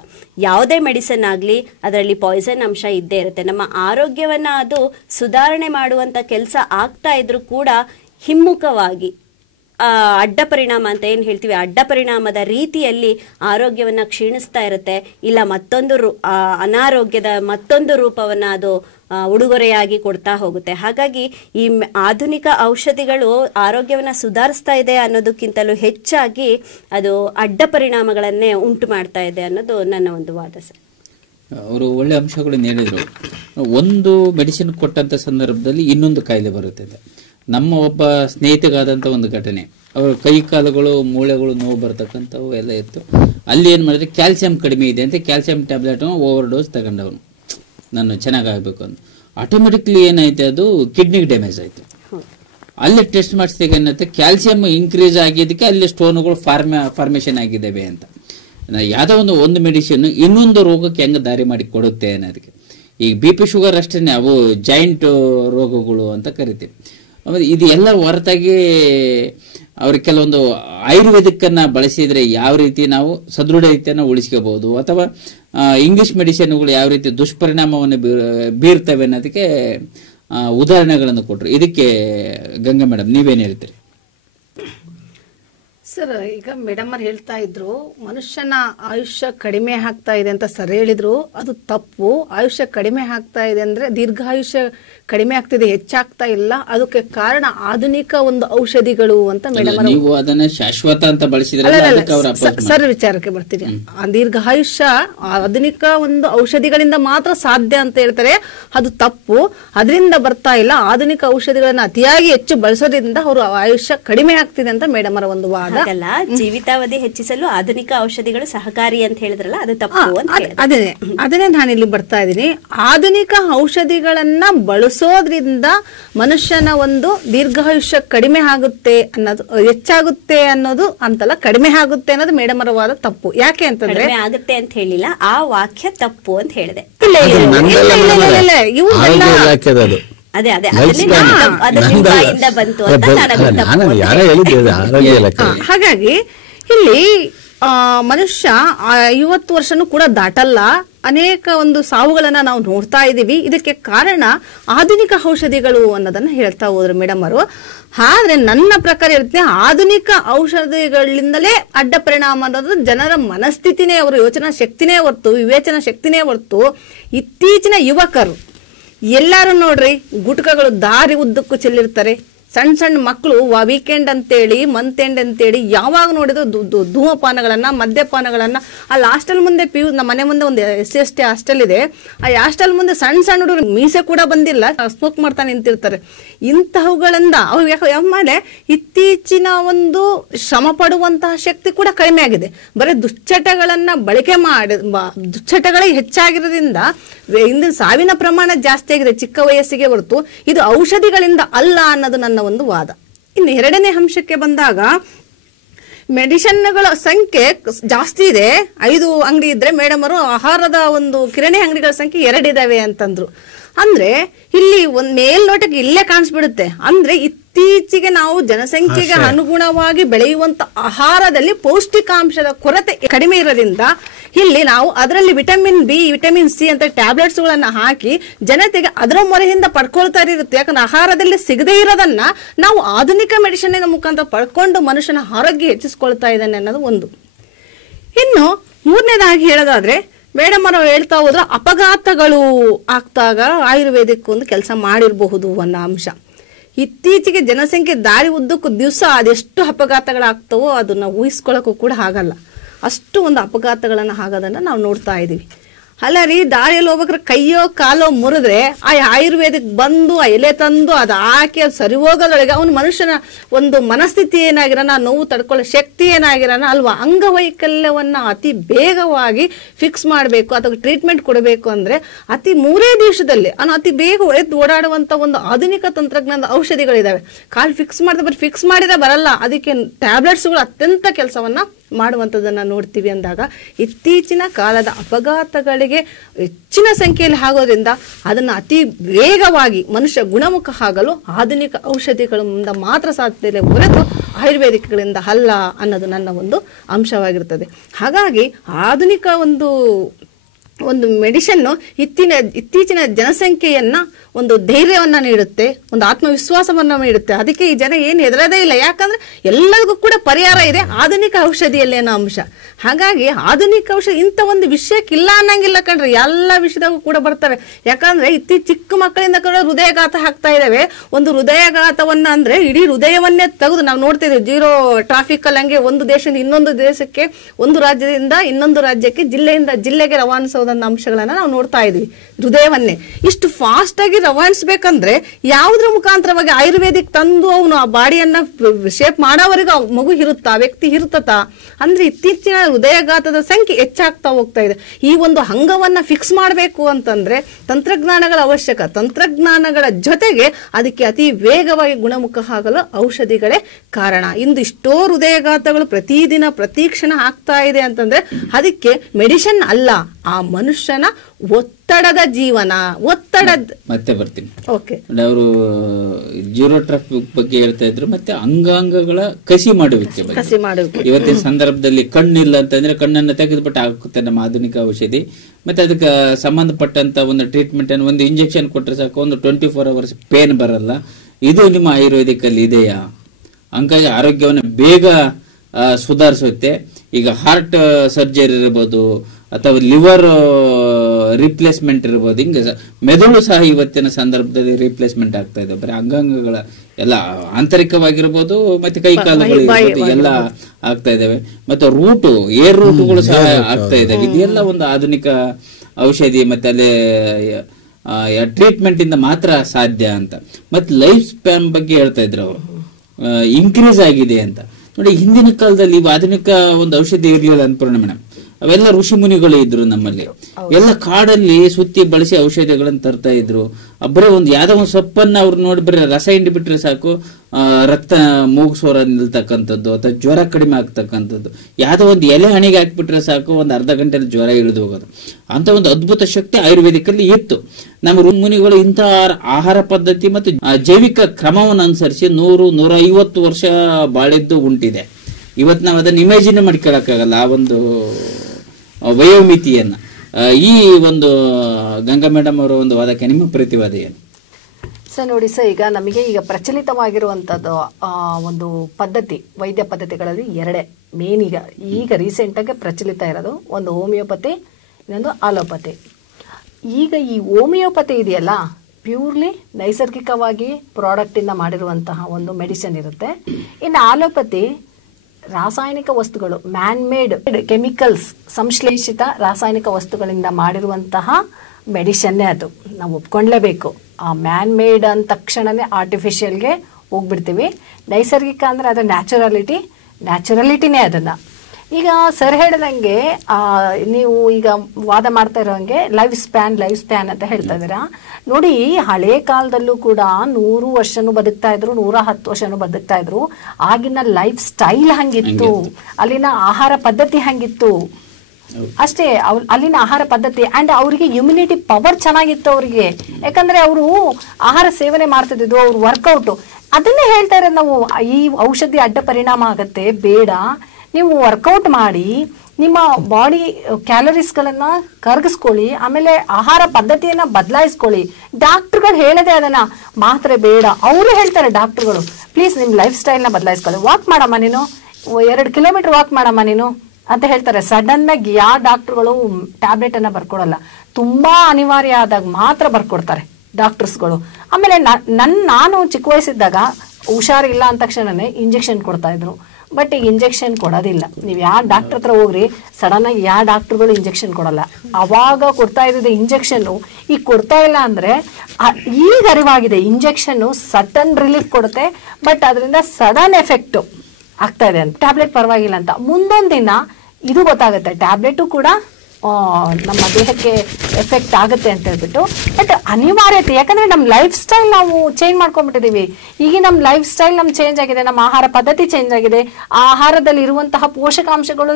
ಯಾವುದೇ ಮೆಡಿಸಿನ್ ಆಗ್ಲಿ ಅದರಲ್ಲಿ ಪಾಯ್ಸನ್ ಅಂಶ ಇದ್ದೇ ಇರುತ್ತೆ. ನಮ್ಮ ಆರೋಗ್ಯವನ್ನ ಅದು ಸುಧಾರಣೆ ಮಾಡುವಂತ ಕೆಲಸ ಆಗ್ತಾ ಇದ್ರು ಕೂಡ ಹಿಮ್ಮುಖವಾಗಿ ಅಡ್ಡ ಪರಿಣಾಮ ಅಂತ ಏನ್ ಹೇಳ್ತೀವಿ, ಅಡ್ಡ ಪರಿಣಾಮದ ರೀತಿಯಲ್ಲಿ ಆರೋಗ್ಯವನ್ನ ಕ್ಷೀಣಿಸ್ತಾ ಇರುತ್ತೆ. ಇಲ್ಲ ಮತ್ತೊಂದು ಅನಾರೋಗ್ಯದ ಮತ್ತೊಂದು ರೂಪವನ್ನ ಅದು ಉಡುಗೊರೆಯಾಗಿ ಕೊಡ್ತಾ ಹೋಗುತ್ತೆ. ಹಾಗಾಗಿ ಈ ಆಧುನಿಕ ಔಷಧಿಗಳು ಆರೋಗ್ಯವನ್ನ ಸುಧಾರಿಸ್ತಾ ಇದೆ ಅನ್ನೋದಕ್ಕಿಂತಲೂ ಹೆಚ್ಚಾಗಿ ಅದು ಅಡ್ಡ ಪರಿಣಾಮಗಳನ್ನೇ ಉಂಟು ಮಾಡ್ತಾ ಇದೆ ಅನ್ನೋದು ನನ್ನ ಒಂದು ವಾದ ಸರ್. ಅವರು ಒಳ್ಳೆ ಅಂಶಗಳನ್ನು ಹೇಳಿದ್ರು. ಒಂದು ಮೆಡಿಸಿನ್ ಕೊಟ್ಟಂತ ಸಂದರ್ಭದಲ್ಲಿ ಇನ್ನೊಂದು ಕಾಯಿಲೆ ಬರುತ್ತದೆ. ನಮ್ಮ ಒಬ್ಬ ಸ್ನೇಹಿತಗಾದಂಥ ಒಂದು ಘಟನೆ, ಅವ್ರ ಕೈ ಕಾಲುಗಳು ಮೂಳೆಗಳು ನೋವು ಬರ್ತಕ್ಕಂಥವು ಎಲ್ಲ ಇತ್ತು. ಅಲ್ಲಿ ಏನು ಮಾಡಿದ್ರೆ ಕ್ಯಾಲ್ಸಿಯಂ ಕಡಿಮೆ ಇದೆ ಅಂತ ಕ್ಯಾಲ್ಸಿಯಂ ಟ್ಯಾಬ್ಲೆಟ್ ಓವರ್ ಡೋಸ್ ತಗೊಂಡವನು, ನಾನು ಚೆನ್ನಾಗಾಗಬೇಕು ಅಂತ. ಆಟೋಮೆಟಿಕ್ಲಿ ಏನಾಯ್ತು, ಅದು ಕಿಡ್ನಿಗೆ ಡ್ಯಾಮೇಜ್ ಆಯಿತು. ಅಲ್ಲೇ ಟೆಸ್ಟ್ ಮಾಡಿಸಿದಾಗ ಏನಾಯ್ತು, ಕ್ಯಾಲ್ಸಿಯಂ ಇನ್ಕ್ರೀಸ್ ಆಗಿದ್ದಕ್ಕೆ ಅಲ್ಲಿ ಸ್ಟೋನ್ಗಳು ಫಾರ್ಮೇಷನ್ ಆಗಿದ್ದಾವೆ ಅಂತ. ಯಾವುದೋ ಒಂದು ಮೆಡಿಸಿನ್ ಇನ್ನೊಂದು ರೋಗಕ್ಕೆ ಹೆಂಗೆ ದಾರಿ ಮಾಡಿ ಕೊಡುತ್ತೆ ಅನ್ನೋದಕ್ಕೆ. ಈಗ BP ಶುಗರ್ ಅಷ್ಟೇ, ಅವು ಜಾಯಿಂಟ್ ರೋಗಗಳು ಅಂತ ಕರಿತೀವಿ. ಆಮೇಲೆ ಇದು ಎಲ್ಲ ಹೊರತಾಗಿ ಅವ್ರಿಗೆ ಕೆಲವೊಂದು ಆಯುರ್ವೇದಿಕ್ಕನ್ನು ಬಳಸಿದರೆ ಯಾವ ರೀತಿ ನಾವು ಸದೃಢತೆಯನ್ನು ಉಳಿಸ್ಕೋಬಹುದು, ಅಥವಾ ಇಂಗ್ಲಿಷ್ ಮೆಡಿಸಿನ್ಗಳು ಯಾವ ರೀತಿ ದುಷ್ಪರಿಣಾಮವನ್ನು ಬೀರ್ತವೆ ಅನ್ನೋದಕ್ಕೆ ಉದಾಹರಣೆಗಳನ್ನು ಕೊಟ್ಟರು. ಇದಕ್ಕೆ ಗಂಗಾ ಮೇಡಮ್ ನೀವೇನು ಹೇಳ್ತೀರಿ? ಸರ್, ಈಗ ಮೇಡಮ್ ಅವ್ರು ಹೇಳ್ತಾ ಇದ್ರು ಮನುಷ್ಯನ ಆಯುಷ್ಯ ಕಡಿಮೆ ಆಗ್ತಾ ಇದೆ ಅಂತ ಸರ್ ಹೇಳಿದ್ರು. ಅದು ತಪ್ಪು. ಆಯುಷ್ಯ ಕಡಿಮೆ ಆಗ್ತಾ ಇದೆ ಅಂದ್ರೆ ದೀರ್ಘಾಯುಷ್ಯ ಕಡಿಮೆ ಆಗ್ತಿದೆ, ಹೆಚ್ಚಾಗ್ತಾ ಇಲ್ಲ. ಅದಕ್ಕೆ ಕಾರಣ ಆಧುನಿಕ ಒಂದು ಔಷಧಿಗಳು ಅಂತ ಮೇಡಮ್ ನೀವು ಅದನ್ನ ಶಾಶ್ವತ ಅಂತ ಬಳಸಿದ್ರೆ ಸರ್ ವಿಚಾರಕ್ಕೆ ಬರ್ತೀನಿ. ದೀರ್ಘಾಯುಷ್ಯ ಆಧುನಿಕ ಒಂದು ಔಷಧಿಗಳಿಂದ ಮಾತ್ರ ಸಾಧ್ಯ ಅಂತ ಹೇಳ್ತಾರೆ, ಅದು ತಪ್ಪು. ಅದರಿಂದ ಬರ್ತಾ ಇಲ್ಲ. ಆಧುನಿಕ ಔಷಧಿಗಳನ್ನ ಅತಿಯಾಗಿ ಹೆಚ್ಚು ಬಳಸೋದ್ರಿಂದ ಅವರು ಆಯುಷ್ಯ ಕಡಿಮೆ ಆಗ್ತಿದೆ ಅಂತ ಮೇಡಮ್ ಅವರ ಒಂದು ವಾದ. ಜೀವಿತಾವಧಿ ಹೆಚ್ಚಿಸಲು ಆಧುನಿಕ ಔಷಧಿಗಳು ಸಹಕಾರಿ ಅಂತ ಹೇಳಿದ್ರಲ್ಲ, ಅದು ತಪ್ಪು ಅಂತ. ಅದನ್ನೇ ನಾನು ಇಲ್ಲಿ ಬರ್ತಾ ಇದ್ದೀನಿ. ಆಧುನಿಕ ಔಷಧಿಗಳನ್ನ ಬಳಸೋದ್ರಿಂದ ಮನುಷ್ಯನ ಒಂದು ದೀರ್ಘಾಯುಷ್ಯ ಕಡಿಮೆ ಆಗುತ್ತೆ ಅನ್ನೋದು, ಹೆಚ್ಚಾಗುತ್ತೆ ಅನ್ನೋದು ಅಂತಲ್ಲ, ಕಡಿಮೆ ಆಗುತ್ತೆ ಅನ್ನೋದು ಮೇಡಮ್ ಅವರ ವಾದ ತಪ್ಪು. ಯಾಕೆ ಅಂತಂದ್ರೆ ಆಗುತ್ತೆ ಅಂತ ಹೇಳಿಲ್ಲ, ಆ ವಾಕ್ಯ ತಪ್ಪು ಅಂತ ಹೇಳಿದೆ. ಅದೇ ಹಾಗಾಗಿ ಇಲ್ಲಿ ಮನುಷ್ಯ 50 ವರ್ಷನೂ ಕೂಡ ದಾಟಲ್ಲ. ಅನೇಕ ಒಂದು ಸಾವುಗಳನ್ನ ನಾವು ನೋಡ್ತಾ ಇದ್ದೀವಿ. ಇದಕ್ಕೆ ಕಾರಣ ಆಧುನಿಕ ಔಷಧಿಗಳು ಅನ್ನೋದನ್ನ ಹೇಳ್ತಾ ಹೋದ್ರು ಮೇಡಮ್ ಅವರು. ಆದ್ರೆ ನನ್ನ ಪ್ರಕಾರ ಇರುತ್ತೆ, ಆಧುನಿಕ ಔಷಧಿಗಳಿಂದಲೇ ಅಡ್ಡ ಪರಿಣಾಮ ಅನ್ನೋದು ಜನರ ಮನಸ್ಥಿತಿನೇ, ಅವರ ಯೋಚನಾ ಶಕ್ತಿನೇ ಹೊರ್ತು, ವಿವೇಚನಾ ಶಕ್ತಿನೇ ಹೊರ್ತು ಇತ್ತೀಚಿನ ಯುವಕರು ಎಲ್ಲಾರು ನೋಡ್ರಿ ಗುಟ್ಕಗಳು ದಾರಿ ಉದ್ದಕ್ಕೂ ಚೆಲ್ಲಿರ್ತಾರೆ. ಸಣ್ಣ ಸಣ್ಣ ಮಕ್ಕಳು ವೀಕೆಂಡ್ ಅಂತೇಳಿ, ಮಂತ್ ಎಂಡ್ ಅಂತೇಳಿ ಯಾವಾಗ ನೋಡಿದ್ರು ಧೂಮಪಾನಗಳನ್ನ, ಮದ್ಯಪಾನಗಳನ್ನ. ಅಲ್ಲಿ ಹಾಸ್ಟೆಲ್ ಮುಂದೆ ನಮ್ಮ ಮನೆ ಮುಂದೆ ಒಂದು SC/ST ಹಾಸ್ಟೆಲ್ ಇದೆ. ಆ ಹಾಸ್ಟೆಲ್ ಮುಂದೆ ಸಣ್ಣ ಸಣ್ಣ ಹುಡುಗರು ಮೀಸೆ ಕೂಡ ಬಂದಿಲ್ಲ, ಸ್ಮೋಕ್ ಮಾಡ್ತಾ ನಿಂತಿರ್ತಾರೆ. ಇಂತಹವುಗಳಿಂದ ಆಮೇಲೆ ಇತ್ತೀಚಿನ ಒಂದು ಶ್ರಮ ಪಡುವಂತಹ ಶಕ್ತಿ ಕೂಡ ಕಡಿಮೆ ಆಗಿದೆ. ಬರೀ ದುಶ್ಚಟಗಳನ್ನ ಬಳಕೆ ಮಾಡಿ, ದುಶ್ಚಟಗಳೇ ಹೆಚ್ಚಾಗಿರೋದ್ರಿಂದ ಇಂದಿನ ಸಾವಿನ ಪ್ರಮಾಣ ಜಾಸ್ತಿ ಆಗಿದೆ ಚಿಕ್ಕ ವಯಸ್ಸಿಗೆ ಹೊರತು ಇದು ಔಷಧಿಗಳಿಂದ ಅಲ್ಲ ಅನ್ನೋದು ನನ್ನ ಒಂದು ವಾದ. ಇನ್ನು ಎರಡನೇ ಅಂಶಕ್ಕೆ ಬಂದಾಗ, ಮೆಡಿಸಿನ್ಗಳ ಸಂಖ್ಯೆ ಜಾಸ್ತಿ ಇದೆ. 5 ಅಂಗಡಿ ಇದ್ರೆ ಮೇಡಮ್ ಅವರು ಆಹಾರದ ಒಂದು ಕಿರಾಣಿ ಅಂಗಡಿಗಳ ಸಂಖ್ಯೆ 2 ಇದಾವೆ ಅಂತಂದ್ರು. ಅಂದ್ರೆ ಇಲ್ಲಿ ಒಂದ್ ಮೇಲ್ನೋಟಕ್ಕೆ ಇಲ್ಲೇ ಕಾಣಿಸ್ಬಿಡುತ್ತೆ. ಅಂದ್ರೆ ಇತ್ತೀಚೆಗೆ ನಾವು ಜನಸಂಖ್ಯೆಗೆ ಅನುಗುಣವಾಗಿ ಬೆಳೆಯುವಂತ ಆಹಾರದಲ್ಲಿ ಪೌಷ್ಟಿಕಾಂಶದ ಕೊರತೆ ಕಡಿಮೆ ಇರೋದ್ರಿಂದ ಇಲ್ಲಿ ನಾವು ಅದರಲ್ಲಿ ವಿಟಮಿನ್ B, ವಿಟಮಿನ್ C ಅಂತ ಟ್ಯಾಬ್ಲೆಟ್ಸ್ ಗಳನ್ನ ಹಾಕಿ ಜನತೆಗೆ ಅದರ ಮೊರೆಯಿಂದ ಪಡ್ಕೊಳ್ತಾ ಇರುತ್ತೆ. ಯಾಕಂದ್ರೆ ಆಹಾರದಲ್ಲಿ ಸಿಗದೇ ಇರೋದನ್ನ ನಾವು ಆಧುನಿಕ ಮೆಡಿಸಿನ್ ಮುಖಾಂತರ ಪಡ್ಕೊಂಡು ಮನುಷ್ಯನ ಆರೋಗ್ಯ ಹೆಚ್ಚಿಸ್ಕೊಳ್ತಾ ಇದ್ದಾನೆ ಅನ್ನೋದು ಒಂದು. ಇನ್ನು ಮೂರನೇದಾಗಿ ಹೇಳೋದಾದ್ರೆ, ಮೇಡಮ್ ಅವರು ಹೇಳ್ತಾ ಹೋದ್ರೆ ಅಪಘಾತಗಳು ಆಗ್ತಾಗ ಆಯುರ್ವೇದಿಕ್ ಒಂದು ಕೆಲಸ ಮಾಡಿರಬಹುದು ಅನ್ನೋ ಅಂಶ. ಇತ್ತೀಚೆಗೆ ಜನಸಂಖ್ಯೆ ದಾರಿ ಉದ್ದಕ್ಕೂ ದಿವಸ ಅದೆಷ್ಟು ಅಪಘಾತಗಳಾಗ್ತವೋ ಅದನ್ನ ಊಹಿಸ್ಕೊಳ್ಳೋಕ್ಕೂ ಕೂಡ ಆಗಲ್ಲ. ಅಷ್ಟು ಒಂದು ಅಪಘಾತಗಳನ್ನ ಆಗೋದನ್ನ ನಾವು ನೋಡ್ತಾ ಇದೀವಿ. ಅಲ್ಲ ರೀ, ದಾರಿಯಲ್ಲಿ ಹೋಗ್ಬೇಕಾದ್ರೆ ಕೈಯೋ ಕಾಲೋ ಮುರಿದ್ರೆ ಆ ಆಯುರ್ವೇದಿಕ್ ಬಂದು ಆ ಎಲೆ ತಂದು ಅದು ಹಾಕಿ ಅದು ಸರಿ ಹೋಗೋದ್ರೊಳಗೆ ಅವನ ಮನುಷ್ಯನ ಒಂದು ಮನಸ್ಥಿತಿ ಏನಾಗಿರೋಣ, ನೋವು ತಡ್ಕೊಳ್ಳೋ ಶಕ್ತಿ ಏನಾಗಿರೋಣ ಅಲ್ವಾ, ಅಂಗವೈಕಲ್ಯವನ್ನ ಅತಿ ಬೇಗವಾಗಿ ಫಿಕ್ಸ್ ಮಾಡಬೇಕು ಅಥವಾ ಟ್ರೀಟ್ಮೆಂಟ್ ಕೊಡಬೇಕು ಅಂದ್ರೆ ಅತಿ 3 ದಿವಸದಲ್ಲಿ ಅತಿ ಬೇಗ ಎದ್ದು ಓಡಾಡುವಂತ ಒಂದು ಆಧುನಿಕ ತಂತ್ರಜ್ಞಾನದ ಔಷಧಿಗಳಿದಾವೆ. ಕಾಲು ಫಿಕ್ಸ್ ಮಾಡಿದ್ರೆ ಬರೀ ಫಿಕ್ಸ್ ಮಾಡಿದ್ರೆ ಬರಲ್ಲ, ಅದಕ್ಕೆ ಟ್ಯಾಬ್ಲೆಟ್ಸ್ಗಳು ಅತ್ಯಂತ ಕೆಲಸವನ್ನ ಮಾಡುವಂಥದ್ದನ್ನ ನೋಡ್ತೀವಿ. ಅಂದಾಗ ಇತ್ತೀಚಿನ ಕಾಲದ ಅಪಘಾತಗಳಿಗೆ ಹೆಚ್ಚಿನ ಸಂಖ್ಯೆಯಲ್ಲಿ ಆಗೋದ್ರಿಂದ ಅದನ್ನು ಅತಿ ವೇಗವಾಗಿ ಮನುಷ್ಯ ಗುಣಮುಖ ಆಗಲು ಆಧುನಿಕ ಔಷಧಿಗಳಿಂದ ಮಾತ್ರ ಸಾಧ್ಯ ಹೊರತು ಆಯುರ್ವೇದಿಕ್ಗಳಿಂದ ಅಲ್ಲ ಅನ್ನೋದು ನನ್ನ ಒಂದು ಅಂಶವಾಗಿರ್ತದೆ. ಹಾಗಾಗಿ ಆಧುನಿಕ ಒಂದು ಮೆಡಿಸಿನ್ ಇತ್ತೀಚಿನ ಜನಸಂಖ್ಯೆಯನ್ನ ಒಂದು ಧೈರ್ಯವನ್ನ ನೀಡುತ್ತೆ, ಒಂದು ಆತ್ಮವಿಶ್ವಾಸವನ್ನ ನೀಡುತ್ತೆ. ಅದಕ್ಕೆ ಈ ಜನ ಏನು ಹೆದರದೇ ಇಲ್ಲ. ಯಾಕಂದ್ರೆ ಎಲ್ಲರಿಗೂ ಕೂಡ ಪರಿಹಾರ ಇದೆ ಆಧುನಿಕ ಔಷಧಿಯಲ್ಲೇನೋ ಅಂಶ. ಹಾಗಾಗಿ ಆಧುನಿಕ ಔಷಧಿ ಇಂಥ ಒಂದು ವಿಷಯಕ್ಕಿಲ್ಲ ಅನ್ನಂಗಿಲ್ಲ ಕಣ್ರಿ, ಎಲ್ಲ ವಿಷಯದಾಗೂ ಕೂಡ ಬರ್ತವೆ. ಯಾಕಂದ್ರೆ ಚಿಕ್ಕ ಮಕ್ಕಳಿಂದ ಕೂಡ ಹೃದಯಘಾತ ಆಗ್ತಾ ಇದಾವೆ. ಒಂದು ಹೃದಯಘಾತವನ್ನ ಅಂದ್ರೆ ಇಡೀ ಹೃದಯವನ್ನೇ ತೆಗೆದು ನಾವು ನೋಡ್ತಾ ಇದ್ದೀವಿ. 0 ಟ್ರಾಫಿಕ್ ಅಲ್ಲಿ ಹಂಗೆ ಒಂದು ದೇಶದಿಂದ ಇನ್ನೊಂದು ದೇಶಕ್ಕೆ, ಒಂದು ರಾಜ್ಯದಿಂದ ಇನ್ನೊಂದು ರಾಜ್ಯಕ್ಕೆ, ಜಿಲ್ಲೆಯಿಂದ ಜಿಲ್ಲೆಗೆ ರವಾನಿಸೋದನ್ನ ಅಂಶಗಳನ್ನ ನಾವು ನೋಡ್ತಾ ಇದೀವಿ. ಹೃದಯವನ್ನೇ ಇಷ್ಟು ಫಾಸ್ಟ್ ಆಗಿ ರವಾನಿಸ್ಬೇಕಂದ್ರೆ ಯಾವುದ್ರ ಮುಖಾಂತರವಾಗಿ ಆಯುರ್ವೇದಿಕ್ ತಂದು ಅವನು ಆ ಬಾಡಿಯನ್ನ ಶೇಪ್ ಮಾಡೋವರೆಗೂ ಮಗು ಇರುತ್ತಾ, ವ್ಯಕ್ತಿ ಇರುತ್ತ ಅಂದ್ರೆ ಇತ್ತೀಚಿನ ಹೃದಯಘಾತದ ಸಂಖ್ಯೆ ಹೆಚ್ಚಾಗ್ತಾ ಹೋಗ್ತಾ ಇದೆ. ಈ ಒಂದು ಅಂಗವನ್ನ ಫಿಕ್ಸ್ ಮಾಡಬೇಕು ಅಂತಂದ್ರೆ ತಂತ್ರಜ್ಞಾನಗಳ ಅವಶ್ಯಕ. ತಂತ್ರಜ್ಞಾನಗಳ ಜೊತೆಗೆ ಅದಕ್ಕೆ ಅತಿ ವೇಗವಾಗಿ ಗುಣಮುಖ ಆಗಲು ಔಷಧಿಗಳೇ ಕಾರಣ. ಇಂದು ಇಷ್ಟೋ ಹೃದಯಘಾತಗಳು ಪ್ರತಿದಿನ ಪ್ರತಿಕ್ಷಣ ಆಗ್ತಾ ಇದೆ ಅಂತಂದ್ರೆ ಅದಕ್ಕೆ ಮೆಡಿಸಿನ್ ಅಲ್ಲ, ಆ ಮನುಷ್ಯನ ಒತ್ತಡದ ಜೀವನ, ಮತ್ತೆ ಬರ್ತೀನಿ. ಓಕೆ, ಅವರು 0 ಟ್ರಾಫಿಕ್ ಬಗ್ಗೆ ಹೇಳ್ತಾ ಇದ್ರು. ಮತ್ತೆ ಅಂಗಾಂಗಗಳ ಕಸಿ ಮಾಡುವಿಕೆ ಬಗ್ಗೆ ಇವತ್ತಿನ ಸಂದರ್ಭದಲ್ಲಿ ಕಣ್ಣಿಲ್ಲ ಅಂತಂದ್ರೆ ಕಣ್ಣನ್ನು ತೆಗೆದುಬಿಟ್ಟು ಹಾಕುತ್ತೆ ನಮ್ಮ ಆಧುನಿಕ ಔಷಧಿ. ಮತ್ತೆ ಅದಕ್ಕೆ ಸಂಬಂಧಪಟ್ಟಂತ ಒಂದು ಟ್ರೀಟ್ಮೆಂಟ್ ಅನ್ನು, ಒಂದು ಇಂಜೆಕ್ಷನ್ ಕೊಟ್ಟರೆ ಸಾಕು, ಒಂದು 24 hours ಪೇನ್ ಬರಲ್ಲ. ಇದು ನಿಮ್ಮ ಆಯುರ್ವೇದಿಕ್ ಅಲ್ಲಿ ಇದೆಯಾ? ಹಂಗಾಗಿ ಆರೋಗ್ಯವನ್ನು ಬೇಗ ಸುಧಾರಿಸುತ್ತೆ. ಈಗ ಹಾರ್ಟ್ ಸರ್ಜರಿ ಇರ್ಬೋದು ಅಥವಾ ಲಿವರ್ ರಿಪ್ಲೇಸ್ಮೆಂಟ್ ಇರ್ಬೋದು, ಹಿಂಗೆ ಮೆದುಳು ಸಹ ಇವತ್ತಿನ ಸಂದರ್ಭದಲ್ಲಿ ರಿಪ್ಲೇಸ್ಮೆಂಟ್ ಆಗ್ತಾ ಇದೆ. ಬರೀ ಅಂಗಾಂಗಗಳ ಎಲ್ಲ ಆಂತರಿಕವಾಗಿರ್ಬೋದು ಮತ್ತೆ ಕೈ ಕಾಲುಗಳು ಎಲ್ಲ ಆಗ್ತಾ ಇದಾವೆ. ಮತ್ತೆ ಏರ್ ರೂಟುಗಳು ಸಹ ಆಗ್ತಾ ಇದಾವೆ. ಇದೆಲ್ಲ ಒಂದು ಆಧುನಿಕ ಔಷಧಿ ಮತ್ತೆ ಅಲ್ಲೇ ಟ್ರೀಟ್ಮೆಂಟ್ ಇಂದ ಮಾತ್ರ ಸಾಧ್ಯ ಅಂತ. ಮತ್ತೆ ಲೈಫ್ ಸ್ಪ್ಯಾನ್ ಬಗ್ಗೆ ಹೇಳ್ತಾ ಇದ್ರು ಅವರು, ಇನ್ಕ್ರೀಸ್ ಆಗಿದೆ ಅಂತ. ನೋಡಿ, ಹಿಂದಿನ ಕಾಲದಲ್ಲಿ ಆಧುನಿಕ ಒಂದು ಔಷಧಿ ಇರ್ಲಿಲ್ಲ ಅನ್ಪೂರ್ಣ ಮೇಡಮ್. ಅವೆಲ್ಲ ಋಷಿ ಮುನಿಗಳು ಇದ್ರು ನಮ್ಮಲ್ಲಿ. ಎಲ್ಲ ಕಾಡಲ್ಲಿ ಸುತ್ತಿ ಬಳಸಿ ಔಷಧಿಗಳನ್ನ ತರ್ತಾ ಇದ್ರು. ಬರೀ ಒಂದು ಯಾವ್ದೋ ಒಂದು ಸೊಪ್ಪನ್ನ ಅವ್ರು ನೋಡಿ ಬರೀ ರಸ ಹಿಂಡಿ ಬಿಟ್ರೆ ಸಾಕು, ರಕ್ತ ಮೂಗ್ಸೋರ ನಿಲ್ತಕ್ಕಂಥದ್ದು ಅಥವಾ ಜ್ವರ ಕಡಿಮೆ ಆಗ್ತಕ್ಕಂಥದ್ದು. ಯಾವ್ದೋ ಒಂದು ಎಲೆ ಹಣಿಗೆ ಹಾಕ್ಬಿಟ್ರೆ ಸಾಕು, ಒಂದು ಅರ್ಧ ಗಂಟೆಯಲ್ಲಿ ಜ್ವರ ಇಳಿದು ಹೋಗೋದು. ಅಂತ ಒಂದು ಅದ್ಭುತ ಶಕ್ತಿ ಆಯುರ್ವೇದಿಕ್ ಅಲ್ಲಿ ಇತ್ತು. ನಮ್ಮ ಋಷಿ ಮುನಿಗಳು ಇಂತಹ ಆಹಾರ ಪದ್ಧತಿ ಮತ್ತು ಜೈವಿಕ ಕ್ರಮವನ್ನು ಅನುಸರಿಸಿ 100-150 ವರ್ಷ ಬಾಳಿದ್ದು ಉಂಟಿದೆ. ಇವತ್ತು ನಾವು ಅದನ್ನು ಇಮ್ಯಾಜಿನ್ ಮಾಡ್ಕೊಳಕ್ಕಾಗಲ್ಲ, ಆ ಒಂದು ವಯೋಮಿತಿಯನ್ನ. ಈ ಒಂದು ಗಂಗಾ ಮೇಡಮ್ ಅವರ ಒಂದು ವಾದಕ್ಕೆ ನಿಮ್ಮ ಪ್ರತಿವಾದ ಏನು? ಸರ್ ನೋಡಿ ಸರ್, ಈಗ ನಮಗೆ ಈಗ ಪ್ರಚಲಿತವಾಗಿರುವಂಥದ್ದು ಒಂದು ಪದ್ಧತಿ, ವೈದ್ಯ ಪದ್ಧತಿಗಳಲ್ಲಿ ಎರಡೇ ಮೇನ್. ಈಗ ರೀಸೆಂಟಾಗಿ ಪ್ರಚಲಿತ ಇರೋದು ಒಂದು ಹೋಮಿಯೋಪತಿ, ಇನ್ನೊಂದು ಆಲೋಪತಿ. ಈಗ ಈ ಹೋಮಿಯೋಪತಿ ಇದೆಯಲ್ಲ, ಪ್ಯೂರ್ಲಿ ನೈಸರ್ಗಿಕವಾಗಿ ಪ್ರಾಡಕ್ಟಿಂದ ಮಾಡಿರುವಂತಹ ಒಂದು ಮೆಡಿಸಿನ್ ಇರುತ್ತೆ. ಇನ್ನು ಆಲೋಪತಿ ರಾಸಾಯನಿಕ ವಸ್ತುಗಳು, ಮ್ಯಾನ್ ಮೇಡ್ ಕೆಮಿಕಲ್ಸ್, ಸಂಶ್ಲೇಷಿತ ರಾಸಾಯನಿಕ ವಸ್ತುಗಳಿಂದ ಮಾಡಿರುವಂತಹ ಮೆಡಿಸನ್ನೇ ಅದು. ನಾವು ಒಪ್ಕೊಂಡ್ಲೇಬೇಕು. ಆ ಮ್ಯಾನ್ ಮೇಡ್ ಅಂದ ತಕ್ಷಣನೇ ಆರ್ಟಿಫಿಷಿಯಲ್ಗೆ ಹೋಗ್ಬಿಡ್ತೀವಿ. ನೈಸರ್ಗಿಕ ಅಂದರೆ ಅದು ನ್ಯಾಚುರಲಿಟಿನೇ ಅದನ್ನು. ಈಗ ಸರ್ ಹೇಳಿದಂಗೆ ನೀವು ಈಗ ವಾದ ಮಾಡ್ತಾ ಇರೋಂಗೆ ಲೈಫ್ ಸ್ಪ್ಯಾನ್ ಅಂತ ಹೇಳ್ತಾ ಇದ್ದೀರಾ. ನೋಡಿ, ಹಳೆ ಕಾಲದಲ್ಲೂ ಕೂಡ 100 ವರ್ಷನೂ ಬದುಕ್ತಾ ಇದ್ರು, 110 ವರ್ಷನೂ ಬದುಕ್ತಾ ಇದ್ರು. ಆಗಿನ ಲೈಫ್ ಸ್ಟೈಲ್ ಹಂಗಿತ್ತು, ಅಲ್ಲಿನ ಆಹಾರ ಪದ್ಧತಿ ಹಂಗಿತ್ತು ಅಷ್ಟೇ. ಅಲ್ಲಿನ ಆಹಾರ ಪದ್ಧತಿ ಅಂಡ್ ಅವರಿಗೆ ಇಮ್ಯುನಿಟಿ ಪವರ್ ಚೆನ್ನಾಗಿತ್ತು ಅವರಿಗೆ. ಯಾಕಂದ್ರೆ ಅವರು ಆಹಾರ ಸೇವನೆ ಮಾಡ್ತಿದ್ದು, ಅವ್ರು ವರ್ಕೌಟ್. ಅದನ್ನೇ ಹೇಳ್ತಾ ಇರೋದು ನಾವು. ಈ ಔಷಧಿ ಅಡ್ಡ ಪರಿಣಾಮ ಆಗತ್ತೆ, ಬೇಡ. ನೀವು ವರ್ಕೌಟ್ ಮಾಡಿ ನಿಮ್ಮ ಬಾಡಿ ಕ್ಯಾಲರೀಸ್ಗಳನ್ನ ಕರಗಿಸ್ಕೊಳ್ಳಿ, ಆಮೇಲೆ ಆಹಾರ ಪದ್ಧತಿಯನ್ನ ಬದಲಾಯಿಸ್ಕೊಳ್ಳಿ. ಡಾಕ್ಟರ್ಗಳು ಹೇಳದೆ ಅದನ್ನ, ಮಾತ್ರೆ ಬೇಡ. ಅವರು ಹೇಳ್ತಾರೆ ಡಾಕ್ಟರ್ಗಳು, ಪ್ಲೀಸ್ ನಿಮ್ಮ ಲೈಫ್ ಸ್ಟೈಲ್ನ ಬದಲಾಯಿಸ್ಕೊಳ್ಳಿ. ವಾಕ್ ಮಾಡಮ್ಮ ನೀನು, 2 ಕಿಲೋಮೀಟರ್ ವಾಕ್ ಮಾಡಮ್ಮ ನೀನು ಅಂತ ಹೇಳ್ತಾರೆ. ಸಡನ್ ಆಗಿ ಯಾವ ಡಾಕ್ಟರ್ಗಳು ಟ್ಯಾಬ್ಲೆಟ್ ಅನ್ನ ಬರ್ಕೊಡಲ್ಲ. ತುಂಬಾ ಅನಿವಾರ್ಯ ಆದಾಗ ಮಾತ್ರ ಬರ್ಕೊಡ್ತಾರೆ ಡಾಕ್ಟರ್ಸ್ಗಳು. ಆಮೇಲೆ ನಾನು ಚಿಕ್ಕ ವಯಸ್ಸಿದ್ದಾಗ ಹುಷಾರಿಲ್ಲ ಅಂದ ತಕ್ಷಣನೇ ಇಂಜೆಕ್ಷನ್ ಕೊಡ್ತಾ ಇದ್ರು. ಬಟ್ ಈಗ ಇಂಜೆಕ್ಷನ್ ಕೊಡೋದಿಲ್ಲ. ನೀವು ಯಾವ ಡಾಕ್ಟರ್ ಹತ್ರ ಹೋಗ್ರಿ, ಸಡನ್ ಆಗಿ ಯಾವ ಡಾಕ್ಟರ್ಗಳು ಇಂಜೆಕ್ಷನ್ ಕೊಡಲ್ಲ. ಅವಾಗ ಕೊಡ್ತಾ ಇದ್ದಿದ್ದು ಇಂಜೆಕ್ಷನ್ ಈಗ ಕೊಡ್ತಾ ಇಲ್ಲ. ಅಂದ್ರೆ ಈಗ ಅರಿವಾಗಿದೆ, ಇಂಜೆಕ್ಷನ್ ಸಡನ್ ರಿಲೀಫ್ ಕೊಡುತ್ತೆ, ಬಟ್ ಅದರಿಂದ ಸಡನ್ ಎಫೆಕ್ಟ್ ಆಗ್ತಾ ಇದೆ ಅಂತ. ಟ್ಯಾಬ್ಲೆಟ್ ಪರವಾಗಿಲ್ಲ ಅಂತ. ಮುಂದೊಂದು ದಿನ ಇದು ಗೊತ್ತಾಗುತ್ತೆ, ಟ್ಯಾಬ್ಲೆಟು ಕೂಡ ನಮ್ಮ ದೇಹಕ್ಕೆ ಎಫೆಕ್ಟ್ ಆಗುತ್ತೆ ಅಂತ ಹೇಳ್ಬಿಟ್ಟು. ಬಟ್ ಅನಿವಾರ್ಯತೆ, ಯಾಕಂದ್ರೆ ನಮ್ಮ ಲೈಫ್ ಸ್ಟೈಲ್ ನಾವು ಚೇಂಜ್ ಮಾಡ್ಕೊಂಡ್ಬಿಟ್ಟಿದೀವಿ. ಈಗ ನಮ್ಮ ಲೈಫ್ ಸ್ಟೈಲ್ ಚೇಂಜ್ ಆಗಿದೆ, ನಮ್ಮ ಆಹಾರ ಪದ್ಧತಿ ಚೇಂಜ್ ಆಗಿದೆ. ಆ ಆಹಾರದಲ್ಲಿ ಇರುವಂತಹ ಪೋಷಕಾಂಶಗಳು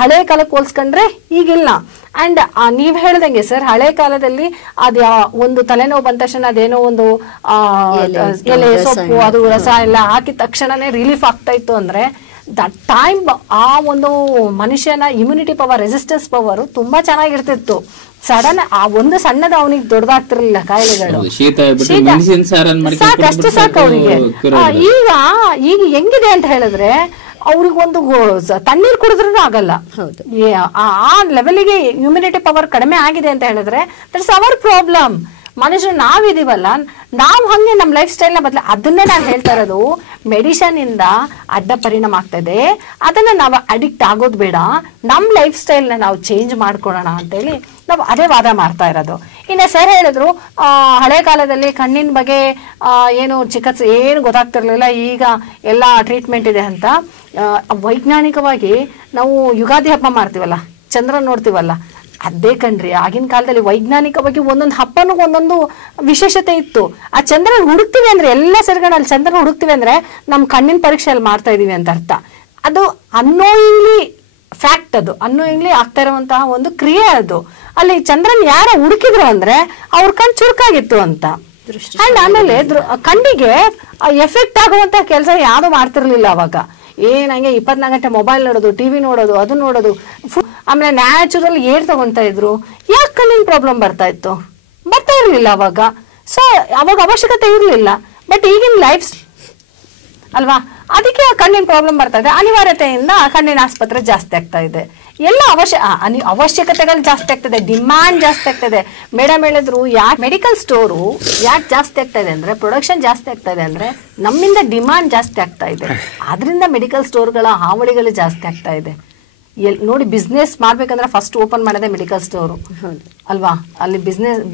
ಹಳೆ ಕಾಲಕ್ಕೆ ಹೋಲ್ಸ್ಕೊಂಡ್ರೆ ಈಗಿಲ್ಲ. ಅಂಡ್ ನೀವ್ ಹೇಳ್ದಂಗೆ ಸರ್, ಹಳೆ ಕಾಲದಲ್ಲಿ ಒಂದು ತಲೆನೋವು ಬಂದ ತಕ್ಷಣ ಅದೇನೋ ಒಂದು ಎಲೆ ಸೊಪ್ಪು ಅದು ರಸ ಎಲ್ಲ ಹಾಕಿದ ತಕ್ಷಣನೇ ರಿಲೀಫ್ ಆಗ್ತಾ ಇತ್ತು. ಅಂದ್ರೆ ದಟ್ ಟೈಮ್ ಆ ಒಂದು ಮನುಷ್ಯನ ಇಮ್ಯುನಿಟಿ ಪವರ್, ರೆಸಿಸ್ಟೆನ್ಸ್ ಪವರ್ ತುಂಬಾ ಚೆನ್ನಾಗಿರ್ತಿತ್ತು. ಸಡನ್ ಆ ಒಂದು ಸಣ್ಣದ ಅವನಿಗೆ ದೊಡ್ಡದಾಗ್ತಿರ್ಲಿಲ್ಲ ಕಾಯಿಲೆಗಳು. ಸಾಕಷ್ಟು ಸಾಕು ಅವರಿಗೆ. ಈಗ ಹೆಂಗಿದೆ ಅಂತ ಹೇಳಿದ್ರೆ, ಅವ್ರಿಗೊಂದು ತಣ್ಣೀರ್ ಕುಡಿದ್ರೂ ಆಗಲ್ಲ. ಆ ಲೆವೆಲ್ಗೆ ಇಮ್ಯುನಿಟಿ ಪವರ್ ಕಡಿಮೆ ಆಗಿದೆ ಅಂತ ಹೇಳಿದ್ರೆ ದಟ್ಸ್ ಅವರ್ ಪ್ರಾಬ್ಲಮ್. ಮನುಷ್ಯರು ನಾವಿದೀವಲ್ಲ, ನಾವು ಹಂಗೆ ನಮ್ಮ ಲೈಫ್ ಸ್ಟೈಲ್ನ ಅದನ್ನೇ ನಾನು ಹೇಳ್ತಾ ಇರೋದು. ಮೆಡಿಸನ್ ಇಂದ ಅಡ್ಡ ಪರಿಣಾಮ ಆಗ್ತಾ ಇದೆ, ಅದನ್ನ ನಾವು ಅಡಿಕ್ಟ್ ಆಗೋದು ಬೇಡ. ನಮ್ಮ ಲೈಫ್ ಸ್ಟೈಲ್ನ ನಾವು ಚೇಂಜ್ ಮಾಡ್ಕೊಳ್ಳೋಣ ಅಂತೇಳಿ ನಾವು ಅದೇ ವಾದ ಮಾಡ್ತಾ ಇರೋದು. ಇನ್ನು ಸರ್ ಹೇಳಿದ್ರು, ಹಳೆ ಕಾಲದಲ್ಲಿ ಕಣ್ಣಿನ ಬಗ್ಗೆ ಏನು ಚಿಕಿತ್ಸೆ ಏನು ಗೊತ್ತಾಗ್ತಿರ್ಲಿಲ್ಲ, ಈಗ ಎಲ್ಲ ಟ್ರೀಟ್ಮೆಂಟ್ ಇದೆ ಅಂತ. ವೈಜ್ಞಾನಿಕವಾಗಿ ನಾವು ಯುಗಾದಿ ಹಬ್ಬ ಮಾಡ್ತೀವಲ್ಲ, ಚಂದ್ರ ನೋಡ್ತೀವಲ್ಲ, ಅದೇ ಕಣ್ರಿ ಆಗಿನ ಕಾಲದಲ್ಲಿ ವೈಜ್ಞಾನಿಕವಾಗಿ ಒಂದೊಂದು ಹಬ್ಬನೂ ಒಂದೊಂದು ವಿಶೇಷತೆ ಇತ್ತು. ಆ ಚಂದ್ರನ ಹುಡುಕ್ತಿವಿ ಅಂದ್ರೆ, ಎಲ್ಲ ಸರಿಗಳಲ್ಲಿ ಚಂದ್ರನ ಹುಡುಕ್ತಿವಿ ಅಂದ್ರೆ ನಮ್ಮ ಕಣ್ಣಿನ ಪರೀಕ್ಷೆಯಲ್ಲಿ ಮಾಡ್ತಾ ಇದೀವಿ ಅಂತ ಅರ್ಥ. ಅದು ಅನ್ನೋಯಿಂಗ್ಲಿ ಫ್ಯಾಕ್ಟ್, ಅದು ಅನ್ನೋಯಿಂಗ್ಲಿ ಆಗ್ತಾ ಇರುವಂತಹ ಒಂದು ಕ್ರಿಯೆ. ಅದು ಅಲ್ಲಿ ಚಂದ್ರನ್ ಯಾರ ಹುಡುಕಿದ್ರು ಅಂದ್ರೆ ಅವ್ರ ಕಣ್ ಚುರುಕಾಗಿತ್ತು ಅಂತ. ಅಂಡ್ ಆಮೇಲೆ ಕಣ್ಣಿಗೆ ಎಫೆಕ್ಟ್ ಆಗುವಂತ ಕೆಲಸ ಯಾವ್ದು ಮಾಡ್ತಿರ್ಲಿಲ್ಲ ಅವಾಗ. ಏನಂಗೆ 24 ಗಂಟೆ ಮೊಬೈಲ್ ನೋಡೋದು, ಟಿವಿ ನೋಡೋದು, ಅದು ನೋಡೋದು. ಆಮೇಲೆ ನ್ಯಾಚುರಲ್ ಏರ್ ತಗೊಂತಾ ಇದ್ರು. ಯಾಕೆ ಕಣ್ಣಿನ ಪ್ರಾಬ್ಲಮ್ ಬರ್ತಾ ಇರ್ಲಿಲ್ಲ ಅವಾಗ. ಸೊ ಅವಾಗ ಅವಶ್ಯಕತೆ ಇರ್ಲಿಲ್ಲ. ಬಟ್ ಈಗಿನ ಲೈಫ್ ಅಲ್ವಾ, ಅದಕ್ಕೆ ಕಣ್ಣಿನ ಪ್ರಾಬ್ಲಮ್ ಬರ್ತಾ ಇದೆ. ಅನಿವಾರ್ಯತೆಯಿಂದ ಕಣ್ಣಿನ ಆಸ್ಪತ್ರೆ ಜಾಸ್ತಿ ಆಗ್ತಾ ಇದೆ. ಎಲ್ಲ ಅವಶ್ಯಕತೆಗಳು ಜಾಸ್ತಿ ಆಗ್ತದೆ, ಡಿಮ್ಯಾಂಡ್ ಜಾಸ್ತಿ ಆಗ್ತದೆ. ಮೇಡಮ್ ಹೇಳಿದ್ರು, ಯಾಕೆ ಮೆಡಿಕಲ್ ಸ್ಟೋರು ಯಾಕೆ ಜಾಸ್ತಿ ಆಗ್ತಾ ಇದೆ ಅಂದ್ರೆ, ಪ್ರೊಡಕ್ಷನ್ ಜಾಸ್ತಿ ಆಗ್ತಾ ಇದೆ ಅಂದ್ರೆ ನಮ್ಮಿಂದ ಡಿಮ್ಯಾಂಡ್ ಜಾಸ್ತಿ ಆಗ್ತಾ ಇದೆ. ಆದ್ರಿಂದ ಮೆಡಿಕಲ್ ಸ್ಟೋರ್ಗಳ ಹಾವಳಿಗಳು ಜಾಸ್ತಿ ಆಗ್ತಾ ಇದೆ. ನೋಡಿ, ಬಿಸ್ನೆಸ್ ಮಾಡ್ಬೇಕಂದ್ರೆ ಫಸ್ಟ್ ಓಪನ್ ಮಾಡೋದೇ ಮೆಡಿಕಲ್ ಸ್ಟೋರು ಅಲ್ವಾ. ಅಲ್ಲಿ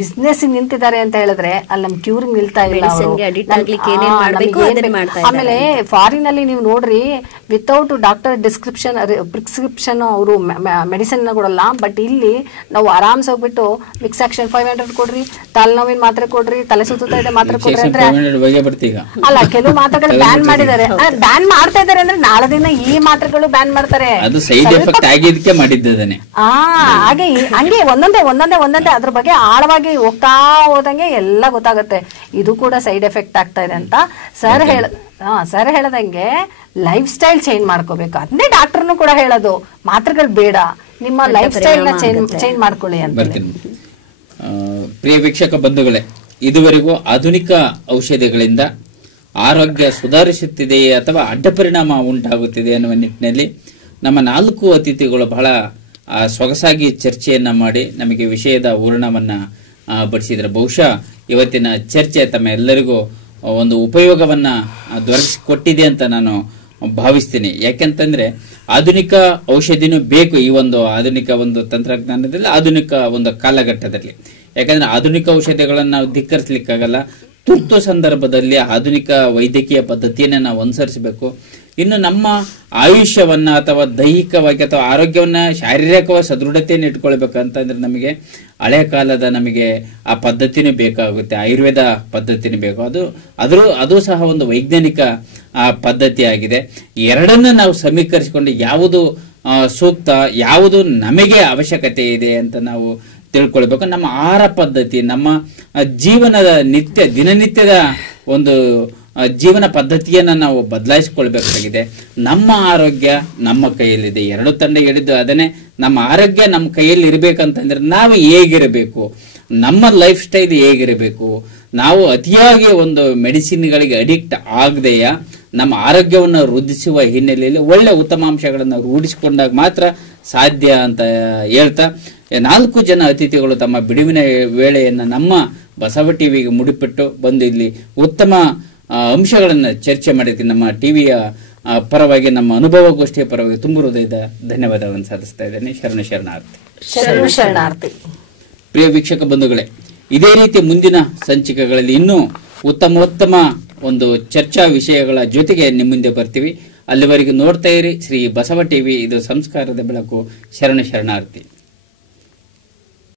ಬಿಸ್ನೆಸ್ ನಿಂತಿದ್ದಾರೆ ಅಂತ ಹೇಳಿದ್ರೆ ಅಲ್ಲಿ ನಮ್ ಕ್ಯೂರಿಂಗ್ ನಿಲ್ತಾ ಇಲ್ಲ. ಆಮೇಲೆ ಫಾರಿನ್ ಅಲ್ಲಿ ನೀವು ನೋಡ್ರಿ, ವಿತೌಟ್ ಡಾಕ್ಟರ್ ಪ್ರಿಸ್ಕ್ರಿಪ್ಷನ್ ಅವರು ಮೆಡಿಸಿನ್ ಕೊಡಲ್ಲ. ಬಟ್ ಇಲ್ಲಿ ನಾವು ಆರಾಮ್ಸ್ ಹೋಗ್ಬಿಟ್ಟು ವಿಕ್ಸಾಕ್ಷನ್ 500 ಕೊಡ್ರಿ, ತಲೆನೋವಿನ ಮಾತ್ರೆ ಕೊಡ್ರಿ, ತಲೆ ಸುತ್ತಾ ಇದೆ ಮಾತ್ರೆ ಕೊಡ್ರಿ ಅಂದ್ರೆ ಅಲ್ಲ, ಕೆಲವು ಮಾತ್ರೆಗಳು ಬ್ಯಾನ್ ಮಾಡಿದ್ದಾರೆ. ಬ್ಯಾನ್ ಮಾಡ್ತಾ ಇದಾರೆ ಅಂದ್ರೆ ನಾಳೆ ದಿನ ಈ ಮಾತ್ರೆಗಳು ಬ್ಯಾನ್ ಮಾಡ್ತಾರೆ. ಮಾಡಿದ್ದೇನೆ. ಹಾಗೆ ಹಂಗೆ ಒಂದೊಂದೇ ಒಂದೊಂದೇ ಅದ್ರ ಬಗ್ಗೆ ಆಳವಾಗಿ ಹೋಗ್ತಾ ಹೋದಂಗೆ ಎಲ್ಲ ಗೊತ್ತಾಗುತ್ತೆ ಇದು ಕೂಡ ಸೈಡ್ ಎಫೆಕ್ಟ್ ಆಗ್ತಾ ಇದೆ ಅಂತ. ಸರ್ ಹೇಳದಂಗೆ ಲೈಫ್ ಸ್ಟೈಲ್ ಚೇಂಜ್ ಮಾಡ್ಕೋಬೇಕು. ಅದನ್ನೇ ಡಾಕ್ಟರ್ನು ಕೂಡ ಹೇಳೋದು, ಮಾತ್ರೆಗಳು ಬೇಡ, ನಿಮ್ಮ ಲೈಫ್ ಸ್ಟೈಲ್ ನ ಚೇಂಜ್ ಮಾಡ್ಕೊಳ್ಳಿ ಅಂತ. ಪ್ರಿಯ ವೀಕ್ಷಕ ಬಂಧುಗಳೇ, ಇದುವರೆಗೂ ಆಧುನಿಕ ಔಷಧಿಗಳಿಂದ ಆರೋಗ್ಯ ಸುಧಾರಿಸುತ್ತಿದೆಯೇ ಅಥವಾ ಅಡ್ಡ ಪರಿಣಾಮ ಉಂಟಾಗುತ್ತಿದೆ ಅನ್ನುವ ನಿಟ್ಟಿನಲ್ಲಿ ನಮ್ಮ 4 ಅತಿಥಿಗಳು ಬಹಳ ಸೊಗಸಾಗಿ ಚರ್ಚೆಯನ್ನ ಮಾಡಿ ನಮಗೆ ವಿಷಯದ ಹೂರಣವನ್ನ ಬಡಿಸಿದ್ರೆ ಬಹುಶಃ ಇವತ್ತಿನ ಚರ್ಚೆ ತಮ್ಮ ಎಲ್ಲರಿಗೂ ಒಂದು ಉಪಯೋಗವನ್ನ ದೊರಕಿಸಿಕೊಟ್ಟಿದೆ ಅಂತ ನಾನು ಭಾವಿಸ್ತೀನಿ. ಯಾಕೆಂತಂದ್ರೆ ಆಧುನಿಕ ಔಷಧಿನೂ ಬೇಕು ಈ ಒಂದು ಆಧುನಿಕ ಒಂದು ತಂತ್ರಜ್ಞಾನದಲ್ಲಿ, ಆಧುನಿಕ ಒಂದು ಕಾಲಘಟ್ಟದಲ್ಲಿ. ಯಾಕಂದ್ರೆ ಆಧುನಿಕ ಔಷಧಿಗಳನ್ನು ನಾವು ಧಿಕ್ಕರಿಸಲಿಕ್ಕಾಗಲ್ಲ. ತುರ್ತು ಸಂದರ್ಭದಲ್ಲಿ ಆಧುನಿಕ ವೈದ್ಯಕೀಯ ಪದ್ಧತಿಯನ್ನ ನಾವು ಅನುಸರಿಸಬೇಕು. ಇನ್ನು ನಮ್ಮ ಆಯುಷ್ಯವನ್ನ ಅಥವಾ ದೈಹಿಕವಾಗಿ ಅಥವಾ ಆರೋಗ್ಯವನ್ನ ಶಾರೀರಿಕವಾಗಿ ಸದೃಢತೆಯನ್ನು ಇಟ್ಕೊಳ್ಬೇಕಂತಂದ್ರೆ ನಮಗೆ ಹಳೆ ಕಾಲದ ನಮಗೆ ಆ ಪದ್ಧತಿನೂ ಬೇಕಾಗುತ್ತೆ, ಆಯುರ್ವೇದ ಪದ್ಧತಿನೂ ಬೇಕು. ಅದು ಸಹ ಒಂದು ವೈಜ್ಞಾನಿಕ ಪದ್ಧತಿ ಆಗಿದೆ. ಎರಡನ್ನ ನಾವು ಸಮೀಕರಿಸಿಕೊಂಡು ಯಾವುದು ಸೂಕ್ತ, ಯಾವುದು ನಮಗೆ ಅವಶ್ಯಕತೆ ಇದೆ ಅಂತ ನಾವು ತಿಳ್ಕೊಳ್ಬೇಕು. ನಮ್ಮ ಆಹಾರ ಪದ್ಧತಿ, ನಮ್ಮ ಜೀವನದ ದಿನನಿತ್ಯದ ಒಂದು ಜೀವನ ಪದ್ಧತಿಯನ್ನ ನಾವು ಬದಲಾಯಿಸಿಕೊಳ್ಬೇಕಾಗಿದೆ. ನಮ್ಮ ಆರೋಗ್ಯ ನಮ್ಮ ಕೈಯಲ್ಲಿದೆ. 2 ತಂಡ ಹೇಳಿದ್ದು ಅದನ್ನೇ, ನಮ್ಮ ಆರೋಗ್ಯ ನಮ್ಮ ಕೈಯಲ್ಲಿ ಇರಬೇಕಂತಂದ್ರೆ ನಾವು ಹೇಗಿರಬೇಕು, ನಮ್ಮ ಲೈಫ್ ಸ್ಟೈಲ್ ಹೇಗಿರಬೇಕು, ನಾವು ಅತಿಯಾಗಿ ಒಂದು ಮೆಡಿಸಿನ್ಗಳಿಗೆ ಅಡಿಕ್ಟ್ ಆಗದೆಯ ನಮ್ಮ ಆರೋಗ್ಯವನ್ನು ವೃದ್ಧಿಸುವ ಹಿನ್ನೆಲೆಯಲ್ಲಿ ಒಳ್ಳೆ ಉತ್ತಮಾಂಶಗಳನ್ನು ರೂಢಿಸಿಕೊಂಡಾಗ ಮಾತ್ರ ಸಾಧ್ಯ ಅಂತ ಹೇಳ್ತಾ 4 ಜನ ಅತಿಥಿಗಳು ತಮ್ಮ ಬಿಡುವಿನ ವೇಳೆಯನ್ನು ನಮ್ಮ ಬಸವ ಟಿವಿಗೆ ಮುಡಿಪಿಟ್ಟು ಬಂದು ಇಲ್ಲಿ ಉತ್ತಮ ಅಂಶಗಳನ್ನು ಚರ್ಚೆ ಮಾಡಿದ್ದೀನಿ. ನಮ್ಮ ಟಿವಿಯ ಪರವಾಗಿ, ನಮ್ಮ ಅನುಭವಗೋಷ್ಠಿಯ ಪರವಾಗಿ ತುಂಬ ಹೃದಯದ ಧನ್ಯವಾದಗಳನ್ನು ಸಾಧಿಸ್ತಾ ಇದ್ದೇನೆ. ಶರಣಾರ್ಥಿ. ಪ್ರಿಯ ವೀಕ್ಷಕ ಬಂಧುಗಳೇ, ಇದೇ ರೀತಿ ಮುಂದಿನ ಸಂಚಿಕೆಗಳಲ್ಲಿ ಇನ್ನೂ ಉತ್ತಮ ಒಂದು ಚರ್ಚಾ ವಿಷಯಗಳ ಜೊತೆಗೆ ನಿಮ್ಮ ಮುಂದೆ ಬರ್ತೀವಿ. ಅಲ್ಲಿವರೆಗೂ ನೋಡ್ತಾ ಇರಿ ಶ್ರೀ ಬಸವ ಟಿವಿ. ಇದು ಸಂಸ್ಕಾರದ ಬೆಳಕು. ಶರಣಾರ್ಥಿ.